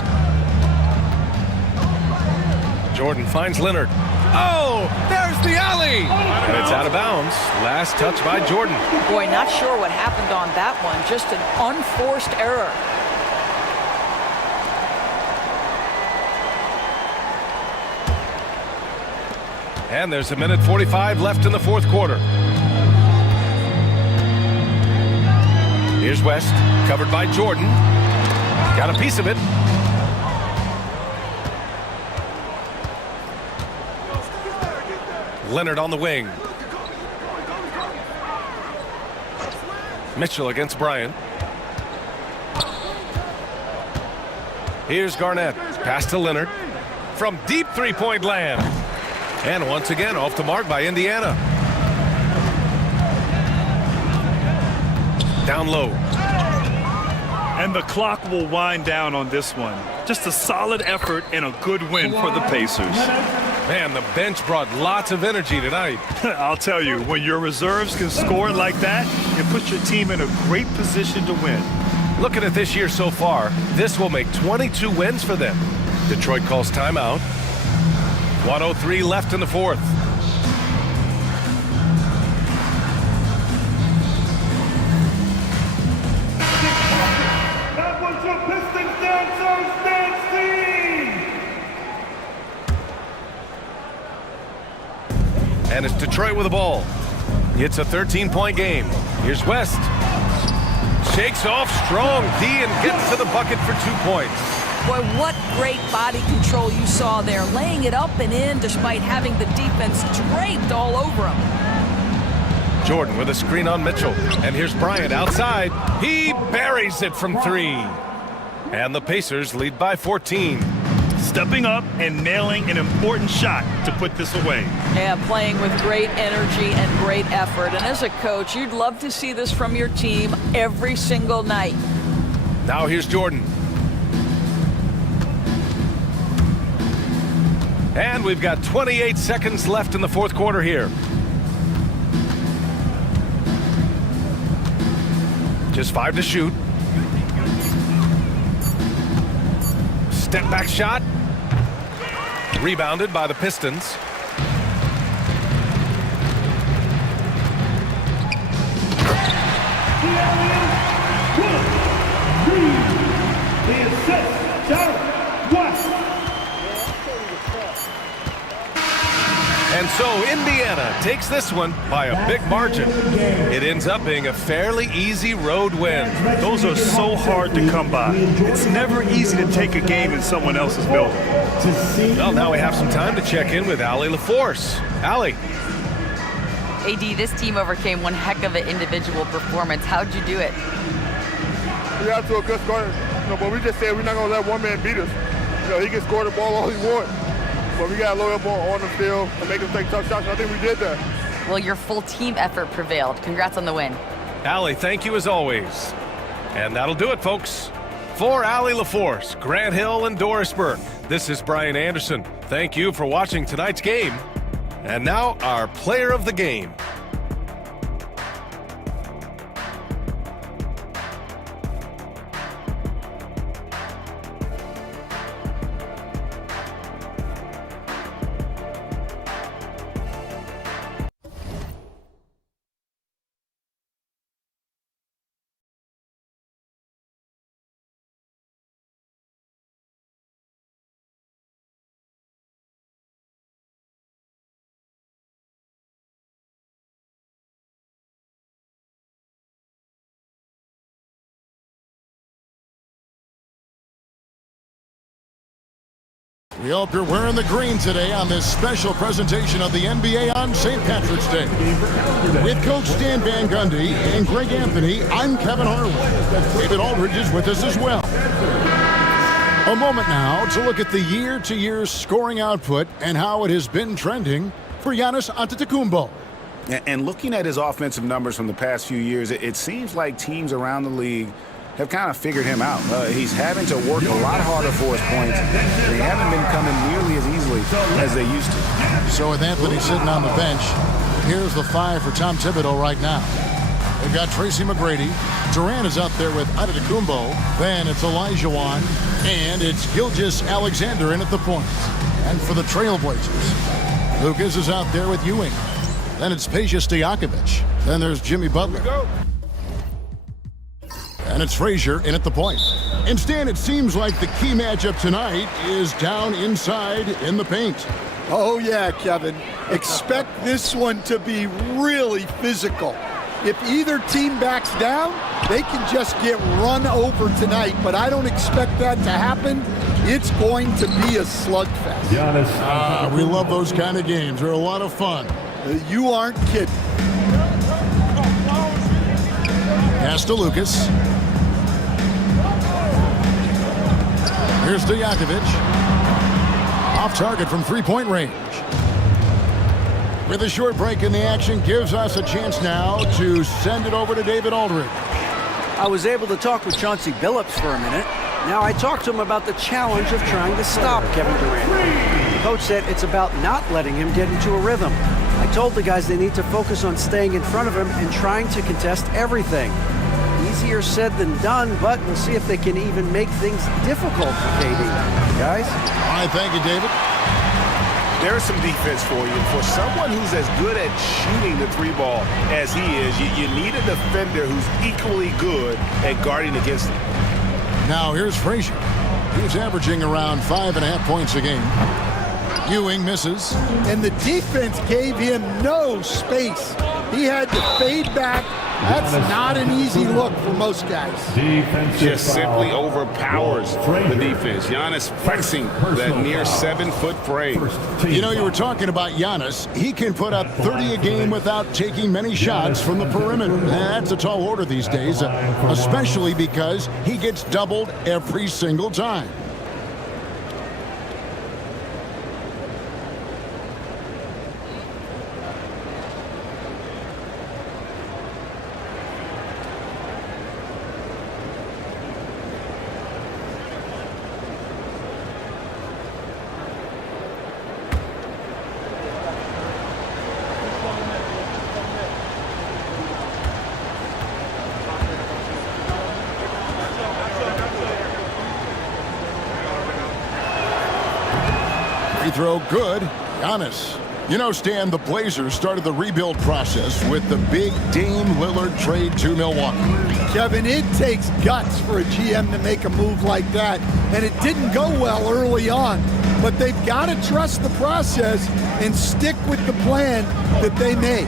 Jordan finds Leonard. Oh, there's the alley. And it's out of bounds. Last touch by Jordan. Boy, not sure what happened on that one. Just an unforced error. And there's a minute 45 left in the fourth quarter. Here's West, covered by Jordan. Got a piece of it. Leonard on the wing. Mitchell against Bryant. Here's Garnett. Pass to Leonard. From deep three-point land. And once again, off the mark by Indiana. Down low. And the clock will wind down on this one. Just a solid effort and a good win for the Pacers. Man, the bench brought lots of energy tonight. I'll tell you, when your reserves can score like that, it puts your team in a great position to win. Looking at this year so far, this will make 22 wins for them. Detroit calls timeout. 1:03 left in the fourth. That was your Pistons Dancers Dance Team! And it's Detroit with the ball. It's a 13-point game. Here's West. Shakes off strong D and gets to the bucket for 2 points. Boy, what great body control you saw there, laying it up and in despite having the defense draped all over him. Jordan with a screen on Mitchell. And here's Bryant outside. He buries it from 3. And the Pacers lead by 14. Stepping up and nailing an important shot to put this away. Yeah, playing with great energy and great effort. And as a coach, you'd love to see this from your team every single night. Now here's Jordan. And we've got 28 seconds left in the fourth quarter here. Just 5 to shoot. Step back shot. Rebounded by the Pistons. The assist, Derek West. And so Indiana takes this one by a big margin. It ends up being a fairly easy road win. Those are so hard to come by. It's never easy to take a game in someone else's building. Well, now we have some time to check in with Allie LaForce. Allie. AD, this team overcame one heck of an individual performance. How'd you do it? We got to a good score, but we just said we're not going to let one man beat us. He can score the ball all he wants. But we got to load up on the field and make them take tough shots. I think we did that. Well, your full team effort prevailed. Congrats on the win. Allie, thank you as always. And that'll do it, folks. For Allie LaForce, Grant Hill, and Doris Burke, this is Brian Anderson. Thank you for watching tonight's game. And now our player of the game. We hope you're wearing the green today on this special presentation of the NBA on St. Patrick's Day. With Coach Stan Van Gundy and Greg Anthony, I'm Kevin Harlan. David Aldridge is with us as well. A moment now to look at the year-to-year scoring output and how it has been trending for Giannis Antetokounmpo. And looking at his offensive numbers from the past few years, it seems like teams around the league have kind of figured him out. He's having to work a lot harder for his points. They haven't been coming nearly as easily quickly as they used to. So with Anthony sitting on the bench, here's the 5 for Tom Thibodeau right now. They've got Tracy McGrady. Durant is out there with Antetokounmpo. Then it's Olajuwon. And it's Gilgeous Alexander in at the point. And for the Trailblazers, Lucas is out there with Ewing. Then it's Peja Stojakovic. Then there's Jimmy Butler. And it's Frazier in at the point. And Stan, it seems like the key matchup tonight is down inside in the paint. Oh, yeah, Kevin. Expect this one to be really physical. If either team backs down, they can just get run over tonight, but I don't expect that to happen. It's going to be a slugfest. We love those kind of games. They're a lot of fun. You aren't kidding. Pass to Lucas. Here's Stojakovic. Off target from three-point range. With a short break in the action, gives us a chance now to send it over to David Aldridge. I was able to talk with Chauncey Billups for a minute. Now I talked to him about the challenge of trying to stop Kevin Durant. The coach said it's about not letting him get into a rhythm. I told the guys they need to focus on staying in front of him and trying to contest everything. Easier said than done, but we'll see if they can even make things difficult for KD. Guys? All right, thank you, David. There's some defense for you. For someone who's as good at shooting the three ball as he is, you need a defender who's equally good at guarding against him. Now here's Frazier. He's averaging around 5.5 points a game. Ewing misses. And the defense gave him no space. He had to fade back. That's not an easy look for most guys. Just simply overpowers the defense. Giannis flexing that near 7-foot frame. You know, you were talking about Giannis. He can put up 30 a game without taking many shots from the perimeter. That's a tall order these days, especially because he gets doubled every single time. Free throw good. Giannis. You know, Stan, the Blazers started the rebuild process with the big Dame Lillard trade to Milwaukee. Kevin, it takes guts for a GM to make a move like that, and it didn't go well early on. But they've got to trust the process and stick with the plan that they made.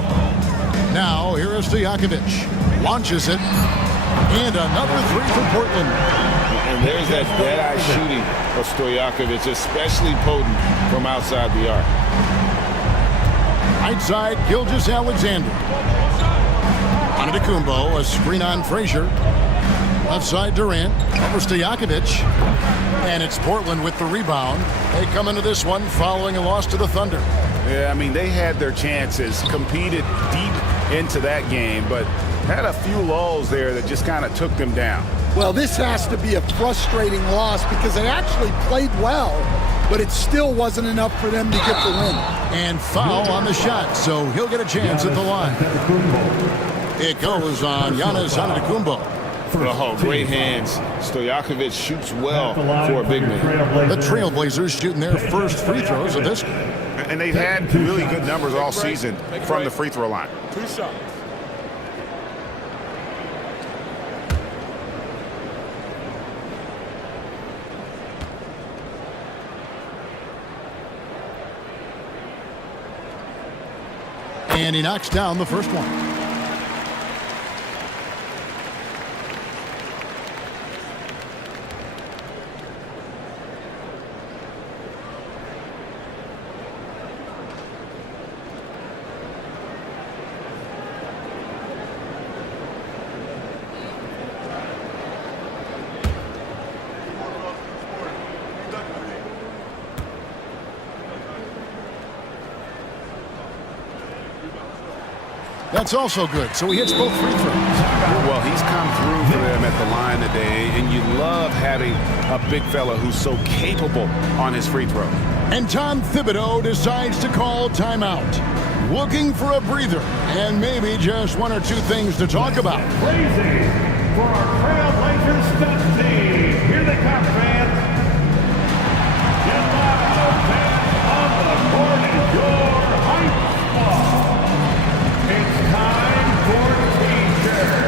Now, here is Stojakovic. Launches it. And another three for Portland. And there's that dead-eye shooting of Stojakovic, especially potent from outside the arc. Right side, Gilgeous Alexander. Antetokounmpo, a screen on Frazier. Left side, Durant. Over Stojakovic. And it's Portland with the rebound. They come into this one following a loss to the Thunder. Yeah, I mean, they had their chances, competed deep into that game, but had a few lulls there that just kind of took them down. Well, this has to be a frustrating loss because they actually played well, but it still wasn't enough for them to get the win. And foul on the shot, so he'll get a chance at the line. It goes on Giannis Antetokounmpo. Oh, great hands. Stojakovic shoots well for a big man. The Trailblazers shooting their first free throws of this game. And they've had really good numbers all season from the free throw line. 2 shots. And he knocks down the first one. That's also good. So he hits both free throws. Well, he's come through for them at the line today, and you love having a big fella who's so capable on his free throw. And Tom Thibodeau decides to call timeout. Looking for a breather and maybe just one or two things to talk about. Crazy for our Trailblazers stunt team. Here they come, fans. Get loud, fans on the court and your hype squad. It's time for T-shirts.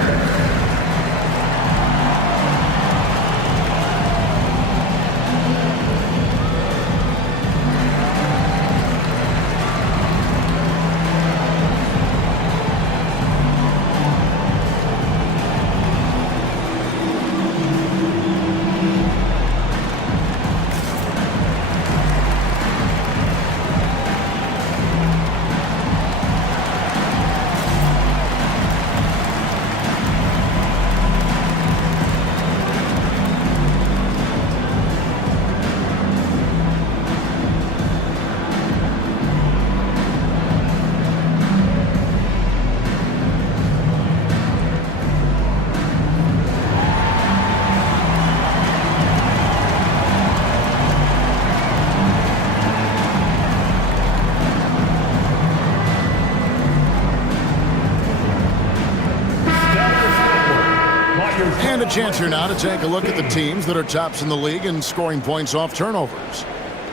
And a chance here now to take a look at the teams that are tops in the league in scoring points off turnovers.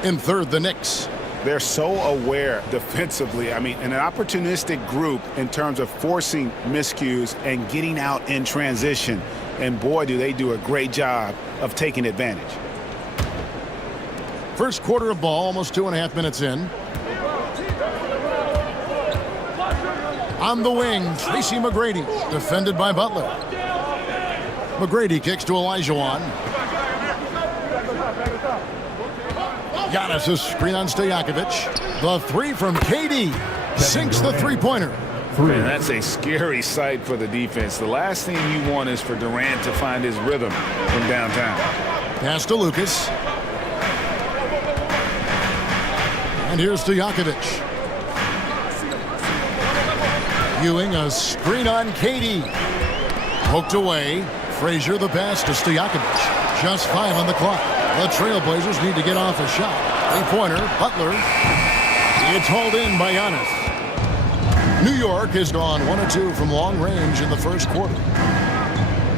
In third, the Knicks. They're so aware defensively. I mean, an opportunistic group in terms of forcing miscues and getting out in transition. And boy, do they do a great job of taking advantage. First quarter of ball, almost 2.5 minutes in. On the wing, Tracy McGrady, defended by Butler. McGrady kicks to Olajuwon. Giannis' screen on Stojakovic. The three from KD. Sinks the three-pointer. Man, that's a scary sight for the defense. The last thing you want is for Durant to find his rhythm from downtown. Pass to Lucas. And here's Stojakovic. Ewing, a screen on KD. Poked away. Frazier the pass to Stojakovic. Just 5 on the clock. The Trailblazers need to get off a shot. Three-pointer, Butler. It's hauled in by Giannis. New York has gone 1 of 2 from long range in the first quarter.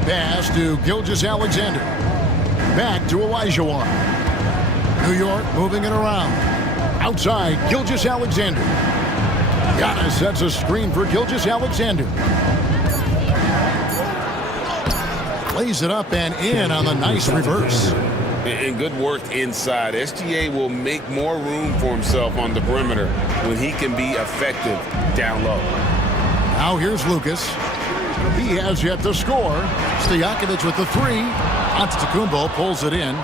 Pass to Gilgeous-Alexander. Back to Olajuwon. New York moving it around. Outside, Gilgeous-Alexander. Giannis sets a screen for Gilgeous-Alexander. Plays it up and in on the nice reverse. And good work inside. SGA will make more room for himself on the perimeter when he can be effective down low. Now here's Lucas. He has yet to score. Stojakovic with the three. Antetokounmpo pulls it in.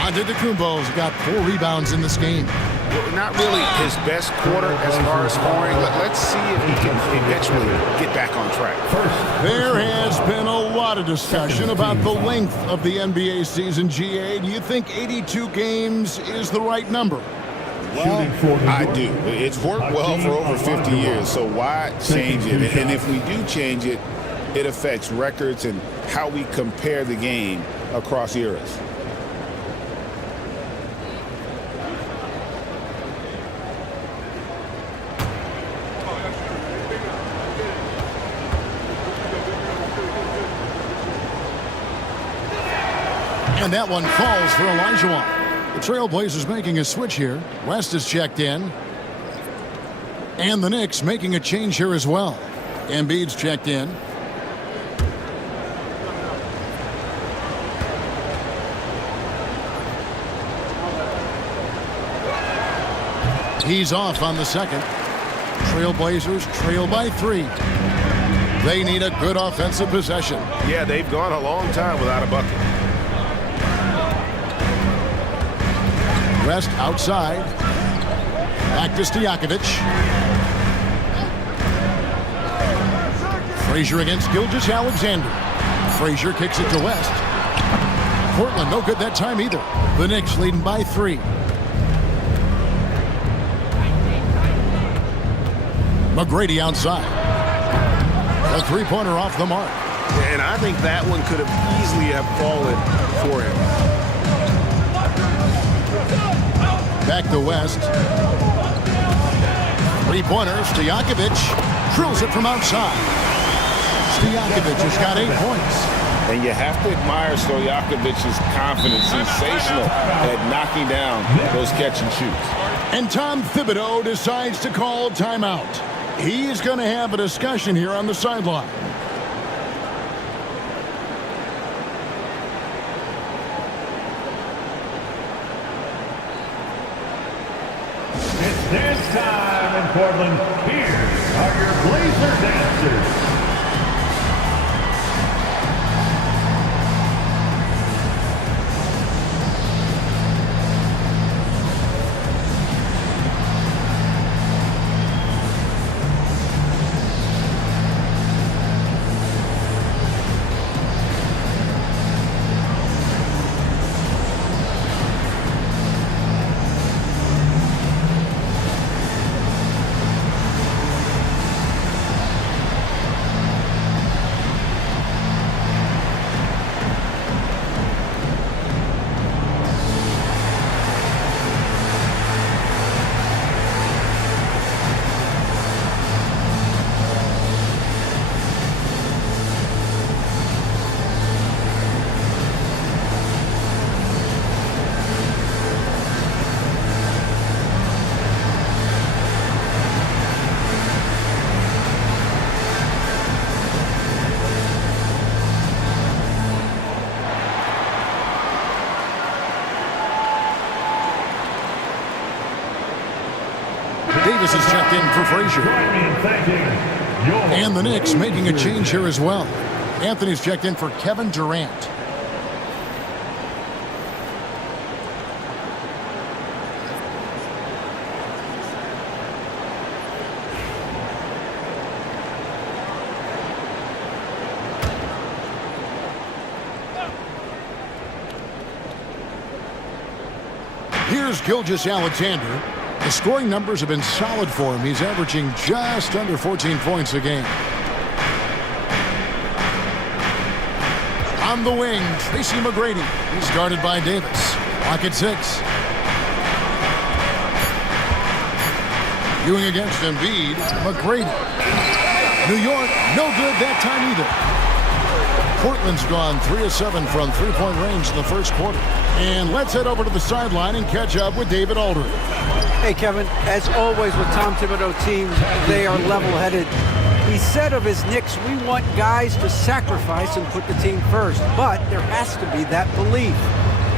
Antetokounmpo's got 4 rebounds in this game. Not really his best quarter as far as scoring. Let's see if he can eventually get back on track. There has been a lot of discussion about the length of the NBA season, GA. Do you think 82 games is the right number? Well, I do. It's worked well for over 50 years, so why change it? And if we do change it, it affects records and how we compare the game across eras. And that one falls for Olajuwon. The Trailblazers making a switch here. West is checked in. And the Knicks making a change here as well. Embiid's checked in. He's off on the second. Trailblazers trail by 3. They need a good offensive possession. Yeah, they've gone a long time without a bucket. West outside. Back to Stojakovic. Frazier against Gilgeous-Alexander. Frazier kicks it to West. Portland no good that time either. The Knicks leading by 3. McGrady outside. A three-pointer off the mark. And I think that one could have easily have fallen for him. Back to West. Three-pointer, Stojakovic drills it from outside. Stojakovic has got 8 points. And you have to admire Stojakovic's confidence. Sensational at knocking down those catch and shoots. And Tom Thibodeau decides to call timeout. He's going to have a discussion here on the sideline. It's dance time in Portland. Here are your Blazer dancers. Davis is checked in for Frazier. And the Knicks making a change here as well. Anthony's checked in for Kevin Durant. Here's Gilgeous-Alexander. The scoring numbers have been solid for him. He's averaging just under 14 points a game. On the wing, Tracy McGrady. He's guarded by Davis. Lock at 6. Ewing against Embiid. McGrady. New York, no good that time either. Portland's gone 3 of 7 from three-point range in the first quarter. And let's head over to the sideline and catch up with David Aldridge. Hey, Kevin, as always with Tom Thibodeau teams, they are level-headed. He said of his Knicks, we want guys to sacrifice and put the team first. But there has to be that belief.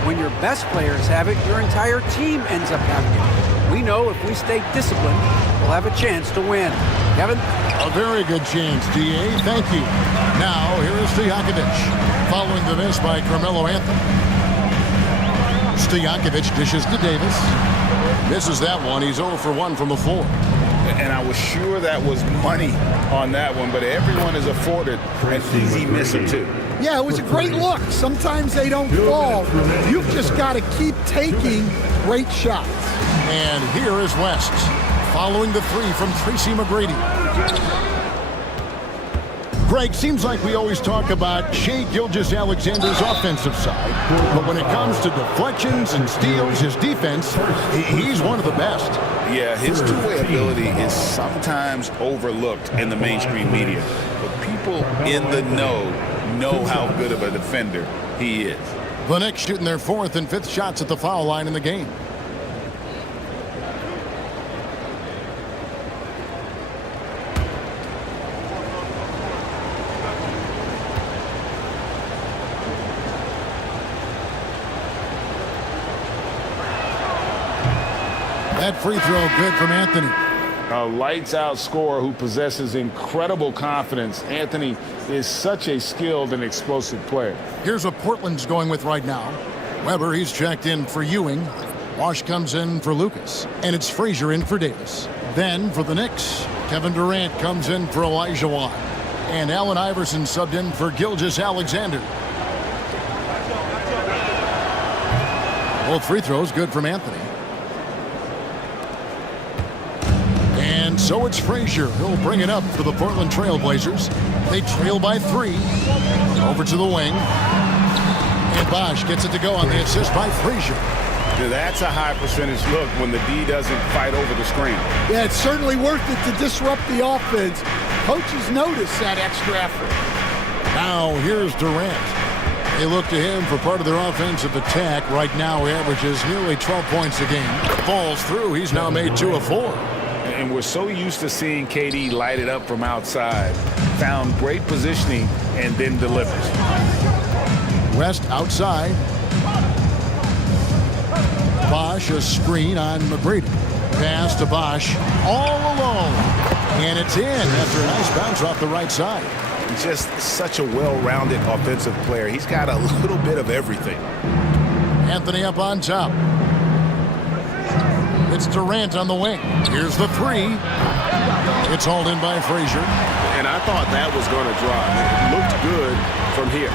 When your best players have it, your entire team ends up having it. We know if we stay disciplined, we'll have a chance to win. Kevin? A very good chance, D.A. Thank you. Now, here is Stojakovic. Following the miss by Carmelo Anthony. Stojakovic dishes to Davis. Misses that one. He's 0 for 1 from the floor. And I was sure that was money on that one, but everyone is afforded an easy miss or two. Yeah, it was a great look. Sometimes they don't fall. You've just got to keep taking great shots. And here is West, following the 3 from Tracy McGrady. Greg, seems like we always talk about Shai Gilgeous-Alexander's offensive side, but when it comes to deflections and steals, his defense, he's one of the best. Yeah, his two-way ability is sometimes overlooked in the mainstream media, but people in the know how good of a defender he is. The Knicks shooting their 4th and 5th shots at the foul line in the game. That free throw good from Anthony. A lights-out scorer who possesses incredible confidence. Anthony is such a skilled and explosive player. Here's what Portland's going with right now. Weber, he's checked in for Ewing. Wash comes in for Lucas. And it's Frazier in for Davis. Then for the Knicks, Kevin Durant comes in for Elijah Wan. And Allen Iverson subbed in for Gilgeous-Alexander. Both free throws good from Anthony. And so it's Frazier. He'll bring it up for the Portland Trailblazers. They trail by 3. Over to the wing. And Bosch gets it to go on the assist by Frazier. That's a high percentage look when the D doesn't fight over the screen. Yeah, it's certainly worth it to disrupt the offense. Coaches notice that extra effort. Now here's Durant. They look to him for part of their offensive attack. Right now he averages nearly 12 points a game. Falls through. He's now made 2 of 4. And we're so used to seeing KD light it up from outside. Found great positioning and then delivers. West outside. Bosch, a screen on McGrady. Pass to Bosch, all alone. And it's in after a nice bounce off the right side. Just such a well-rounded offensive player. He's got a little bit of everything. Anthony up on top. It's Durant on the wing. Here's the 3. It's hauled in by Frazier. And I thought that was going to drive. It looked good from here.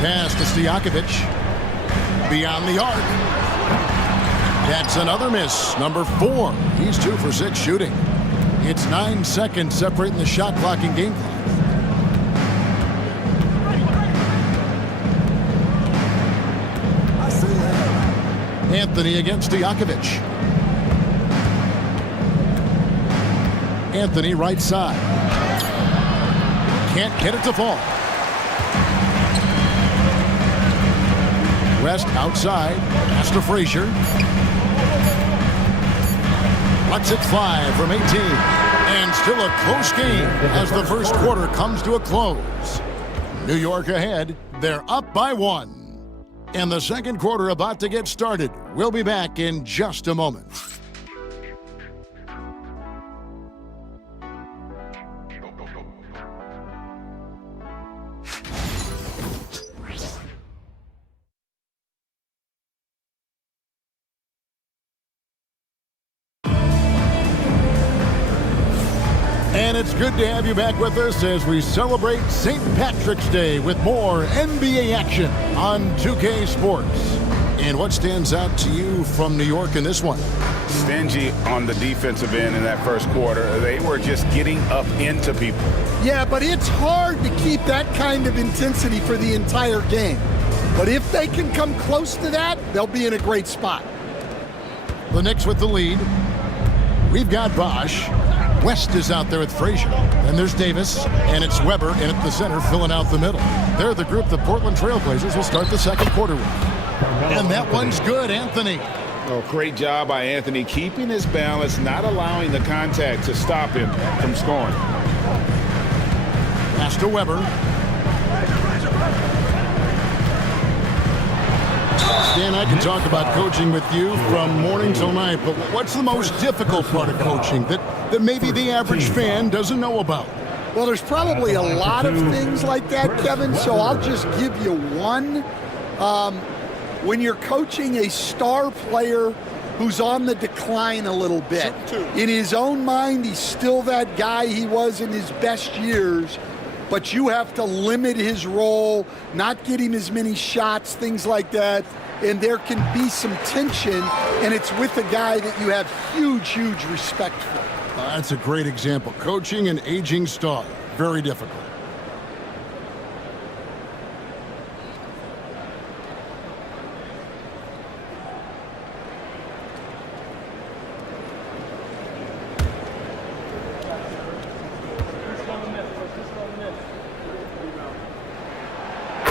Pass to Stojakovic. Beyond the arc. That's another miss. Number 4. He's 2 for 6 shooting. It's 9 seconds separating the shot clock and game clock. Anthony against Stojakovic. Anthony right side. Can't get it to fall. West outside. Pass to Frazier. Lets it fly from 18. And still a close game as the first quarter comes to a close. New York ahead. They're up by 1. And the second quarter about to get started. We'll be back in just a moment. And it's good to have you back with us as we celebrate St. Patrick's Day with more NBA action on 2K Sports. And what stands out to you from New York in this one? Stingy on the defensive end in that first quarter. They were just getting up into people. Yeah, but it's hard to keep that kind of intensity for the entire game. But if they can come close to that, they'll be in a great spot. The Knicks with the lead. We've got Bosch. West is out there with Frazier. And there's Davis. And it's Weber in at the center filling out the middle. They're the group the Portland Trailblazers will start the second quarter with. And that one's good, Anthony. Oh, great job by Anthony keeping his balance, not allowing the contact to stop him from scoring. Pass to Weber. Stan, I can talk about coaching with you from morning till night, but what's the most difficult part of coaching that maybe the average fan doesn't know about? Well, there's probably a lot of things like that, Kevin, so I'll just give you one. When you're coaching a star player who's on the decline a little bit, in his own mind, he's still that guy he was in his best years, but you have to limit his role, not get him as many shots, things like that. And there can be some tension, and it's with a guy that you have huge, huge respect for. That's a great example. Coaching an aging star, very difficult.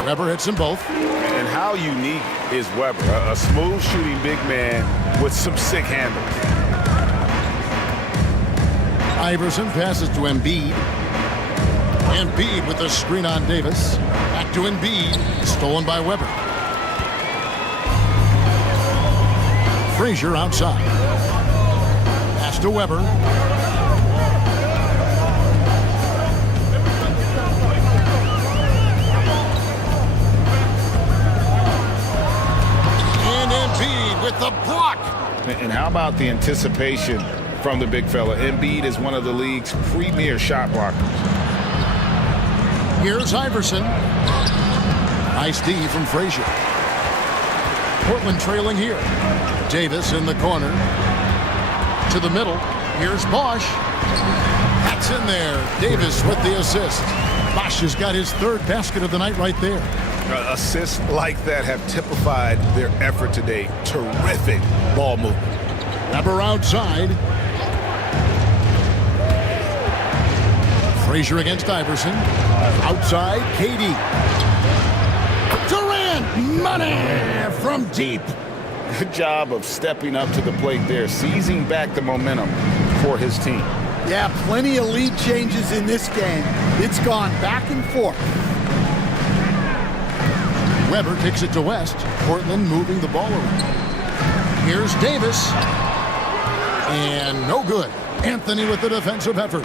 Weber hits them both. And how unique is Weber? A smooth shooting big man with some sick handle. Iverson passes to Embiid. Embiid with a screen on Davis. Back to Embiid. Stolen by Weber. Frazier outside. Pass to Weber. With the block. And how about the anticipation from the big fella? Embiid is one of the league's premier shot blockers. Here's Iverson. Nice D from Frazier. Portland trailing here. Davis in the corner. To the middle. Here's Bosch. That's in there. Davis with the assist. Bosch has got his third basket of the night right there. Assists like that have typified their effort today. Terrific ball movement. Weber outside. Frazier against Iverson. Outside, KD. Durant, money from deep. Good job of stepping up to the plate there, seizing back the momentum for his team. Yeah, plenty of lead changes in this game. It's gone back and forth. Weber kicks it to West. Portland moving the ball around. Here's Davis. And no good. Anthony with the defensive effort.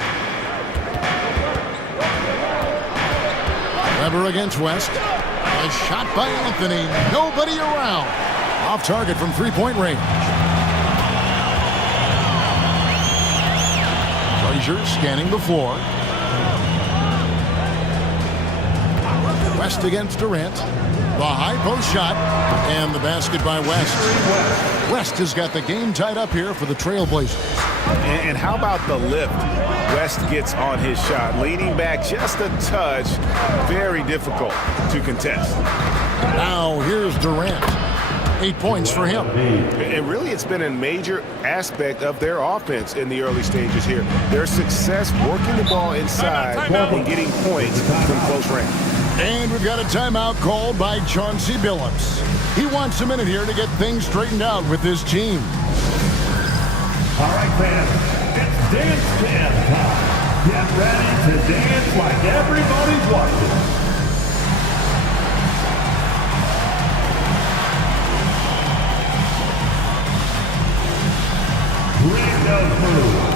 Weber against West. A shot by Anthony. Nobody around. Off target from three-point range. Frazier scanning the floor. West against Durant. The high post shot. And the basket by West. West has got the game tied up here for the Trailblazers. And how about the lift West gets on his shot? Leaning back just a touch. Very difficult to contest. Now here's Durant. 8 points for him. And really, it's been a major aspect of their offense in the early stages here. Their success working the ball inside and getting points from close range. And we've got a timeout called by Chauncey Billups. He wants a minute here to get things straightened out with his team. All right, fans, it's dance jam time. Get ready to dance like everybody's watching. Bring those moves.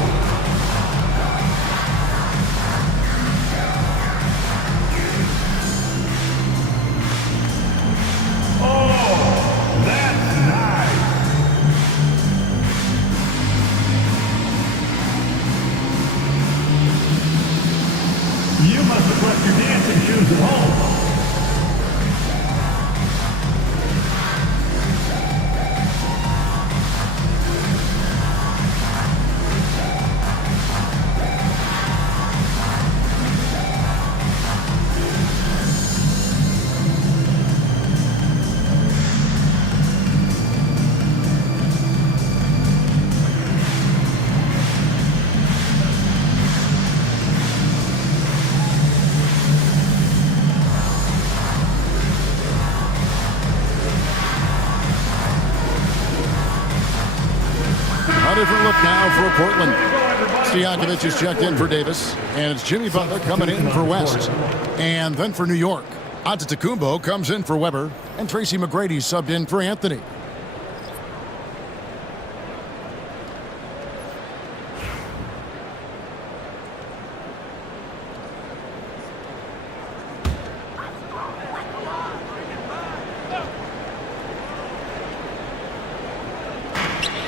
Oh, that's nice. You must have left your dancing shoes at home. A different look now for Portland. Stojakovic is checked in for Davis, and it's Jimmy Butler coming in for West. And then for New York, Antetokounmpo comes in for Weber, and Tracy McGrady subbed in for Anthony.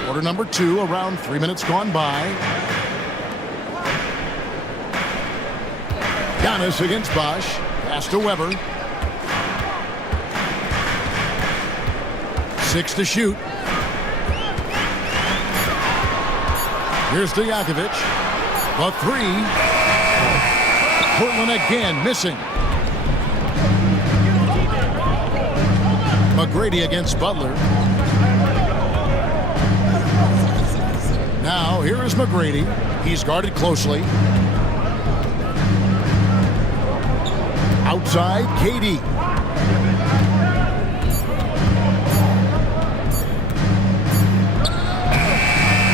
Quarter number 2, around 3 minutes gone by. Giannis against Bosch. Pass to Weber. 6 to shoot. Here's Stojakovic. The 3. Portland again missing. McGrady against Butler. Now, here is McGrady. He's guarded closely. Outside, KD.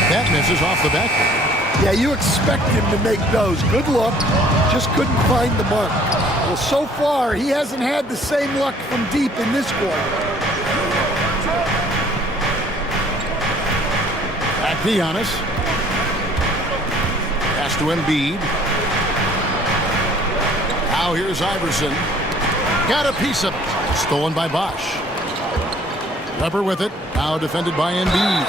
That misses off the backboard. Yeah, you expect him to make those. Good look. Just couldn't find the mark. Well, so far, he hasn't had the same luck from deep in this quarter. Back to Giannis. Pass to Embiid. Now here's Iverson. Got a piece of it. Stolen by Bosch. Weber with it. Now defended by Embiid.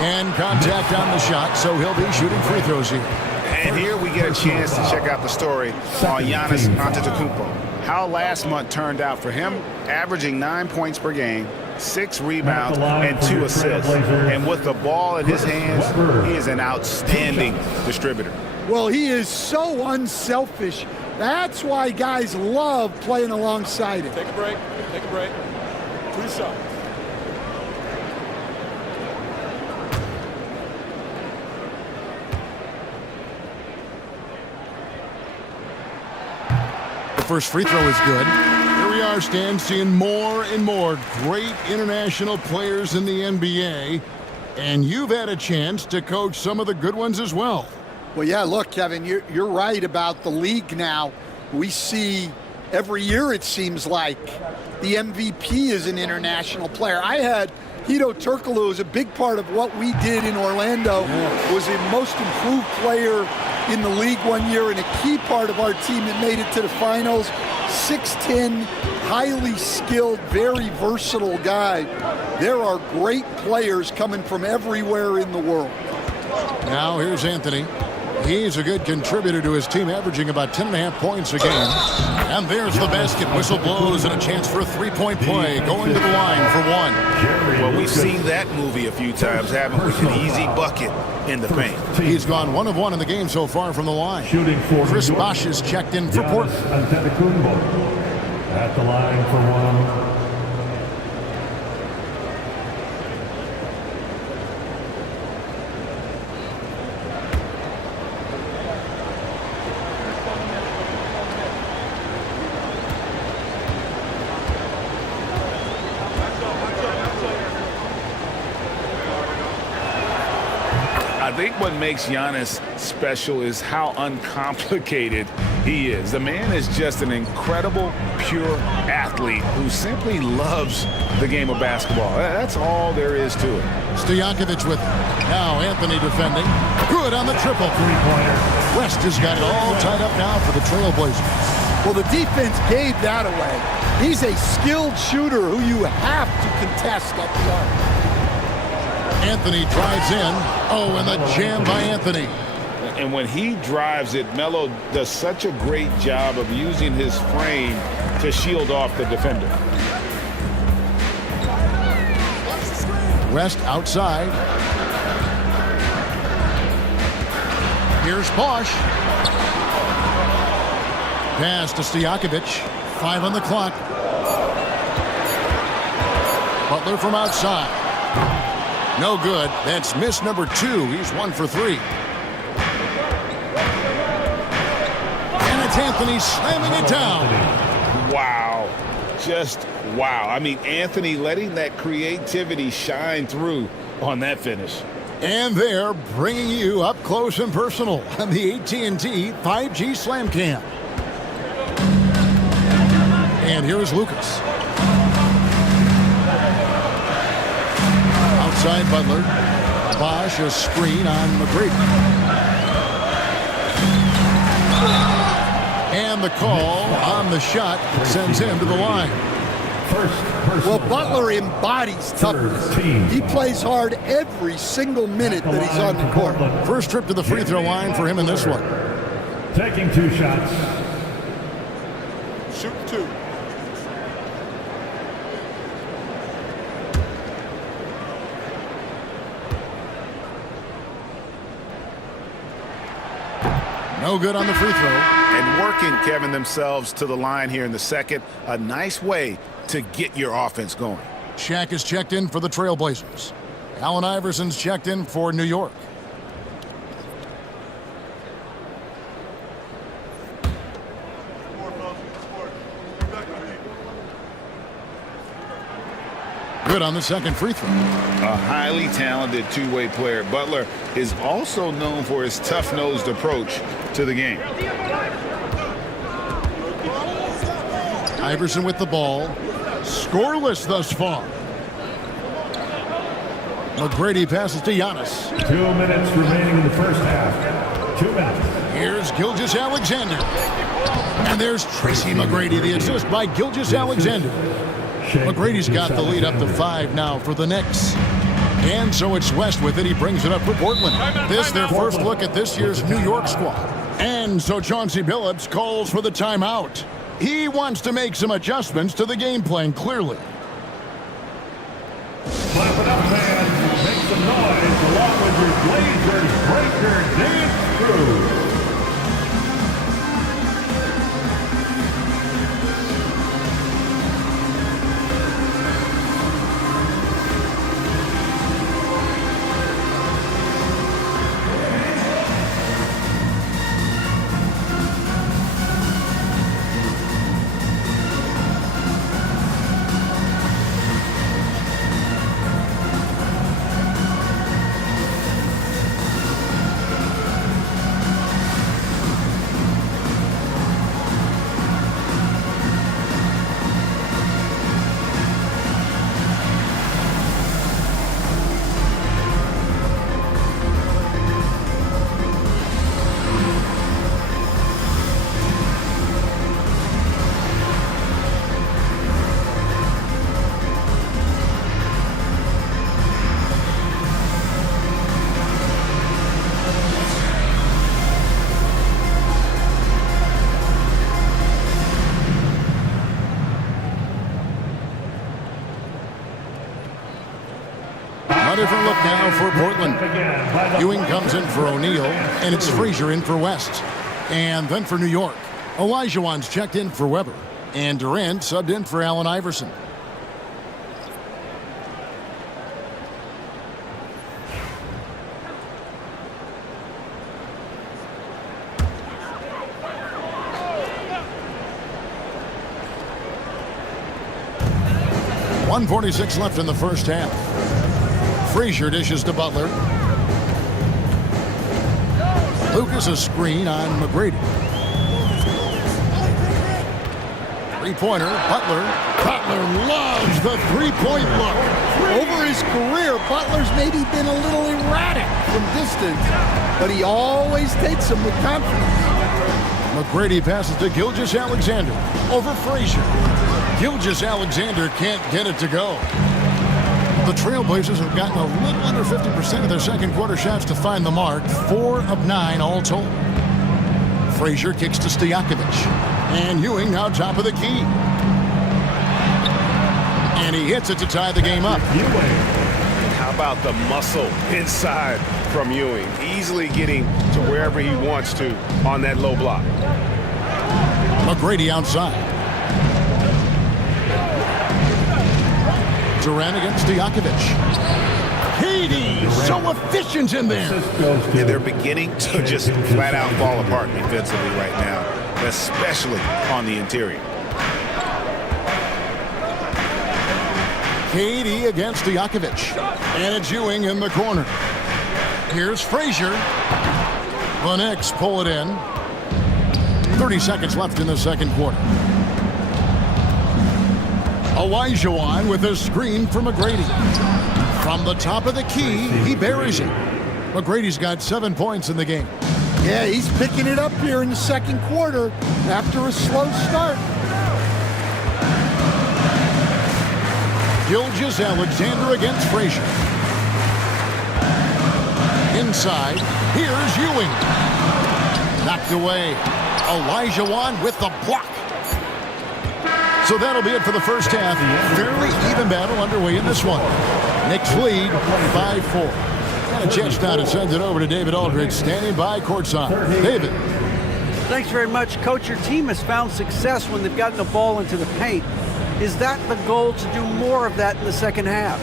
And contact on the shot, so he'll be shooting free throws here. And here we get a chance to check out the story on Giannis Antetokounmpo. How last month turned out for him, averaging 9 points per game, 6 rebounds, and 2 assists. And with the ball in his hands, he is an outstanding distributor. Well, he is so unselfish. That's why guys love playing alongside him. Take a break. Take a break. 2 shots. The first free throw is good. Here we are, Stan, seeing more and more great international players in the NBA. And you've had a chance to coach some of the good ones as well. Well, yeah, look, Kevin, you're right about the league now. We see every year, it seems like, the MVP is an international player. I had Hito Turkoglu as a big part of what we did in Orlando, was a most improved player in the league one year and a key part of our team that made it to the finals. 6'10", highly skilled, very versatile guy. There are great players coming from everywhere in the world. Now here's Anthony. He's a good contributor to his team, averaging about 10.5 points a game. And there's the basket. Whistle blows and a chance for a three-point play. Going to the line for one. Well, we've seen that movie a few times, haven't we? An easy bucket in the paint. He's gone 1 of 1 in the game so far from the line. Chris Bosh is checked in for Portland. At the line for one. I think what makes Giannis special is how uncomplicated he is. The man is just an incredible, pure athlete who simply loves the game of basketball. That's all there is to it. Stojakovic with it. Now Anthony defending. Good on the triple. West has got it all tied up now for the Trailblazers. Well, the defense gave that away. He's a skilled shooter who you have to contest at the arc. Anthony drives in. Oh, and the jam by Anthony. And when he drives it, Melo does such a great job of using his frame to shield off the defender. West outside. Here's Bosh. Pass to Stojakovic. 5 on the clock. Butler from outside. No good. That's miss number 2. He's 1 for 3. And it's Anthony slamming it down. Wow. Just wow. I mean, Anthony letting that creativity shine through on that finish. And they're bringing you up close and personal on the AT&T 5G Slam Cam. And here is Lucas. Outside Butler. Bosh, a screen on McGrady. And the call on the shot sends him to the line. Well, Butler embodies toughness. He plays hard every single minute that he's on the court. First trip to the free throw line for him in this one. Taking 2 shots. Shoot 2. No good on the free throw. And working, Kevin, themselves to the line here in the second. A nice way to get your offense going. Shaq is checked in for the Trailblazers. Allen Iverson's checked in for New York. Good on the second free throw. A highly talented two-way player. Butler is also known for his tough-nosed approach to the game. Iverson with the ball. Scoreless thus far. McGrady passes to Giannis. 2 minutes remaining in the first half. 2 minutes. Here's Gilgeous-Alexander. And there's Tracy McGrady, the assist by Gilgeous-Alexander. McGrady's got the lead up to 5 now for the Knicks. And so it's West with it. He brings it up for Portland. This their first look at this year's New York squad. And so Chauncey Billups calls for the timeout. He wants to make some adjustments to the game plan, clearly. Clap it up, fans. Make some noise along with your Blazers Breaker Dance Crew. different look now for Portland. Ewing comes in for O'Neal, and it's Frazier in for West. And then for New York, Olajuwon's checked in for Weber, and Durant subbed in for Allen Iverson. .146 left in the first half. Frazier dishes to Butler. Lucas a screen on McGrady. Three-pointer, Butler. Butler loves the three-point look. Over his career, Butler's maybe been a little erratic from distance, but he always takes them with confidence. McGrady passes to Gilgeous-Alexander over Frazier. Gilgeous-Alexander can't get it to go. The Trailblazers have gotten a little under 50% of their second quarter shots to find the mark, 4 of 9 all told. Frazier kicks to Stojakovic, and Ewing now top of the key. And he hits it to tie the game up. How about the muscle inside from Ewing? Easily getting to wherever he wants to on that low block. McGrady outside. Durant against Stojakovic. Katie, so efficient in there. Yeah, they're beginning to just flat out fall apart defensively right now, especially on the interior. Katie against Stojakovic. And it's Ewing in the corner. Here's Frazier. The Knicks pull it in. 30 seconds left in the second quarter. Olajuwon with a screen for McGrady. From the top of the key, he buries it. McGrady's got 7 points in the game. Yeah, he's picking it up here in the second quarter after a slow start. Gilgeous-Alexander against Frazier. Inside, here's Ewing. Knocked away. Olajuwon with the block. So that'll be it for the first half. Fairly even battle underway in this one. Knicks lead 5-4. And a chance now to send it over to David Aldridge, standing by courtside. David. Thanks very much, Coach. Your team has found success when they've gotten the ball into the paint. Is that the goal, to do more of that in the second half?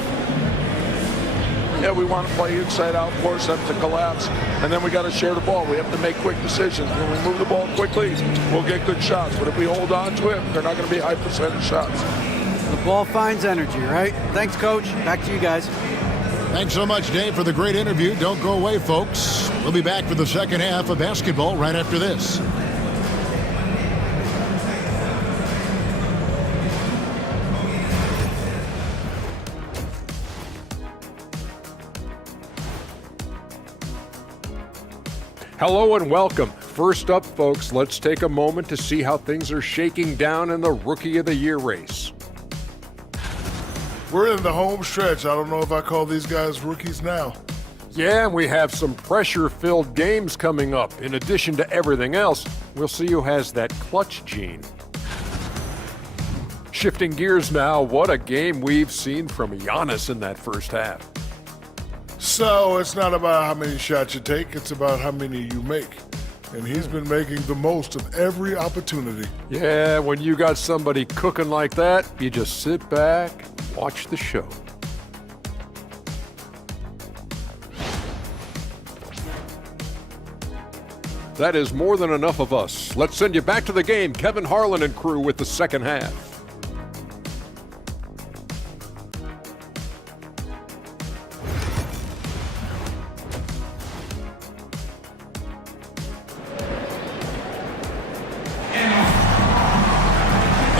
Yeah, we want to play inside out, force them to collapse, and then we got to share the ball. We have to make quick decisions. When we move the ball quickly, we'll get good shots. But if we hold on to it, they're not going to be high percentage shots. The ball finds energy, right? Thanks, Coach. Back to you guys. Thanks so much, Dave, for the great interview. Don't go away, folks. We'll be back for the second half of basketball right after this. Hello and welcome. First up, folks, let's take a moment to see how things are shaking down in the Rookie of the Year race. We're in the home stretch. I don't know if I call these guys rookies now. Yeah, and we have some pressure-filled games coming up. In addition to everything else, we'll see who has that clutch gene. Shifting gears now, what a game we've seen from Giannis in that first half. So it's not about how many shots you take, it's about how many you make. And he's been making the most of every opportunity. Yeah, when you got somebody cooking like that, you just sit back, watch the show. That is more than enough of us. Let's send you back to the game. Kevin Harlan and crew with the second half.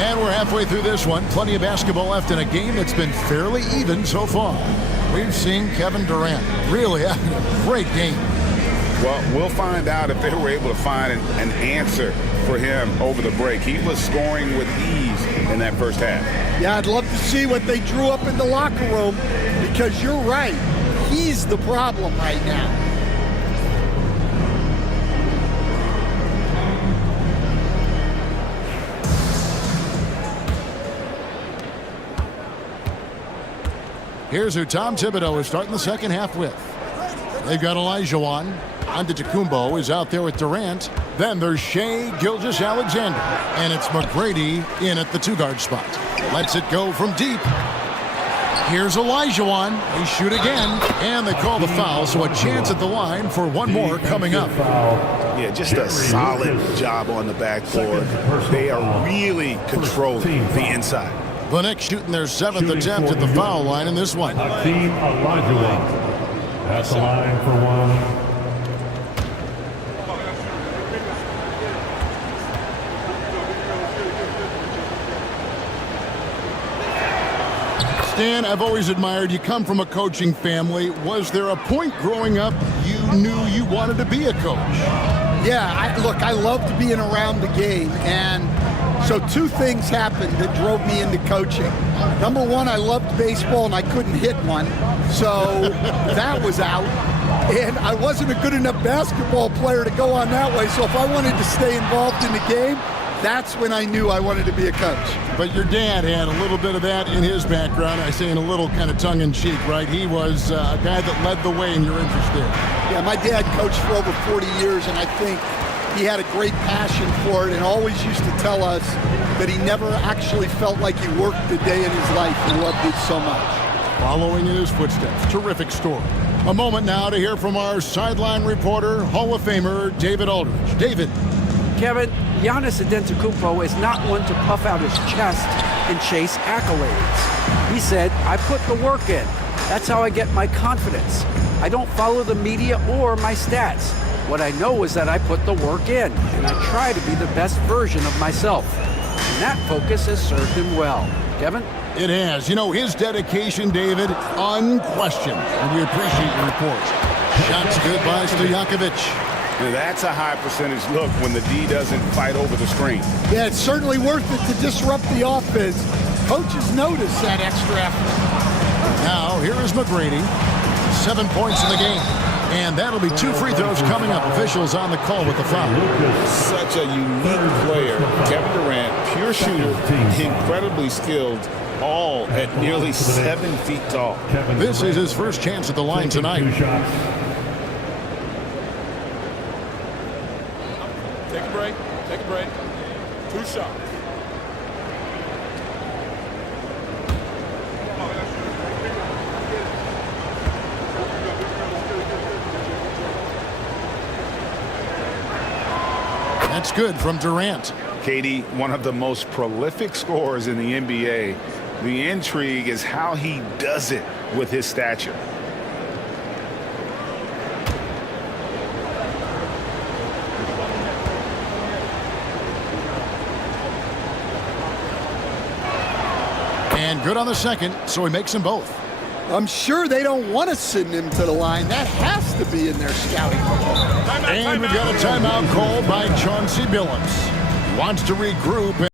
And we're halfway through this one. Plenty of basketball left in a game that's been fairly even so far. We've seen Kevin Durant really having a great game. Well, we'll find out if they were able to find an answer for him over the break. He was scoring with ease in that first half. Yeah, I'd love to see what they drew up in the locker room, because you're right. He's the problem right now. Here's who Tom Thibodeau is starting the second half with. They've got Olajuwon. Antetokounmpo is out there with Durant. Then there's Shai Gilgeous-Alexander. And it's McGrady in at the two-guard spot. Lets it go from deep. Here's Olajuwon. They shoot again. And they call the foul, so a chance at the line for one more coming up. Yeah, just a solid job on the backboard. They are really controlling the inside. The Knicks shooting their 7th attempt at the foul line in this one. Hakeem Olajuwon. That's the line for one. Stan, I've always admired you. Come from a coaching family. Was there a point growing up you knew you wanted to be a coach? Yeah, I loved being around the game, and so two things happened that drove me into coaching. Number one, I loved baseball and I couldn't hit one, so that was out. And I wasn't a good enough basketball player to go on that way, so if I wanted to stay involved in the game, that's when I knew I wanted to be a coach. But your dad had a little bit of that in his background. I say in a little kind of tongue-in-cheek, right? He was a guy that led the way in your interest there. Yeah, my dad coached for over 40 years, and I think he had a great passion for it and always used to tell us that he never actually felt like he worked a day in his life. He loved it so much. Following in his footsteps. Terrific story. A moment now to hear from our sideline reporter, Hall of Famer David Aldridge. David. Kevin, Giannis Antetokounmpo is not one to puff out his chest and chase accolades. He said, I put the work in. That's how I get my confidence. I don't follow the media or my stats. What I know is that I put the work in, and I try to be the best version of myself. And that focus has served him well. Kevin? It has. You know, his dedication, David, unquestioned. And we appreciate your report. Shots good by Stojakovic. Now that's a high percentage look when the D doesn't fight over the screen. Yeah, it's certainly worth it to disrupt the offense. Coaches notice that extra effort. Now, here is McGrady. 7 points in the game. And that'll be 2 free throws coming up. Officials on the call with the foul. Such a unique player. Kevin Durant, pure shooter, incredibly skilled, all at nearly 7 feet tall. This is his first chance at the line tonight. Take a break. Take a break. 2 shots. That's good from Durant. Katie, one of the most prolific scorers in the NBA. The intrigue is how he does it with his stature. And good on the second, so he makes them both. I'm sure they don't want to send him to the line. That has to be in their scouting report. And we've got a timeout called by Chauncey Billups. Wants to regroup.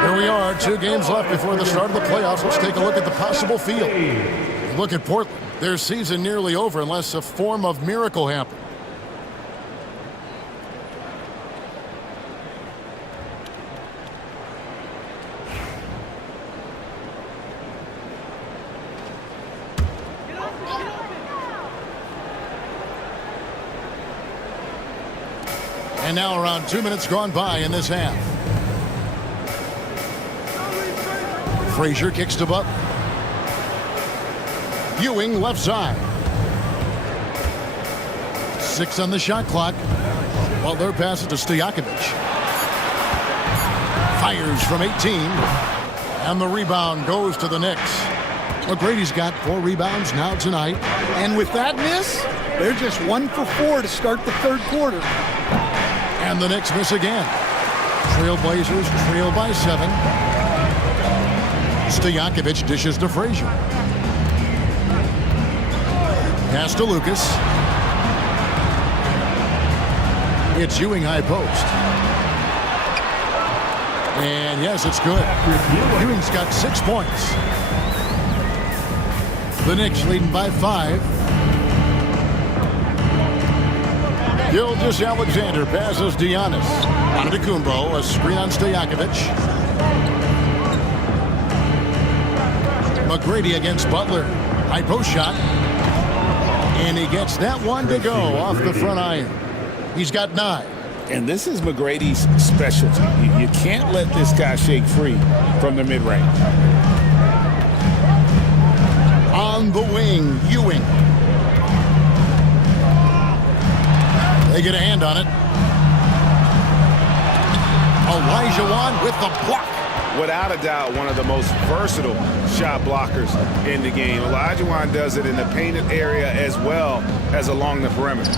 Here we are, 2 games left before the start of the playoffs. Let's take a look at the possible field. Look at Portland. Their season nearly over unless a form of miracle happens. And now around 2 minutes gone by in this half. Frazier kicks to Butler. Ewing left side. 6 on the shot clock. Butler passes to Stojakovic. Fires from 18. And the rebound goes to the Knicks. McGrady's got 4 rebounds now tonight. And with that miss, they're just 1 for 4 to start the third quarter. And the Knicks miss again. Trailblazers trail by 7. Stojakovic dishes to Frazier. Pass to Lucas. It's Ewing high post. And yes, it's good. Ewing's got 6 points. The Knicks leading by 5. Gilgeous-Alexander passes Giannis. Antetokounmpo, a screen on Stojakovic. McGrady against Butler. High post shot. And he gets that one to go off the front iron. He's got 9. And this is McGrady's specialty. You can't let this guy shake free from the mid-range. On the wing, Ewing. They get a hand on it. Olajuwon with the block. Without a doubt, one of the most versatile shot blockers in the game. Olajuwon does it in the painted area as well as along the perimeter.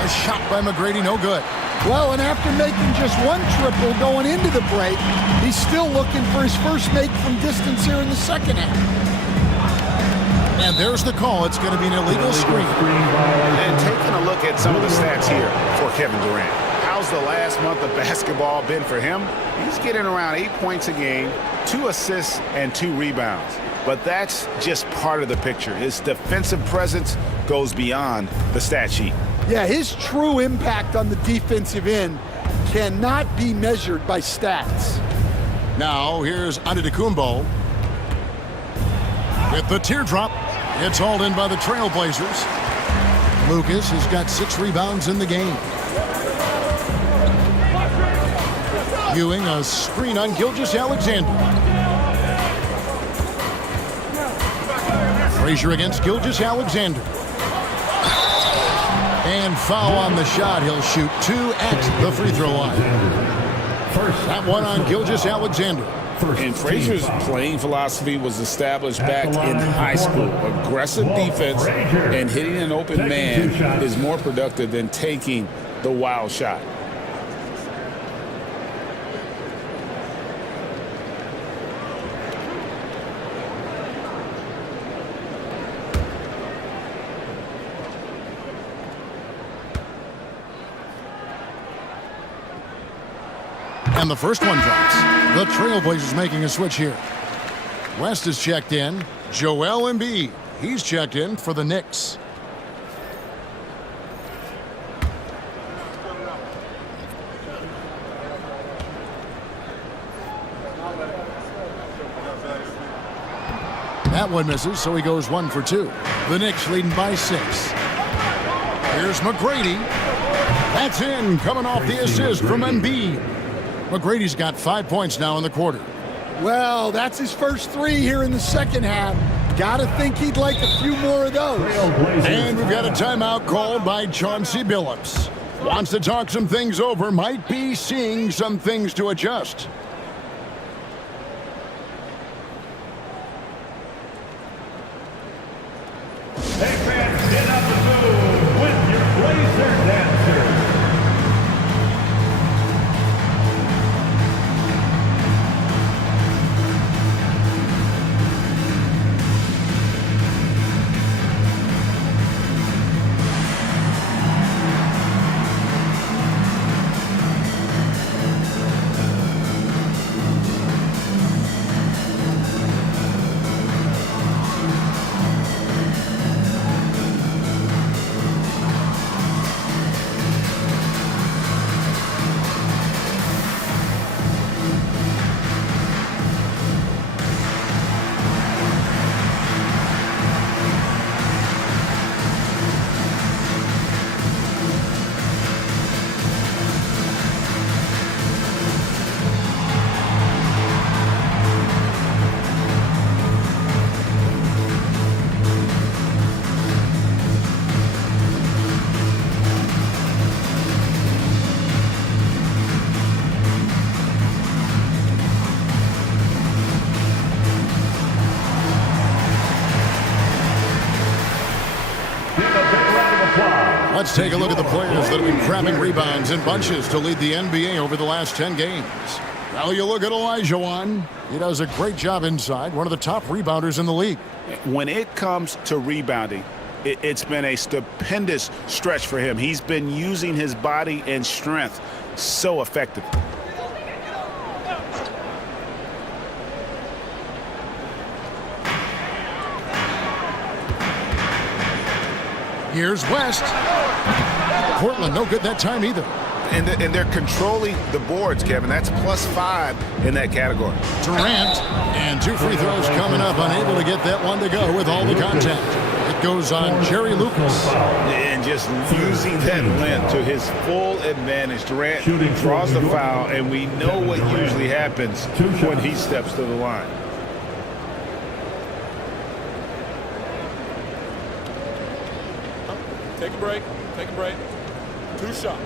A shot by McGrady, no good. Well, and after making just 1 triple going into the break, he's still looking for his first make from distance here in the second half. And there's the call. It's going to be an illegal screen. And taking a look at some of the stats here for Kevin Durant. How's the last month of basketball been for him? He's getting around 8 points a game, 2 assists, and 2 rebounds. But that's just part of the picture. His defensive presence goes beyond the stat sheet. Yeah, his true impact on the defensive end cannot be measured by stats. Now, here's Antetokounmpo. With the teardrop, it's hauled in by the Trailblazers. Lucas has got 6 rebounds in the game. Ewing, a screen on Gilgeous-Alexander. Frazier against Gilgeous-Alexander. And foul on the shot. He'll shoot 2 at the free throw line. That one on Gilgeous-Alexander. And Frazier's playing philosophy was established back in high school. Aggressive defense and hitting an open man is more productive than taking the wild shot. And the first one drops. The Trailblazers making a switch here. West is checked in. Joel Embiid. He's checked in for the Knicks. That one misses, so he goes 1 for 2. The Knicks leading by 6. Here's McGrady. That's in, coming off the assist from Embiid. McGrady's got 5 points now in the quarter. Well, that's his first 3 here in the second half. Gotta think he'd like a few more of those. And we've got a timeout called by Chauncey Billups. Wants to talk some things over, might be seeing some things to adjust. Hey fans, get up the moon with your Blazer dancers. Let's take a look at the players that have been grabbing rebounds in bunches to lead the NBA over the last 10 games. Now you look at Olajuwon. He does a great job inside, one of the top rebounders in the league. When it comes to rebounding, it's been a stupendous stretch for him. He's been using his body and strength so effectively. Here's West. Portland, no good that time either. And they're controlling the boards, Kevin. That's +5 in that category. Durant, and 2 free throws coming up, unable to get that one to go with all the contact. It goes on Jerry Lucas. And just using that length to his full advantage. Durant draws the foul, and we know what usually happens when he steps to the line. Take a break. Take a break. 2 shots.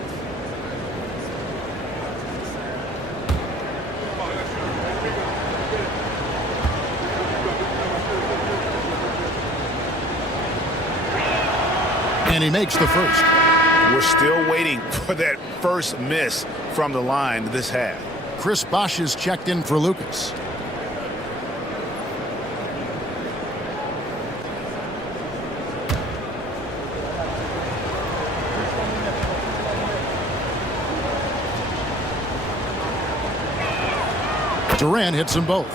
And he makes the first. We're still waiting for that first miss from the line this half. Chris Bosh is checked in for Lucas. Durant hits them both.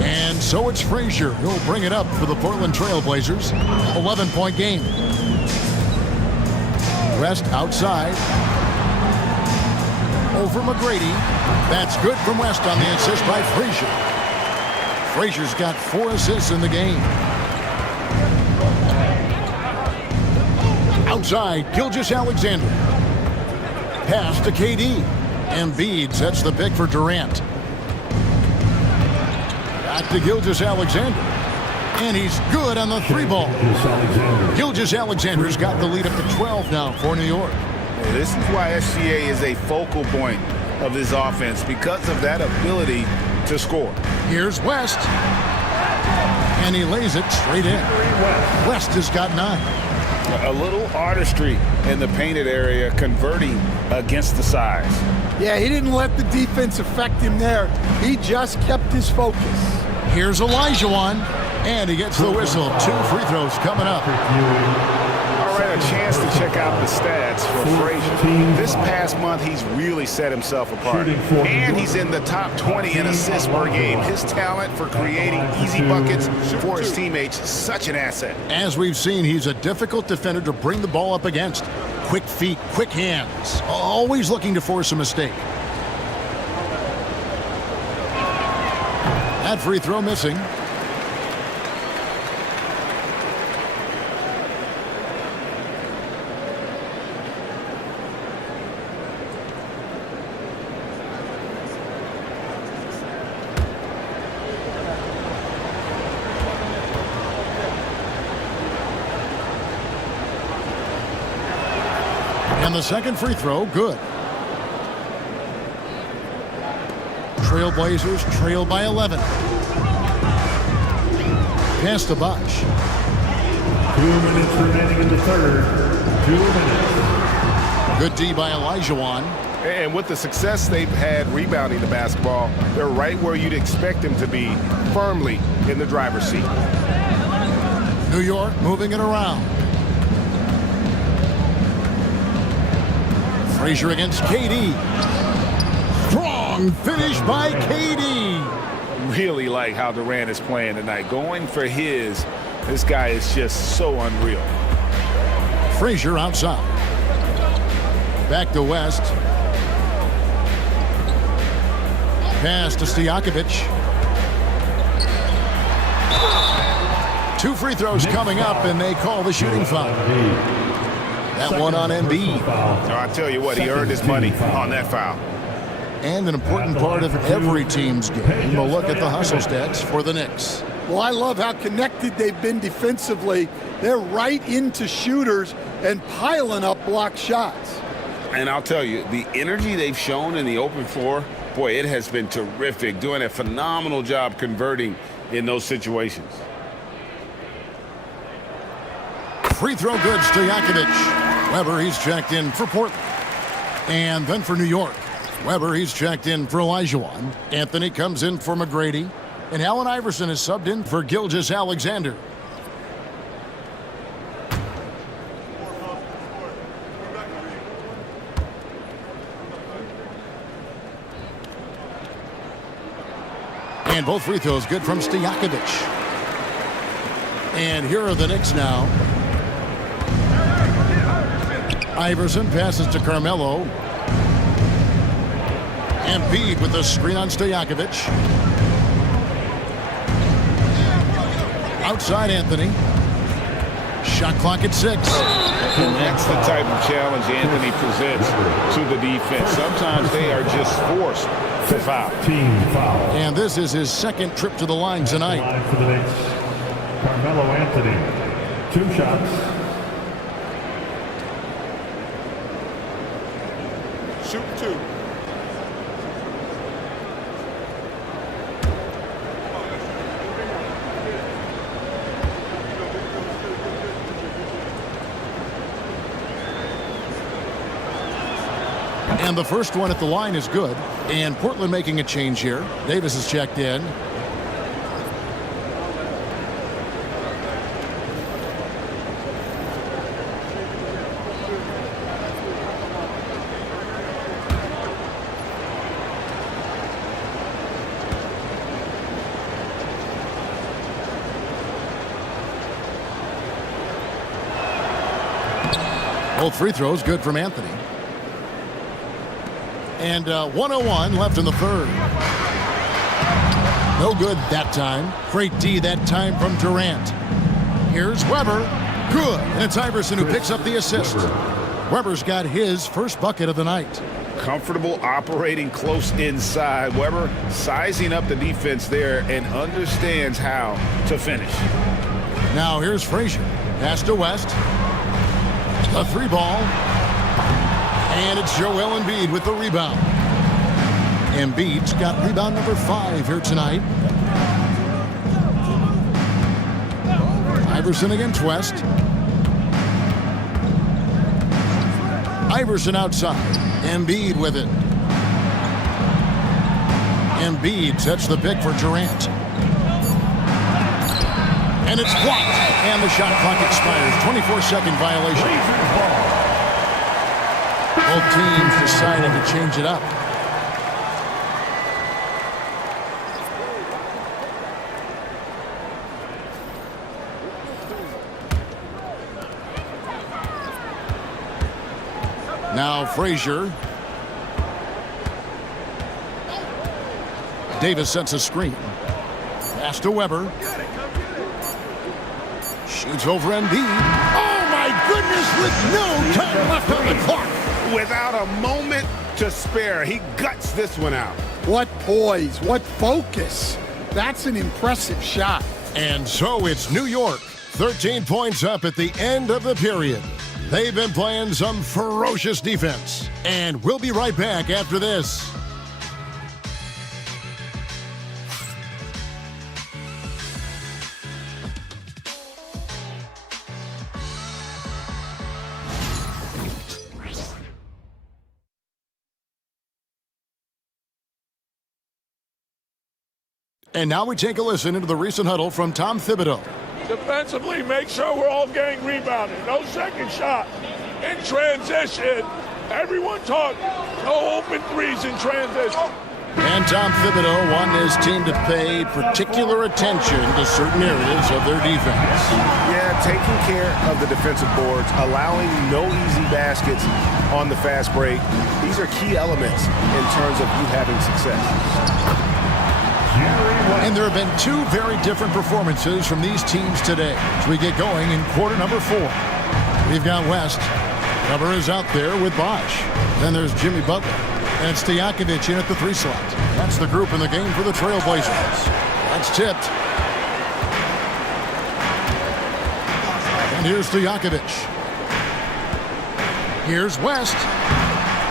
And so it's Frazier who'll bring it up for the Portland Trail Blazers. 11-point game. West outside. Over McGrady. That's good from West on the assist by Frazier. Frazier's got 4 assists in the game. Outside, Gilgeous-Alexander. Pass to KD. Embiid sets the pick for Durant. Back to Gilgeous-Alexander. And he's good on the 3-ball. Gilgeous-Alexander's got the lead up to 12 now for New York. This is why SGA is a focal point of this offense, because of that ability to score. Here's West. And he lays it straight in. West has got 9. A little artistry in the painted area, converting against the size. Yeah, he didn't let the defense affect him there. He just kept his focus. Here's Olajuwon, and he gets the whistle. 2 free throws coming up. All right, a chance to check out the stats for Frazier. This past month, he's really set himself apart. And he's in the top 20 in assists per game. His talent for creating easy buckets for his teammates, such an asset. As we've seen, he's a difficult defender to bring the ball up against. Quick feet, quick hands, always looking to force a mistake. That free throw missing. And the second free throw, good. Trailblazers trail by 11. Pass to Bosh. 2 minutes remaining in the third. 2 minutes. Good D by Olajuwon. And with the success they've had rebounding the basketball, they're right where you'd expect them to be, firmly in the driver's seat. New York moving it around. Frazier against KD. Strong finish by KD. Really like how Durant is playing tonight. Going for his, this guy is just so unreal. Frazier outside. Back to West. Pass to Stojakovic. 2 free throws coming up, and they call the shooting foul. That one on Embiid. I tell you what, he earned his money on that foul. And an important part of every team's game. We'll look at the hustle stats for the Knicks. Well, I love how connected they've been defensively. They're right into shooters and piling up block shots. And I'll tell you, the energy they've shown in the open floor, boy, it has been terrific. Doing a phenomenal job converting in those situations. Free throw good, Stojakovic. Weber, he's checked in for Portland. And then for New York, Weber, he's checked in for Olajuwon. Anthony comes in for McGrady. And Allen Iverson is subbed in for Gilgeous-Alexander. And both free throws good from Stojakovic. And here are the Knicks now. Iverson passes to Carmelo. Embiid with the screen on Stojakovic. Outside Anthony. Shot clock at 6. And that's the type of challenge Anthony presents to the defense. Sometimes they are just forced to foul. Team foul. And this is his second trip to the line tonight. Line for the Knicks. Carmelo Anthony. 2 shots. Shoot 2. And the first one at the line is good. And Portland making a change here. Davis is checked in. Both free throws good from Anthony. And 1:01 left in the third. No good that time. Great D that time from Durant. Here's Weber. Good. And it's Iverson who picks up the assist. Weber's got his first bucket of the night. Comfortable operating close inside. Weber sizing up the defense there and understands how to finish. Now here's Frazier. Pass to West. A 3-ball. And it's Joel Embiid with the rebound. Embiid's got rebound number 5 here tonight. Iverson against West. Iverson outside. Embiid with it. Embiid sets the pick for Durant. And it's blocked. And the shot clock expires. 24-second violation. Both teams deciding to change it up. Now Frazier. Davis sets a screen. Pass to Weber. Shoots over Embiid. Oh my goodness, with no time left on the clock. Without a moment to spare, he guts this one out. What poise, what focus. That's an impressive shot. And so it's New York, 13 points up at the end of the period. They've been playing some ferocious defense. And we'll be right back after this. And now we take a listen into the recent huddle from Tom Thibodeau. Defensively, make sure we're all getting rebounded. No second shot. In transition, everyone talk. No open threes in transition. And Tom Thibodeau wanted his team to pay particular attention to certain areas of their defense. Yeah, taking care of the defensive boards, allowing no easy baskets on the fast break. These are key elements in terms of you having success. And there have been 2 very different performances from these teams today as we get going in quarter number 4. We've got West. Cover is out there with Bosch. Then there's Jimmy Butler. And it's Stojakovic in at the 3 slot. That's the group in the game for the Trailblazers. That's tipped. And here's Stojakovic. Here's West.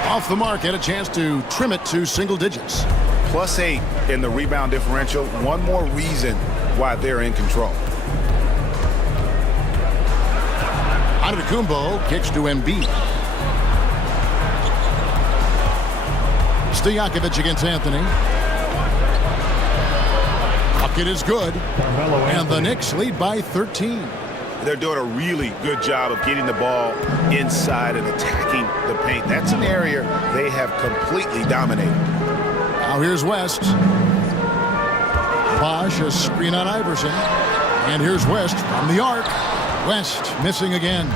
Off the mark, had a chance to trim it to single digits. +8 in the rebound differential. One more reason why they're in control. Antetokounmpo kicks to Embiid. Stojakovic against Anthony. Bucket is good. And the Knicks lead by 13. They're doing a really good job of getting the ball inside and attacking the paint. That's an area they have completely dominated. Now here's West. Bosh, a screen on Iverson. And here's West from the arc. West missing again.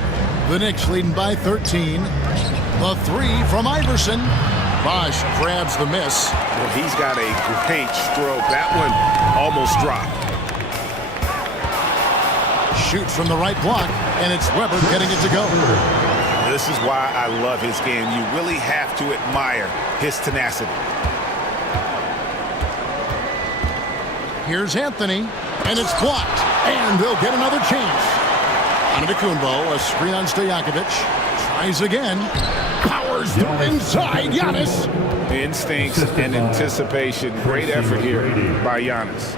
The Knicks leading by 13. The three from Iverson. Bosh grabs the miss. Well, he's got a great stroke. That one almost dropped. Shoots from the right block, and it's Weber getting it to go. This is why I love his game. You really have to admire his tenacity. Here's Anthony, and it's blocked, and they'll get another chance. Antetokounmpo, a screen on Stojakovic, tries again, powers through inside Giannis. Instincts and anticipation, great effort here by Giannis.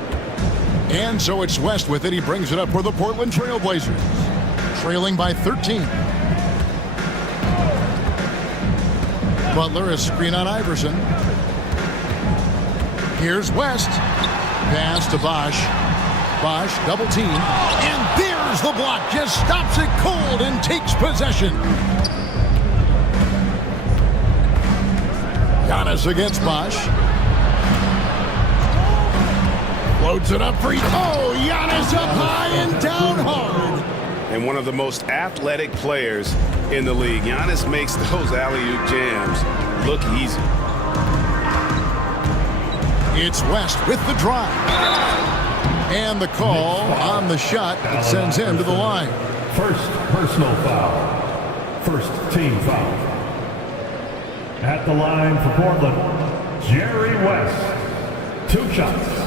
And so it's West with it. He brings it up for the Portland Trail Blazers, trailing by 13. Butler, a screen on Iverson. Here's West. Pass to Bosh. Bosh, double team. And there's the block. Just stops it cold and takes possession. Giannis against Bosh. Loads it up for Giannis up high and down hard. And one of the most athletic players in the league. Giannis makes those alley-oop jams look easy. It's West with the drive. And the call on the shot that sends him to the line. First personal foul. First team foul. At the line for Portland, Jerry West. 2 shots.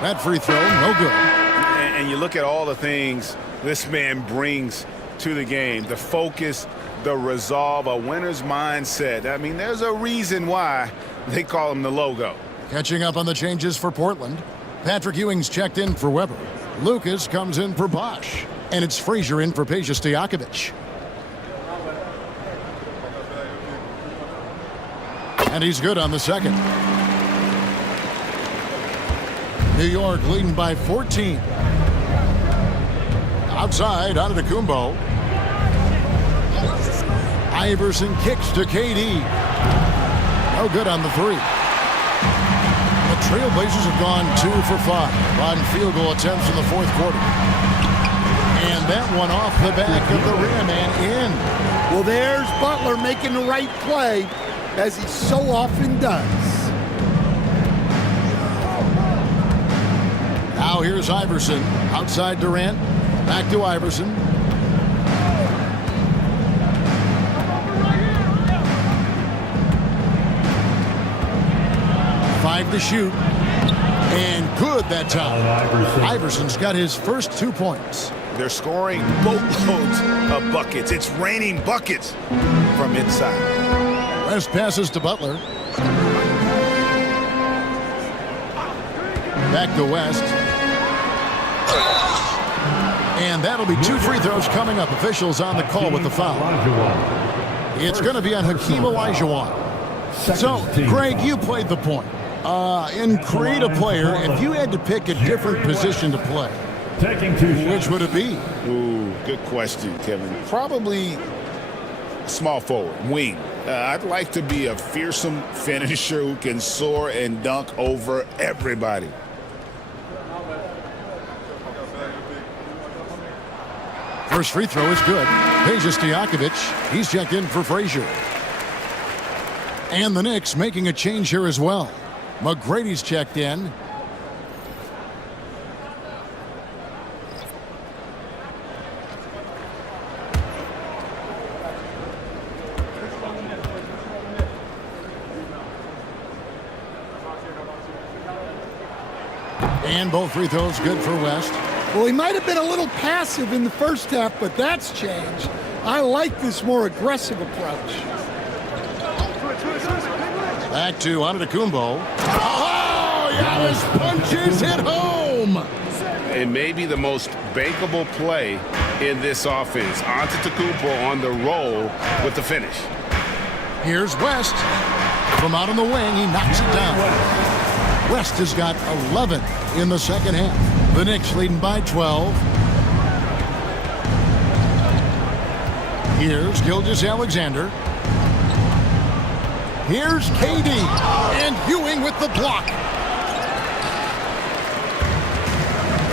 That free throw, no good. And you look at all the things this man brings to the game. The focus, the resolve, a winner's mindset. I mean, there's a reason why they call him the logo. Catching up on the changes for Portland. Patrick Ewing's checked in for Weber. Lucas comes in for Bosh. And it's Frazier in for Peja Stojakovic. And he's good on the second. New York leading by 14. Outside, Antetokounmpo. Iverson kicks to KD. No good on the three. The Trailblazers have gone 2 for 5 on field goal attempts in the fourth quarter. And that one off the back of the rim and in. Well, there's Butler making the right play, as he so often does. Now here's Iverson. Outside Durant. Back to Iverson. Five to shoot. And good that time. Iverson's got his first 2 points. They're scoring boatloads of buckets. It's raining buckets from inside. West passes to Butler. Back to West. And that'll be 2 free throws coming up. Officials on the call with the foul. It's going to be on Hakeem Olajuwon. So, Greg, you played the point. In create a player, if you had to pick a different position to play, which would it be? Ooh, good question, Kevin. Probably small forward, wing. I'd like to be a fearsome finisher who can soar and dunk over everybody. First free throw is good. Peja Stojakovic, he's checked in for Frazier. And the Knicks making a change here as well. McGrady's checked in. And both free throws good for West. Well, he might have been a little passive in the first half, but that's changed. I like this more aggressive approach. Back to Antetokounmpo. Oh, Giannis punches it home. And maybe the most bankable play in this offense. Antetokounmpo on the roll with the finish. Here's West. From out on the wing, he knocks it down. West has got 11 in the second half. The Knicks leading by 12. Here's Gilgeous-Alexander. Here's KD. And Ewing with the block.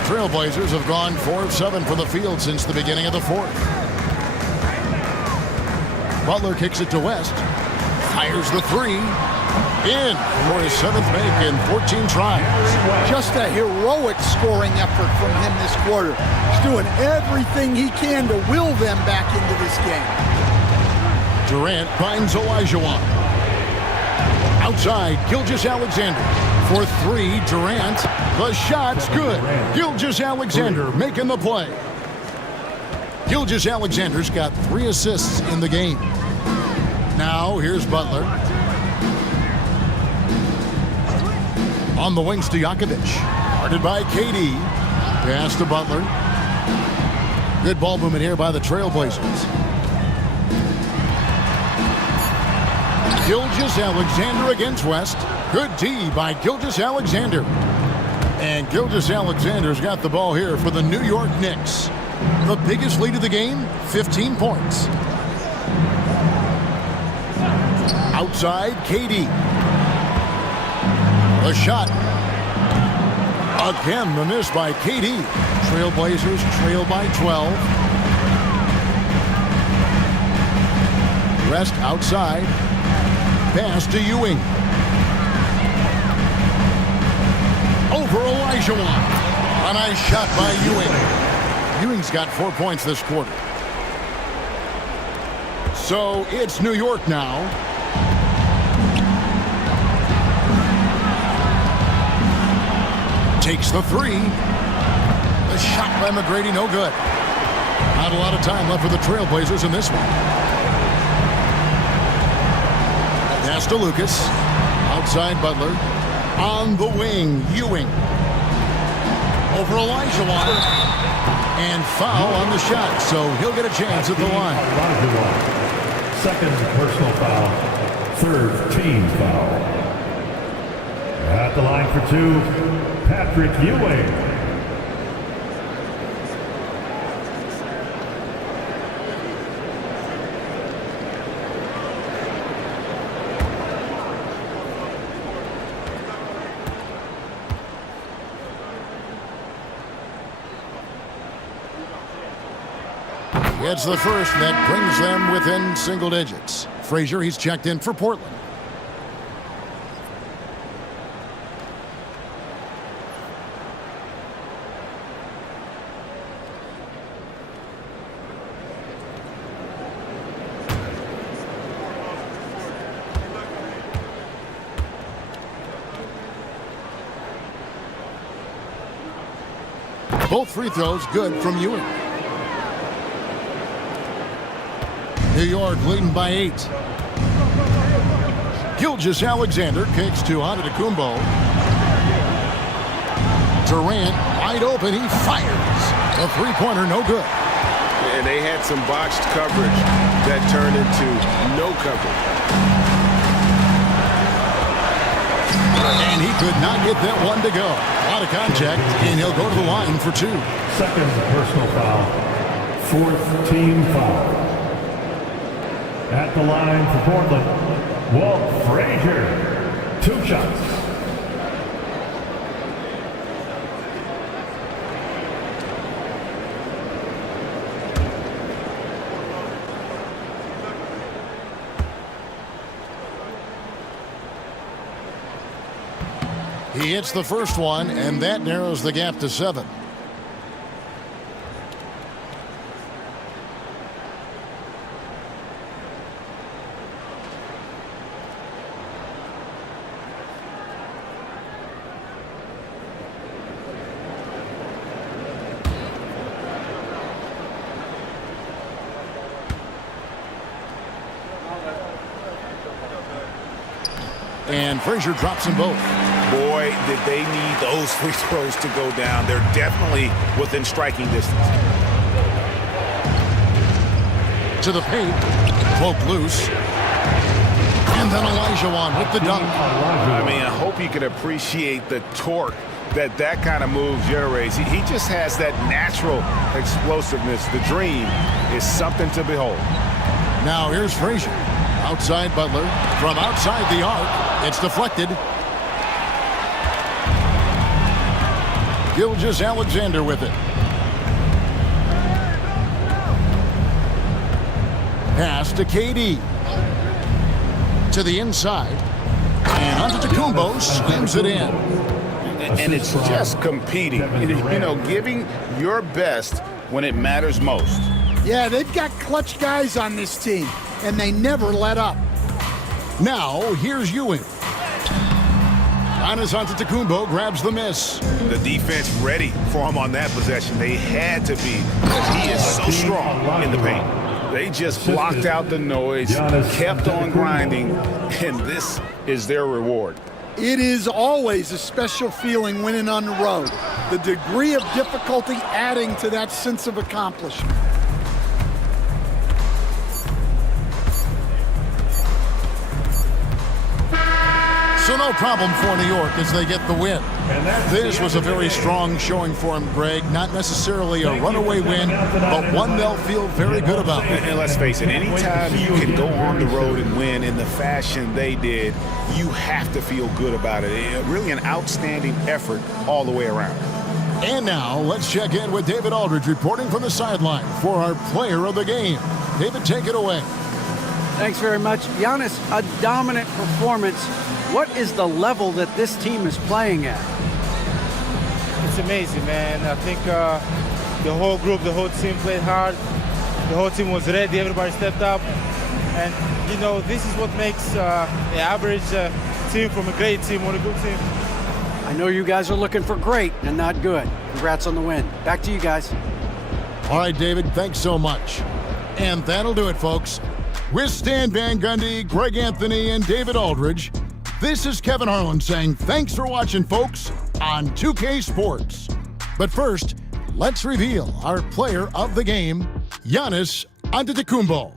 Trailblazers have gone 4 of 7 from the field since the beginning of the fourth. Butler kicks it to West. Fires the three. In for his 7th make in 14 tries. Just a heroic scoring effort from him this quarter. He's doing everything he can to will them back into this game. Durant finds Olajuwon. Outside, Gilgeous-Alexander. For 3, Durant. The shot's good. Gilgeous-Alexander making the play. Gilgeous-Alexander's got 3 assists in the game. Now, here's Butler. On the wing, Stojakovic. Guarded by KD. Pass to Butler. Good ball movement here by the Trailblazers. Gilgeous-Alexander against West. Good D by Gilgeous-Alexander. And Gilgeous-Alexander's got the ball here for the New York Knicks. The biggest lead of the game, 15 points. Outside, KD. The shot. Again, the miss by KD. Trailblazers trail by 12. West outside. Pass to Ewing. Over Olajuwon. A nice shot by Ewing. Ewing's got 4 points this quarter. So it's New York now. Takes the three. The shot by McGrady, no good. Not a lot of time left for the Trailblazers in this one. Pass to Lucas. Outside Butler. On the wing, Ewing. Over Olajuwon. And foul on the shot, so he'll get a chance at the line. Second personal foul. Third team foul. At the line for 2, Patrick Ewing. It's the first that brings them within single digits. Frazier, he's checked in for Portland. Both free throws good from Ewing. New York leading by 8. Gilgeous-Alexander kicks to Antetokounmpo. Durant wide open. He fires. A three-pointer, no good. And they had some botched coverage that turned into no coverage. And he could not get that one to go. A lot of contact, and he'll go to the line for 2. Second personal foul. Fourth team foul. At the line for Portland, Walt Frazier. 2 shots. He hits the first one, and that narrows the gap to 7. And Frazier drops them both. Boy, did they need those free throws to go down. They're definitely within striking distance. To the paint. Cloak loose. And then Elijah with the dunk. I mean, I hope you can appreciate the torque that kind of move generates. He just has that natural explosiveness. The dream is something to behold. Now here's Frazier. Outside Butler. From outside the arc. It's deflected. Gilgeous-Alexander with it. Pass to KD. To the inside. And Antetokounmpo slams it in. And it's just competing. You know, giving your best when it matters most. Yeah, they've got clutch guys on this team, and they never let up. Now, here's Ewing. Giannis Antetokounmpo grabs the miss. The defense ready for him on that possession. They had to be, because he is so strong in the paint. They just blocked out the noise, kept on grinding, and this is their reward. It is always a special feeling winning on the road. The degree of difficulty adding to that sense of accomplishment. So no problem for New York as they get the win. This was a very strong showing for him, Greg. Not necessarily a runaway win, but one they'll feel very good about. And let's face it, anytime you can go on the road and win in the fashion they did, you have to feel good about it. Really an outstanding effort all the way around. And now let's check in with David Aldridge reporting from the sideline for our player of the game. David, take it away. Thanks very much. Giannis, a dominant performance. What is the level that this team is playing at? It's amazing, man. I think the whole group, the whole team played hard. The whole team was ready. Everybody stepped up. And, you know, this is what makes the average team from a great team or a good team. I know you guys are looking for great and not good. Congrats on the win. Back to you guys. All right, David, thanks so much. And that'll do it, folks. With Stan Van Gundy, Greg Anthony, and David Aldridge, this is Kevin Harlan saying thanks for watching, folks, on 2K Sports. But first, let's reveal our player of the game, Giannis Antetokounmpo.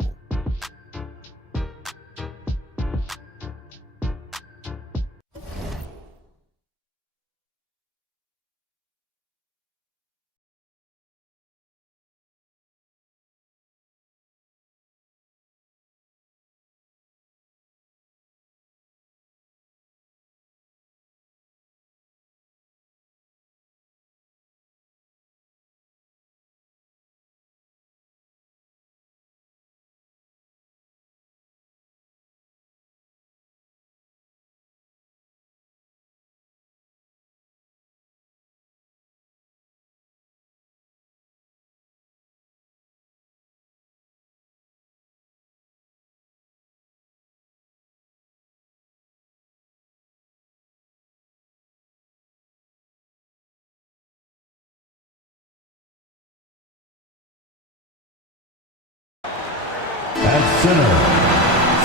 At center,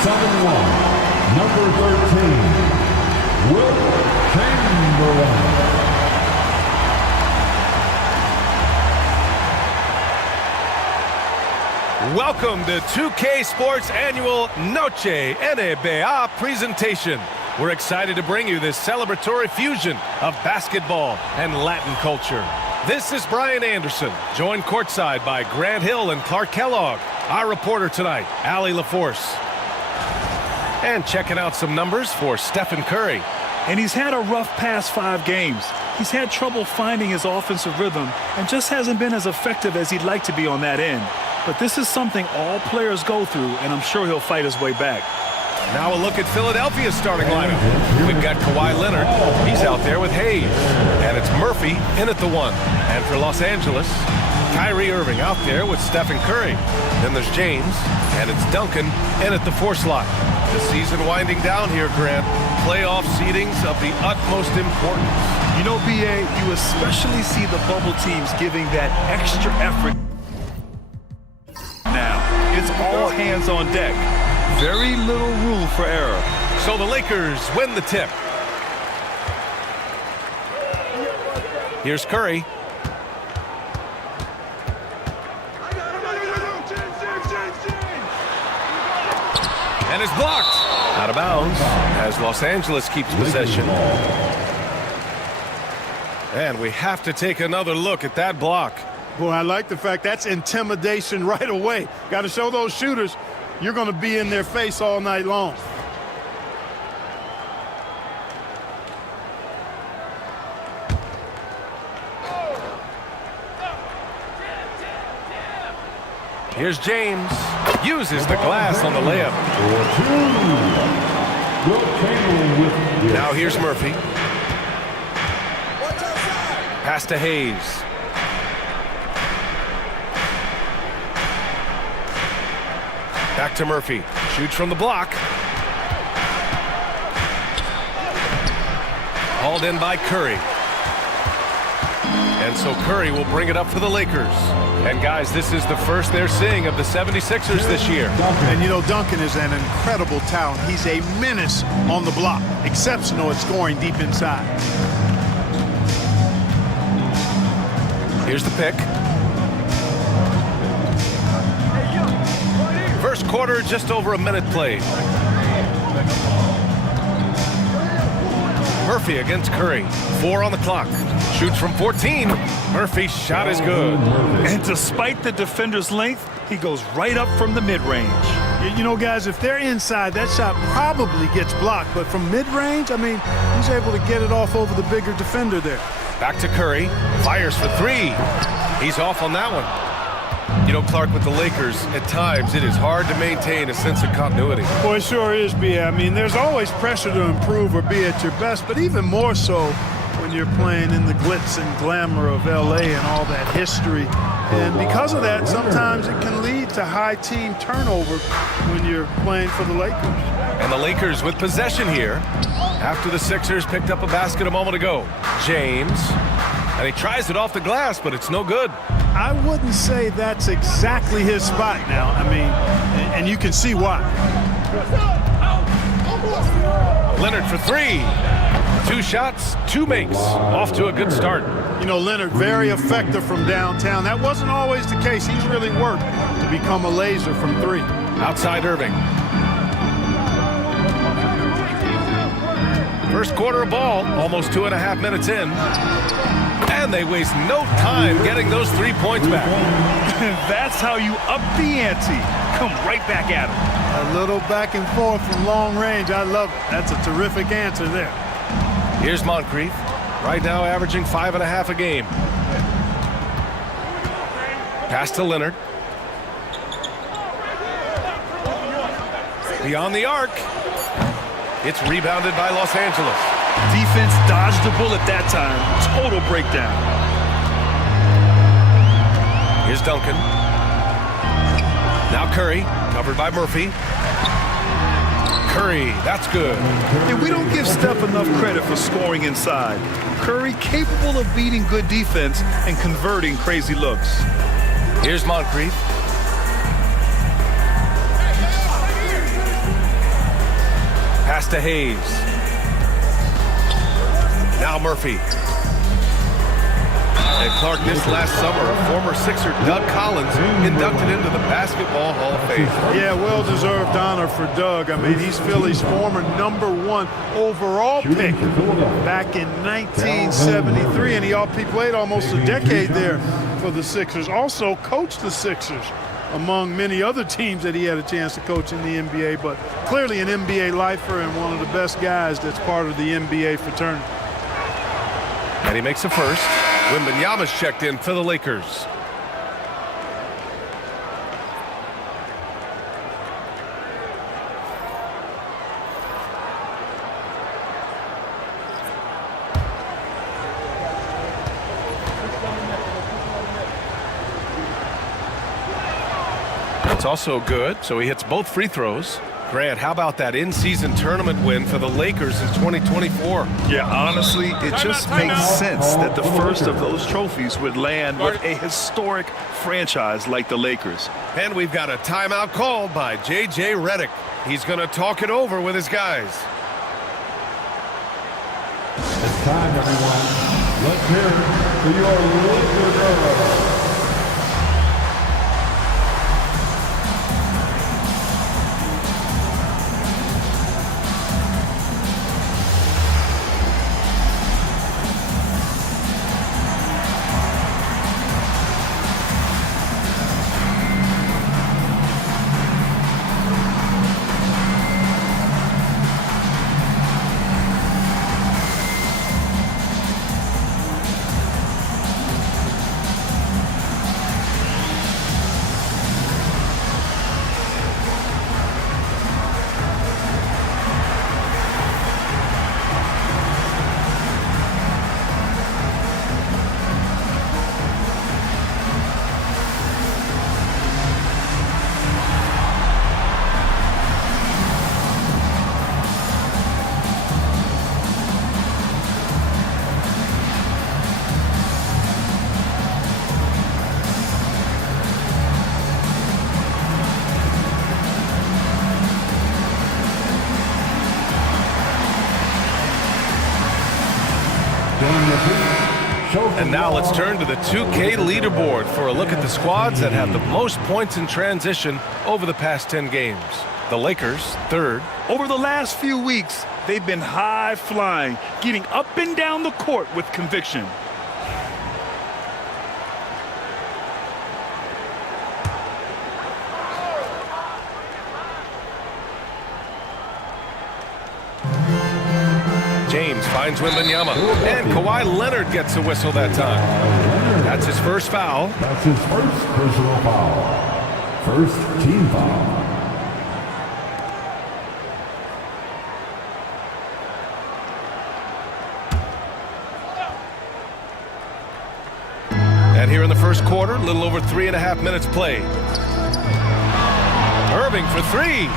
7'1", number 13, Will Chamberlain. Welcome to 2K Sports Annual Noche NBA presentation. We're excited to bring you this celebratory fusion of basketball and Latin culture. This is Brian Anderson, joined courtside by Grant Hill and Clark Kellogg. Our reporter tonight, Allie LaForce. And checking out some numbers for Stephen Curry. And he's had a rough past 5 games. He's had trouble finding his offensive rhythm and just hasn't been as effective as he'd like to be on that end. But this is something all players go through, and I'm sure he'll fight his way back. Now a look at Philadelphia's starting lineup. We've got Kawhi Leonard. He's out there with Hayes. And it's Murphy in at the 1. And for Los Angeles, Kyrie Irving out there with Stephen Curry. Then there's James, and it's Duncan in at the 4 slot. The season winding down here, Grant. Playoff seedings of the utmost importance. You know, B.A., you especially see the bubble teams giving that extra effort. Now, it's all hands on deck. Very little room for error. So the Lakers win the tip. Here's Curry. And is blocked. Out of bounds as Los Angeles keeps possession. And we have to take another look at that block. Boy, I like the fact that's intimidation right away. Got to show those shooters you're going to be in their face all night long. Here's James. Uses the glass on the layup. Now here's Murphy. Pass to Hayes. Back to Murphy. Shoots from the block. Hauled in by Curry. And so Curry will bring it up for the Lakers. And guys, this is the first they're seeing of the 76ers this year. And you know, Duncan is an incredible talent. He's a menace on the block. Exceptional at scoring deep inside. Here's the pick. First quarter, just over a minute played. Murphy against Curry. 4 on the clock. Shoots from 14. Murphy's shot is good. And despite the defender's length, he goes right up from the mid-range. You know, guys, if they're inside, that shot probably gets blocked. But from mid-range, I mean, he's able to get it off over the bigger defender there. Back to Curry. Fires for 3. He's off on that one. You know, Clark, with the Lakers, at times it is hard to maintain a sense of continuity. Boy, it sure is, B. I mean, there's always pressure to improve or be at your best, but even more so when you're playing in the glitz and glamour of L.A. and all that history. And because of that, sometimes it can lead to high team turnover when you're playing for the Lakers. And the Lakers with possession here after the Sixers picked up a basket a moment ago. James. And he tries it off the glass, but it's no good. I wouldn't say that's exactly his spot now. I mean, and you can see why. Leonard for 3. 2 shots, 2 makes. Off to a good start. You know, Leonard, very effective from downtown. That wasn't always the case. He's really worked to become a laser from 3. Outside Irving. First quarter of ball, almost 2.5 minutes in. And they waste no time getting those 3 points back. That's how you up the ante. Come right back at him. A little back and forth from long range. I love it. That's a terrific answer there. Here's Moncrief. Right now averaging 5.5 a game. Pass to Leonard. Beyond the arc. It's rebounded by Los Angeles. Defense dodged the bullet that time. Total breakdown. Here's Duncan. Now Curry, covered by Murphy. Curry, that's good. And we don't give Steph enough credit for scoring inside. Curry capable of beating good defense and converting crazy looks. Here's Moncrief. Pass to Hayes. Now Murphy. And Clark, this last summer, former Sixer Doug Collins inducted into the Basketball Hall of Fame. Yeah, well-deserved honor for Doug. I mean, he's Philly's former #1 overall pick back in 1973, and he played almost a decade there for the Sixers. Also coached the Sixers among many other teams that he had a chance to coach in the NBA, but clearly an NBA lifer and one of the best guys that's part of the NBA fraternity. And he makes a first. Wembanyama's checked in for the Lakers. That's also good, so he hits both free throws. Grant, how about that in-season tournament win for the Lakers in 2024? Yeah, honestly, it just makes sense that the first of those trophies would land with a historic franchise like the Lakers. And we've got a timeout called by J.J. Redick. He's going to talk it over with his guys. It's time, everyone. Let's hear it for your Laker girls. And now let's turn to the 2K leaderboard for a look at the squads that have the most points in transition over the past 10 games. The Lakers, third. Over the last few weeks, they've been high-flying, getting up and down the court with conviction. James finds Wembanyama, and Kawhi Leonard gets a whistle that time. That's his first foul. That's his first personal foul. First team foul. And here in the first quarter, a little over 3.5 minutes played. Irving for three.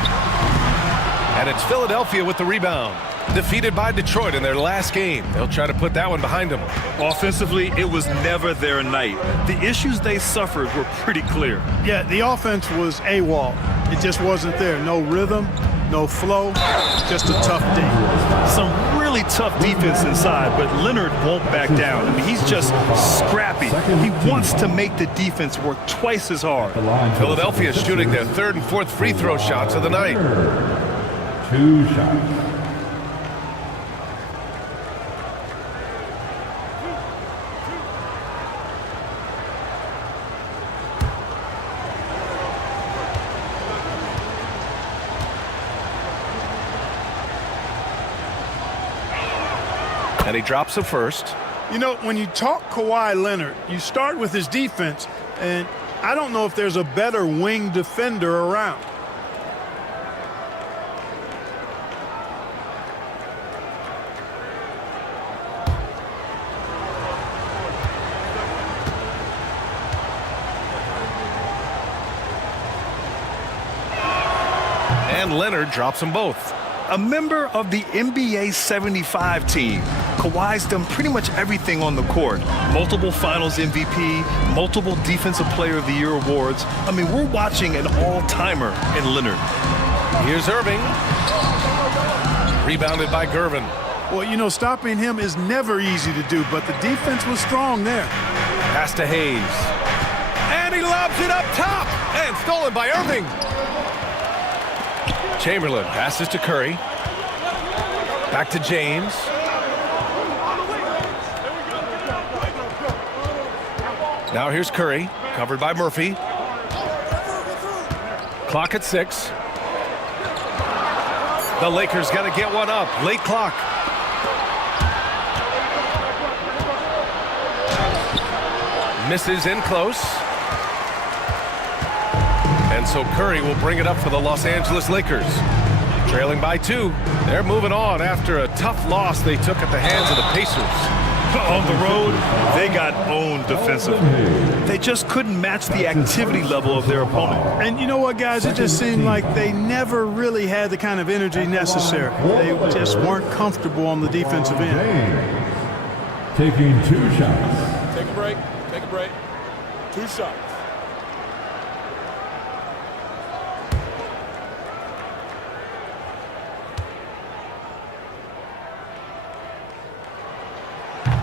And it's Philadelphia with the rebound. Defeated by Detroit in their last game. They'll try to put that one behind them. Offensively, it was never their night. The issues they suffered were pretty clear. Yeah, the offense was AWOL. It just wasn't there. No rhythm, no flow, just a tough day. Some really tough defense inside, but Leonard won't back down. I mean, he's just scrappy. He wants to make the defense work twice as hard. Philadelphia is shooting their third and fourth free throw shots of the night. 2 shots. And he drops the first. You know, when you talk Kawhi Leonard, you start with his defense, and I don't know if there's a better wing defender around. And Leonard drops them both. A member of the NBA 75 team, Kawhi's done pretty much everything on the court. Multiple Finals MVP, multiple Defensive Player of the Year awards. I mean, we're watching an all-timer in Leonard. Here's Irving. Rebounded by Gervin. Well, you know, stopping him is never easy to do, but the defense was strong there. Pass to Hayes. And he lobs it up top. And stolen by Irving. Chamberlain passes to Curry. Back to James. Now here's Curry, covered by Murphy. Clock at 6. The Lakers got to get one up. Late clock. Misses in close. And so Curry will bring it up for the Los Angeles Lakers. Trailing by 2. They're moving on after a tough loss they took at the hands of the Pacers. On the road, they got owned defensively. They just couldn't match the activity level of their opponent. And you know what, guys? It just seemed like they never really had the kind of energy necessary. They just weren't comfortable on the defensive end. Taking 2 shots. Take a break. Take a break. 2 shots.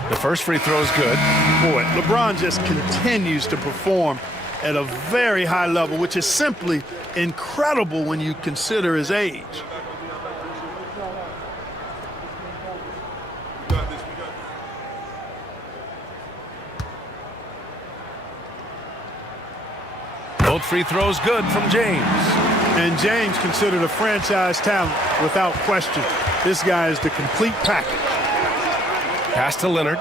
The first free throw is good. Boy, LeBron just continues to perform at a very high level, which is simply incredible when you consider his age. Both free throws good from James. And James considered a franchise talent without question. This guy is the complete package. Pass to Leonard.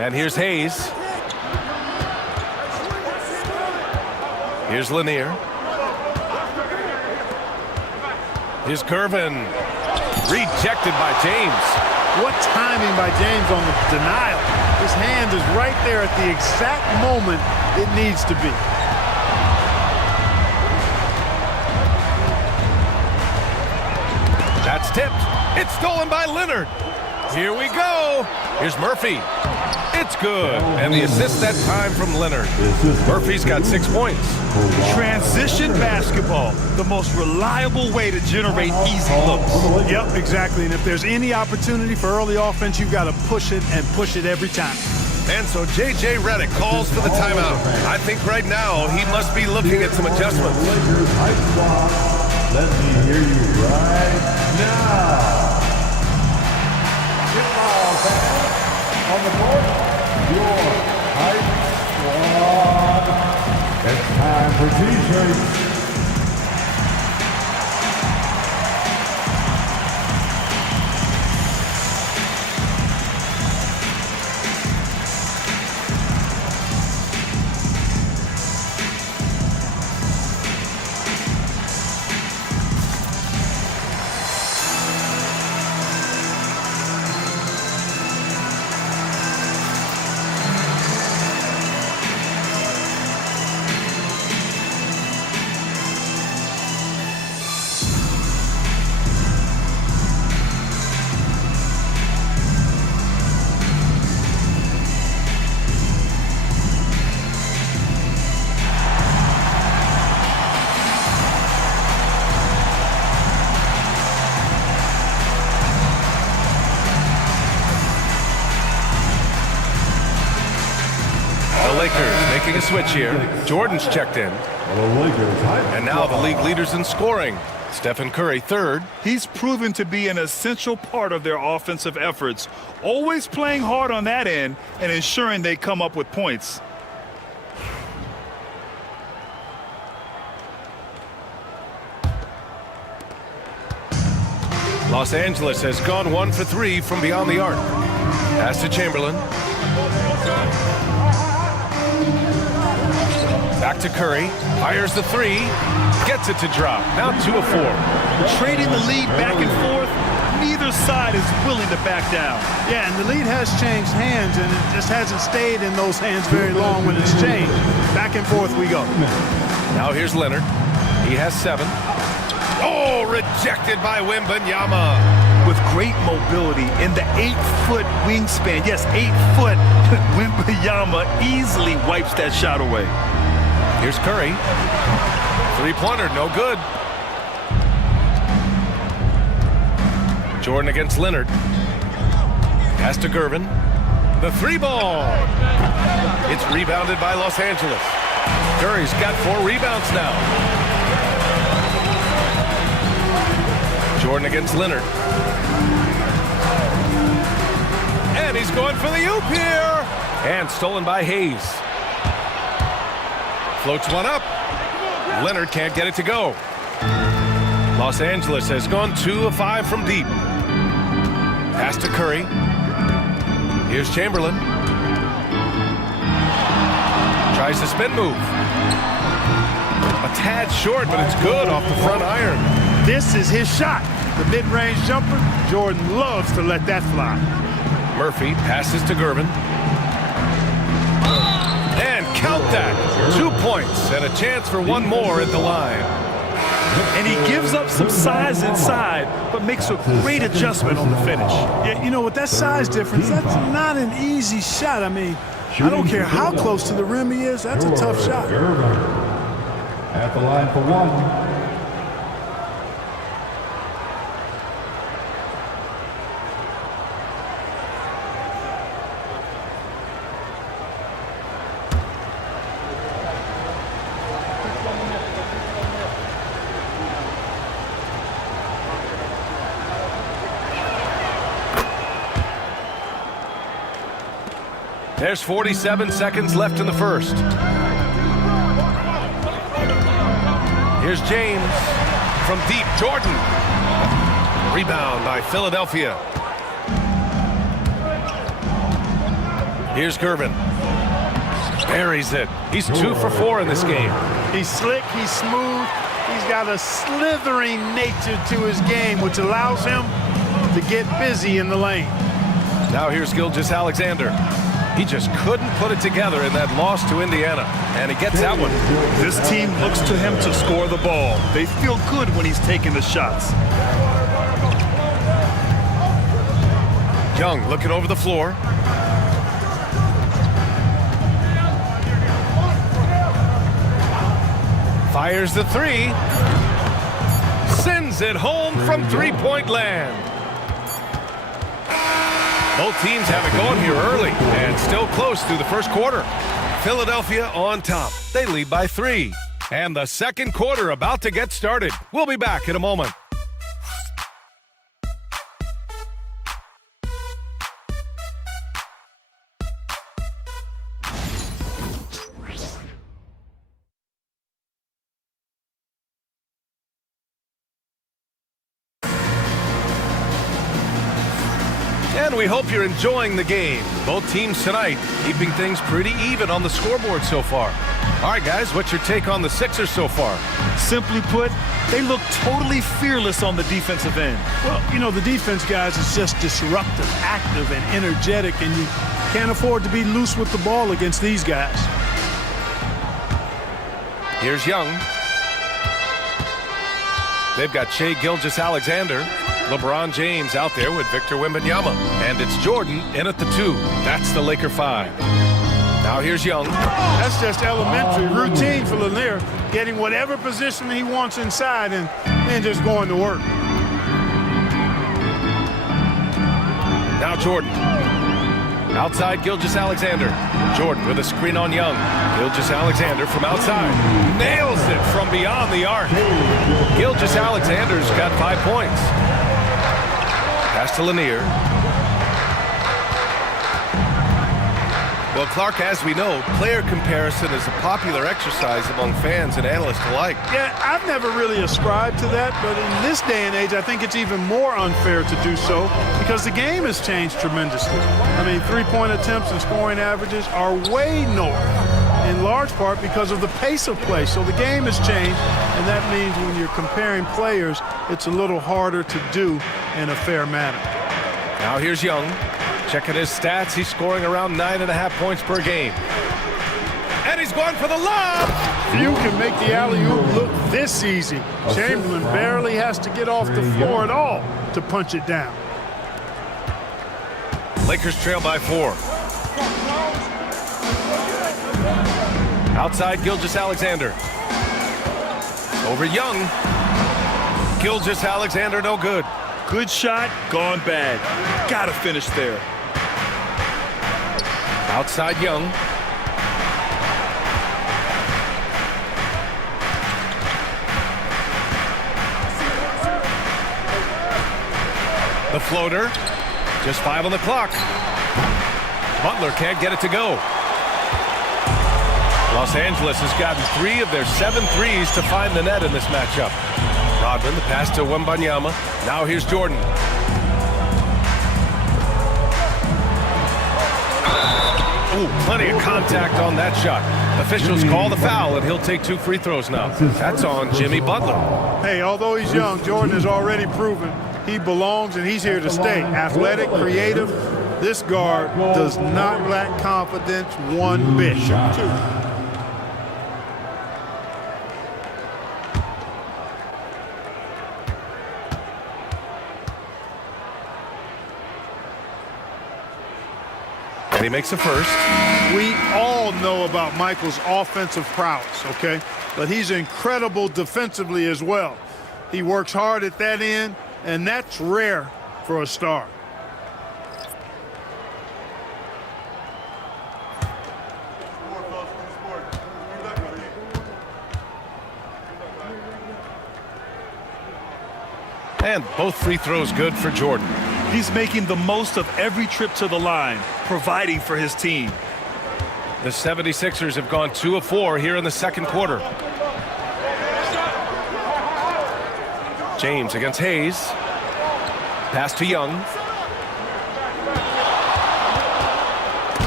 And here's Hayes. Here's Lanier. Here's Gervin. Rejected by James. What timing by James on the denial. His hand is right there at the exact moment it needs to be. That's tipped. It's stolen by Leonard. Here we go. Here's Murphy. It's good. And the assist that time from Leonard. Murphy's got 6 points. Transition basketball, the most reliable way to generate easy looks. Yep, exactly. And if there's any opportunity for early offense, you've got to push it and push it every time. And so J.J. Redick calls for the timeout. I think right now he must be looking at some adjustments. Let me hear you right now. On the board, your hype squad. It's time for T-shirts. Making a switch here. Jordan's checked in. And now the league leaders in scoring. Stephen Curry, third. He's proven to be an essential part of their offensive efforts, always playing hard on that end and ensuring they come up with points. Los Angeles has gone 1 for 3 from beyond the arc. Pass to Chamberlain. Back to Curry. Fires the three. Gets it to drop. Now 2 of 4. Trading the lead back and forth. Neither side is willing to back down. Yeah, and the lead has changed hands, and it just hasn't stayed in those hands very long when it's changed. Back and forth we go. Now here's Leonard. He has 7. Oh, rejected by Wembanyama. With great mobility in the 8-foot wingspan. Yes, 8 foot. Wembanyama easily wipes that shot away. Here's Curry. 3-pointer, no good. Jordan against Leonard. Pass to Gervin. The 3-ball. It's rebounded by Los Angeles. Curry's got 4 rebounds now. Jordan against Leonard. And he's going for the oop here. And stolen by Hayes. Floats one up. Leonard can't get it to go. Los Angeles has gone 2 of 5 from deep. Pass to Curry. Here's Chamberlain. Tries the spin move. A tad short, but it's good off the front iron. This is his shot. The mid-range jumper. Jordan loves to let that fly. Murphy passes to Gervin. And count that. 2 points and a chance for one more at the line. And he gives up some size inside, but makes a great adjustment on the finish. Yeah, you know, with that size difference, that's not an easy shot. I mean, I don't care how close to the rim he is. That's a tough shot. At the line for 1. There's 47 seconds left in the first. Here's James from deep. Jordan. Rebound by Philadelphia. Here's Gervin. Buries it. He's 2 for 4 in this game. He's slick, he's smooth, he's got a slithering nature to his game, which allows him to get busy in the lane. Now here's Gilgeous-Alexander. He just couldn't put it together in that loss to Indiana, and he gets that one. This team looks to him to score the ball. They feel good when he's taking the shots. Young looking over the floor. Fires the three. Sends it home from three-point land. Both teams have it going here early and still close through the first quarter. Philadelphia on top. They lead by 3. And the second quarter about to get started. We'll be back in a moment. And we hope you're enjoying the game. Both teams tonight keeping things pretty even on the scoreboard so far. All right, guys, what's your take on the Sixers so far? Simply put, they look totally fearless on the defensive end. Well, you know, the defense, guys, is just disruptive, active, and energetic, and you can't afford to be loose with the ball against these guys. Here's Young. They've got Shai Gilgeous-Alexander. LeBron James out there with Victor Wembanyama. And it's Jordan in at the 2. That's the Laker 5. Now here's Young. That's just elementary routine for Lanier, getting whatever position he wants inside and then just going to work. Now Jordan. Outside Gilgeous-Alexander. Jordan with a screen on Young. Gilgeous-Alexander from outside. Nails it from beyond the arc. Gilgeous-Alexander's got 5 points. Pass to Lanier. Well, Clark, as we know, player comparison is a popular exercise among fans and analysts alike. Yeah, I've never really ascribed to that, but in this day and age, I think it's even more unfair to do so because the game has changed tremendously. I mean, three-point attempts and scoring averages are way north, in large part because of the pace of play. So the game has changed, and that means when you're comparing players, it's a little harder to do in a fair manner. Now here's Young. Checking his stats, he's scoring around 9.5 points per game. And he's going for the lob! Few can make the alley-oop look this easy. Chamberlain barely has to get off the floor at all to punch it down. Lakers trail by 4. Outside Gilgeous-Alexander. Over Young. Gilgeous-Alexander no good. Good shot, gone bad. Gotta finish there. Outside Young. The floater. Just 5 on the clock. Butler can't get it to go. Los Angeles has gotten 3 of their 7 threes to find the net in this matchup. Rodman, the pass to Wembanyama. Now here's Jordan. Ooh, plenty of contact on that shot. Officials call the foul, and he'll take 2 free throws now. That's on Jimmy Butler. Hey, although he's young, Jordan has already proven he belongs and he's here to stay. Athletic, creative. This guard does not lack confidence one bit. And he makes the first. We all know about Michael's offensive prowess, okay? But he's incredible defensively as well. He works hard at that end, and that's rare for a star. And both free throws good for Jordan. He's making the most of every trip to the line, providing for his team. The 76ers have gone 2 of 4 here in the second quarter. James against Hayes. Pass to Young.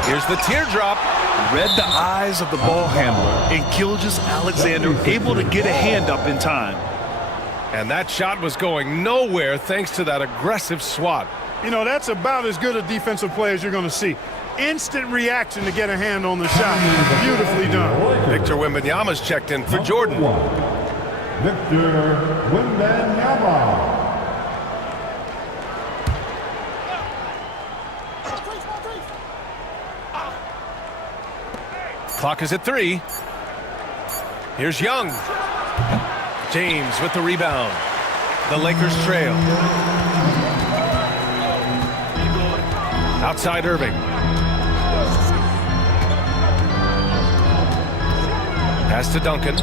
Here's the teardrop. Read the eyes of the ball handler, and Gilgeous-Alexander able to get a hand up in time. And that shot was going nowhere thanks to that aggressive swat. You know, that's about as good a defensive play as you're going to see. Instant reaction to get a hand on the shot. Beautifully done. Victor Wembanyama's checked in for Jordan. Victor Wembanyama. Clock is at 3. Here's Young. James with the rebound. The Lakers trail. Outside Irving. Pass to Duncan.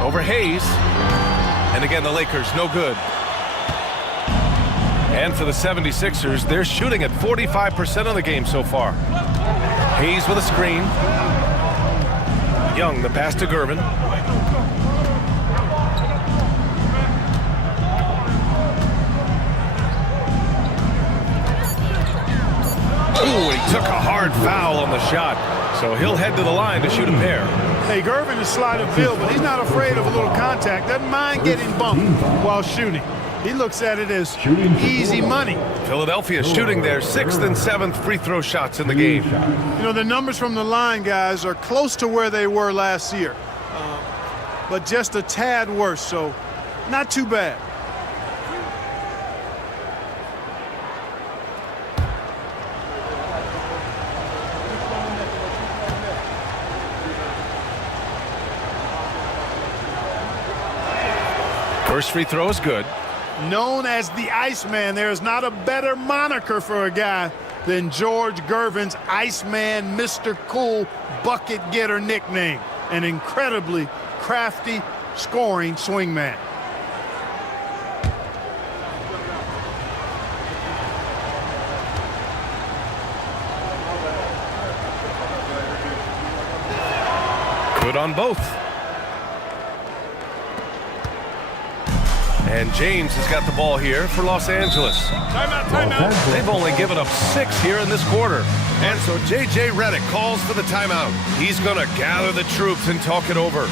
Over Hayes. And again, the Lakers, no good. And for the 76ers, they're shooting at 45% of the game so far. Hayes with a screen. Young, the pass to Gervin. Ooh, he took a hard foul on the shot. So he'll head to the line to shoot a pair. Hey, Gervin is slide of field, but he's not afraid of a little contact. Doesn't mind getting bumped while shooting. He looks at it as easy money. Philadelphia shooting their 6th and 7th free throw shots in the game. You know, the numbers from the line, guys, are close to where they were last year. But just a tad worse, so not too bad. First free throw is good. Known as the Iceman, there is not a better moniker for a guy than George Gervin's Iceman Mr. Cool bucket getter nickname. An incredibly crafty scoring swingman. Good on both. And James has got the ball here for Los Angeles. Timeout. They've only given up 6 here in this quarter. And so J.J. Redick calls for the timeout. He's going to gather the troops and talk it over.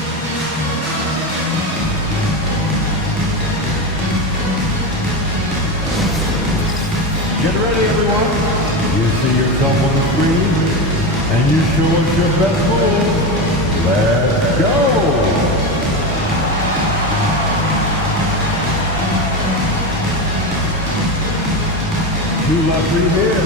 Get ready, everyone. You see yourself on the screen, and you show us your best move. Let's go. Two left, 3 here.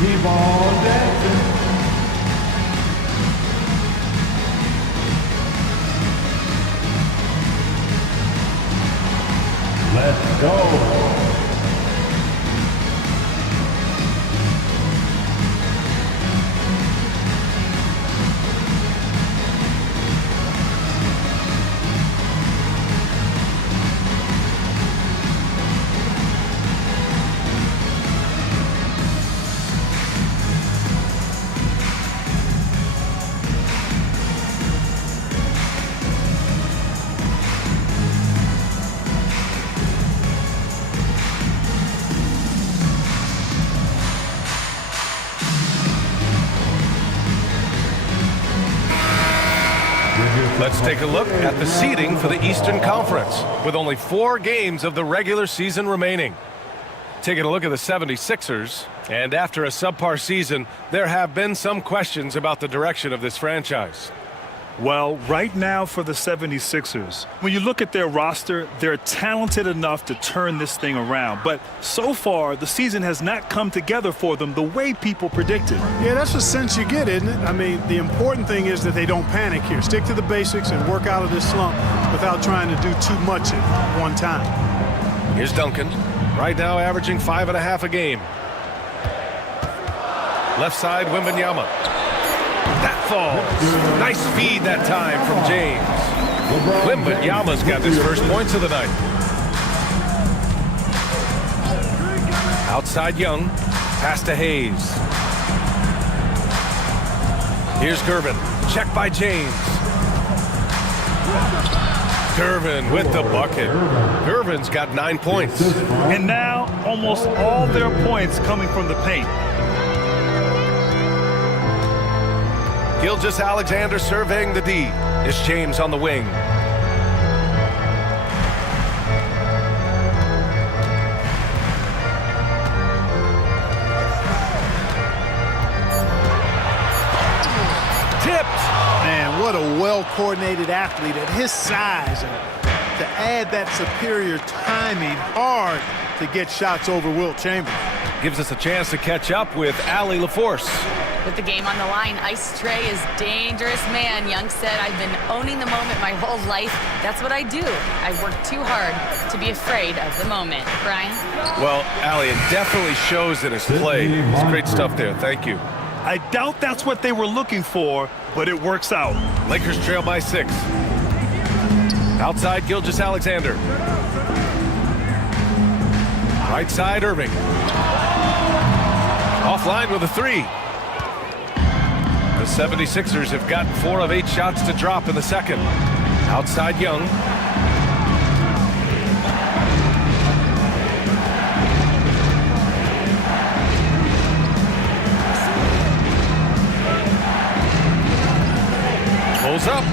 Keep on dancing. Let's go. Let's take a look at the seeding for the Eastern Conference, with only 4 games of the regular season remaining. Taking a look at the 76ers, and after a subpar season, there have been some questions about the direction of this franchise. Well, right now for the 76ers, when you look at their roster, they're talented enough to turn this thing around. But so far, the season has not come together for them the way people predicted. Yeah, that's the sense you get, isn't it? I mean, the important thing is that they don't panic here. Stick to the basics and work out of this slump without trying to do too much at one time. Here's Duncan, right now averaging 5.5 a game. Left side, Wembanyama. That falls. Nice feed that time from James. Wembanyama's got his first points of the night. Outside Young. Pass to Hayes. Here's Gervin. Check by James. Gervin with the bucket. Gervin's got 9 points. And now almost all their points coming from the paint. Gilgeous-Alexander surveying the D. It's James on the wing. Man, what a well-coordinated athlete at his size. And to add that superior timing, hard to get shots over Wilt Chamberlain. Gives us a chance to catch up with Allie LaForce. With the game on the line, Ice Trey is dangerous, man. Young said, I've been owning the moment my whole life. That's what I do. I work too hard to be afraid of the moment. Brian? Well, Allie, it definitely shows in his play. It's great stuff there. Thank you. I doubt that's what they were looking for, but it works out. Lakers trail by 6. Outside, Gilgeous-Alexander. Right side, Irving. Offline with a 3. The 76ers have gotten 4 of 8 shots to drop in the second. Outside Young. Pulls up.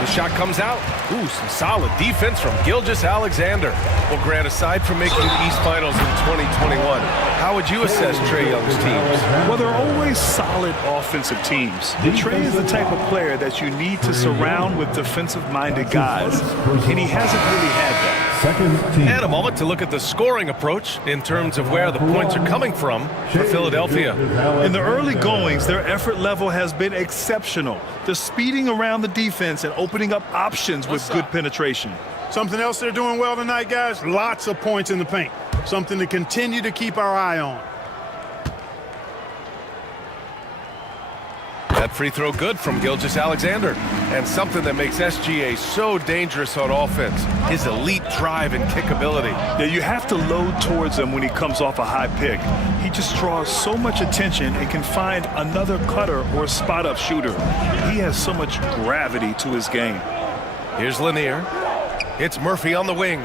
The shot comes out. Ooh, some solid defense from Gilgeous-Alexander. Well, Grant, aside from making the East Finals in 2021, how would you assess Trae Young's teams? Well, they're always solid offensive teams. Trae is the type of player that you need to surround with defensive-minded guys, and he hasn't really had that. And a moment to look at the scoring approach in terms of where the points are coming from for Philadelphia. In the early goings, their effort level has been exceptional. They're speeding around the defense and opening up options with good penetration. Something else they're doing well tonight, guys, lots of points in the paint. Something to continue to keep our eye on. That free throw good from Gilgeous-Alexander. And something that makes SGA so dangerous on offense, his elite drive and kick ability. Yeah, you have to load towards him when he comes off a high pick. He just draws so much attention and can find another cutter or spot-up shooter. He has so much gravity to his game. Here's Lanier. It's Murphy on the wing.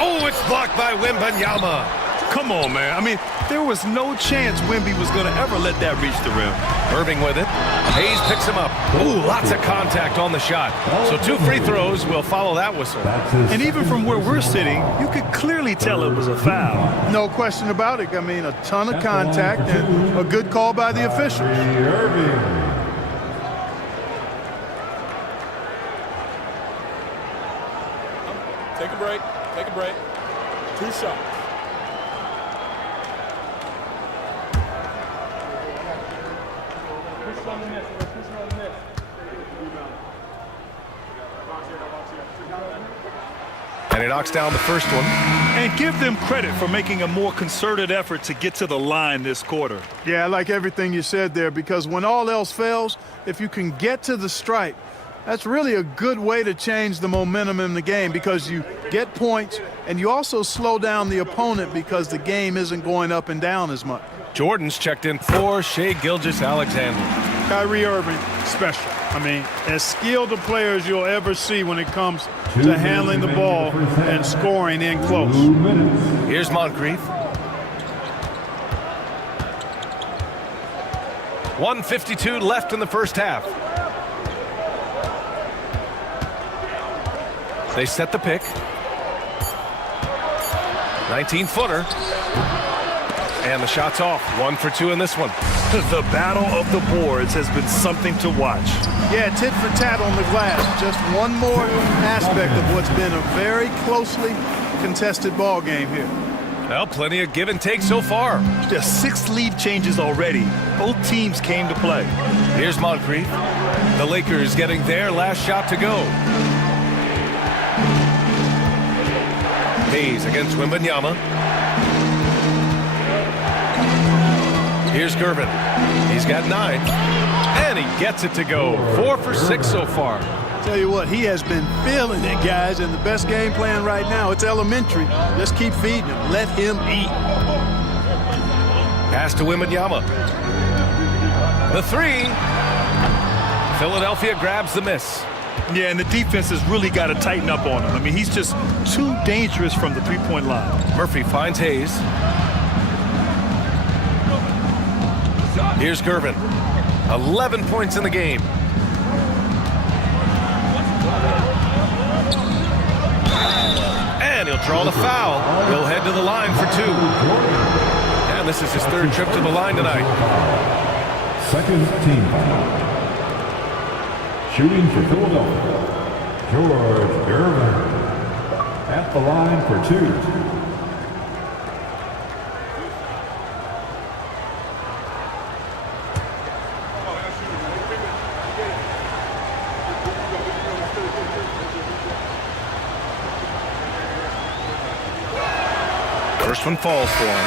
Oh, it's blocked by Wembanyama. Come on, man. I mean, there was no chance Wemby was going to ever let that reach the rim. Irving with it. Hayes picks him up. Ooh, lots of contact on the shot. So 2 free throws will follow that whistle. And even from where we're sitting, you could clearly tell it was a foul. No question about it. I mean, a ton of contact and a good call by the officials. Take a break. Take a break. 2 shots. And he knocks down the first one. And give them credit for making a more concerted effort to get to the line this quarter. Yeah, I like everything you said there, because when all else fails, if you can get to the stripe, that's really a good way to change the momentum in the game, because you get points and you also slow down the opponent because the game isn't going up and down as much. Jordan's checked in for Shai Gilgeous-Alexander. Kyrie Irving, special. I mean, as skilled a player as you'll ever see when it comes to handling the ball and scoring in close. Here's Moncrief. 1:52 left in the first half. They set the pick. 19-footer. And the shot's off. 1 for 2 in this one. The battle of the boards has been something to watch. Yeah, tit for tat on the glass. Just one more aspect of what's been a very closely contested ball game here. Well, plenty of give and take so far. Just 6 lead changes already. Both teams came to play. Here's Moncrief. The Lakers getting their last shot to go. Hayes against Wembanyama. Here's Gervin. He's got 9. And he gets it to go. 4 for 6 so far. Tell you what, he has been feeling it, guys, and the best game plan right now, it's elementary. Just keep feeding him. Let him eat. Pass to Wembanyama. The three. Philadelphia grabs the miss. Yeah, and the defense has really got to tighten up on him. I mean, he's just too dangerous from the three-point line. Murphy finds Hayes. Here's Gervin. 11 points in the game. And he'll draw the foul. He'll head to the line for two. And this is his third trip to the line tonight. Second team foul. Shooting for Philadelphia, George Gervin at the line for two. First one falls for him.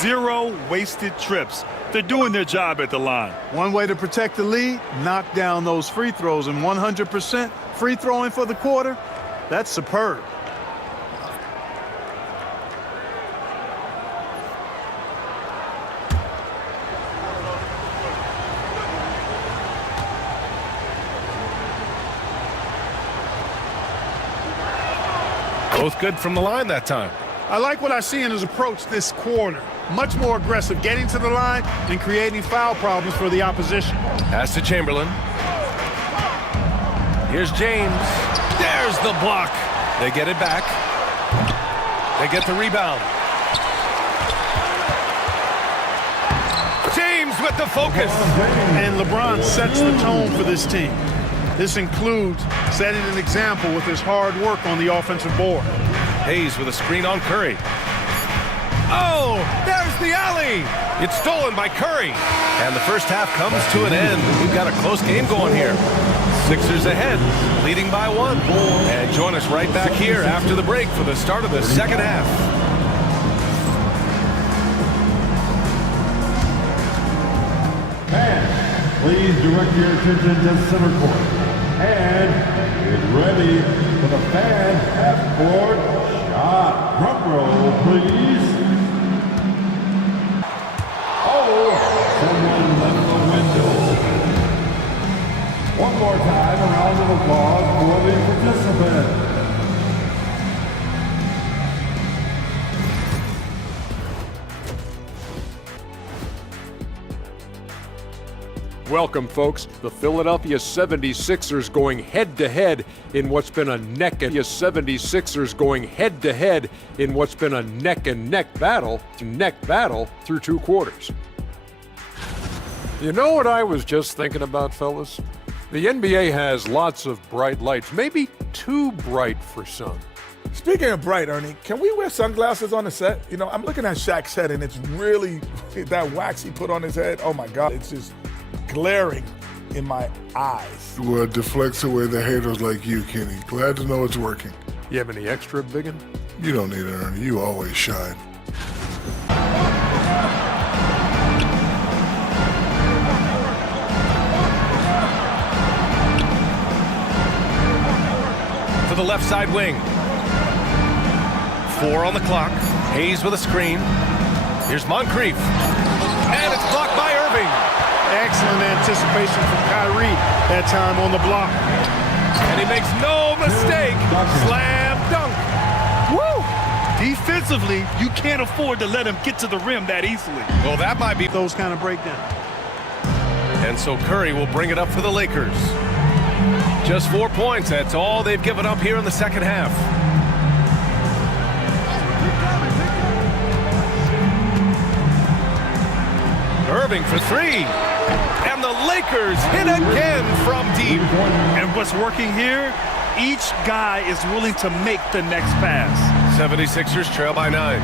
0 wasted trips. They're doing their job at the line. One way to protect the lead, knock down those free throws, and 100% free throwing for the quarter, that's superb. Both good from the line that time. I like what I see in his approach this quarter. Much more aggressive, getting to the line and creating foul problems for the opposition. Pass to Chamberlain. Here's James. There's the block. They get it back. They get the rebound. James with the focus. And LeBron sets the tone for this team. This includes setting an example with his hard work on the offensive board. Hayes with a screen on Curry. Oh, there's the alley. It's stolen by Curry. And the first half comes to an end. We've got a close game going here. Sixers ahead, leading by 1. And join us right back here after the break for the start of the second half. Fans, please direct your attention to center court. And get ready for the fan half-court shot. Drum roll, please. Oh, someone left the window. One more time, a round of applause for the participant. Welcome, folks. The Philadelphia 76ers going head-to-head in what's been a neck-and-neck battle through 2 quarters. You know what I was just thinking about, fellas? The NBA has lots of bright lights, maybe too bright for some. Speaking of bright, Ernie, can we wear sunglasses on the set? You know, I'm looking at Shaq's head, and it's really, that wax he put on his head, oh my God, it's just glaring in my eyes. Well, it deflects away the haters like you, Kenny. Glad to know it's working. You have any extra, biggin? You don't need it, Ernie. You always shine. To the left side wing. 4 on the clock. Hayes with a screen. Here's Moncrief. And it's blocked by Irving. Excellent anticipation from Kyrie that time on the block. And he makes no mistake. Slam dunk. Woo! Defensively, you can't afford to let him get to the rim that easily. Well, that might be those kind of breakdowns. And so Curry will bring it up for the Lakers. Just 4 points. That's all they've given up here in the second half. Irving for 3. And the Lakers hit again from deep. And what's working here, each guy is willing to make the next pass. 76ers trail by 9.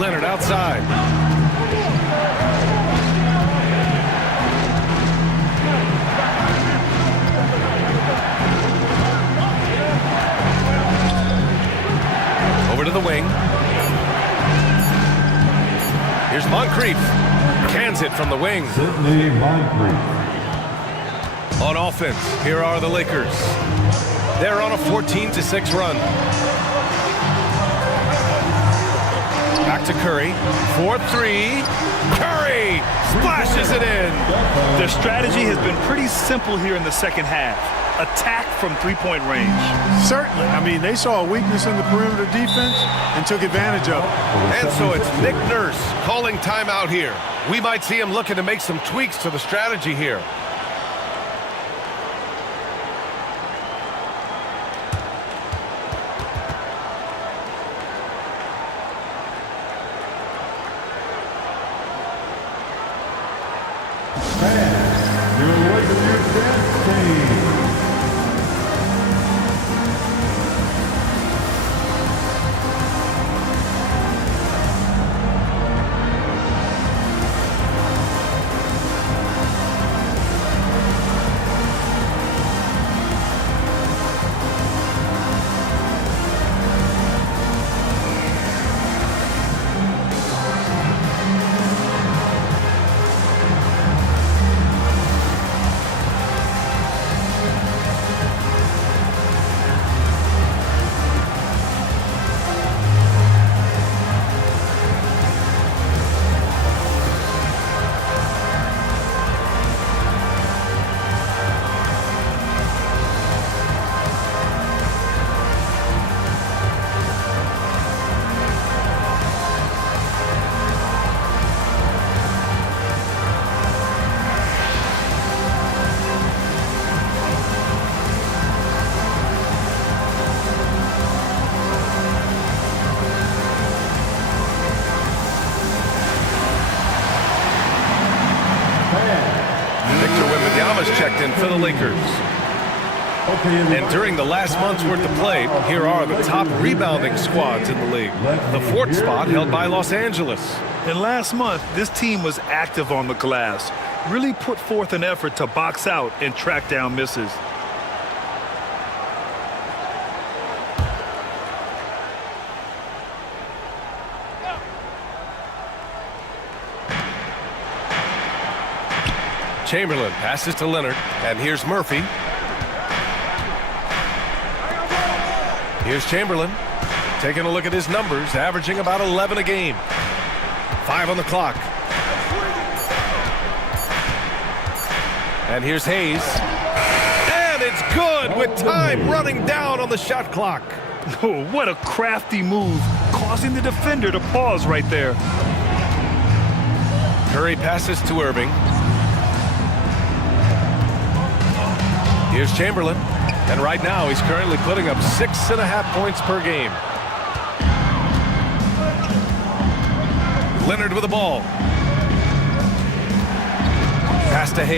Leonard outside. Over to the wing. Here's Moncrief. Cans it from the wing. Sidney Moncrief. On offense, here are the Lakers. They're on a 14-6 run. Back to Curry. 4-3. Curry splashes it in. Their strategy has been pretty simple here in the second half. Attack from three-point range. Certainly. I mean, they saw a weakness in the perimeter defense and took advantage of it. And so it's Nick Nurse calling timeout here. We might see him looking to make some tweaks to the strategy here. Checked in for the Lakers. And during the last month's worth of play, here are the top rebounding squads in the league. The fourth spot held by Los Angeles. And last month, this team was active on the glass, really put forth an effort to box out and track down misses. Chamberlain passes to Leonard, and here's Murphy. Here's Chamberlain, taking a look at his numbers, averaging about 11 a game. 5 on the clock. And here's Hayes. And it's good with time running down on the shot clock. Oh, what a crafty move, causing the defender to pause right there. Curry passes to Irving. Here's Chamberlain, and right now he's currently putting up 6.5 points per game. Leonard with the ball. Pass to Hayes.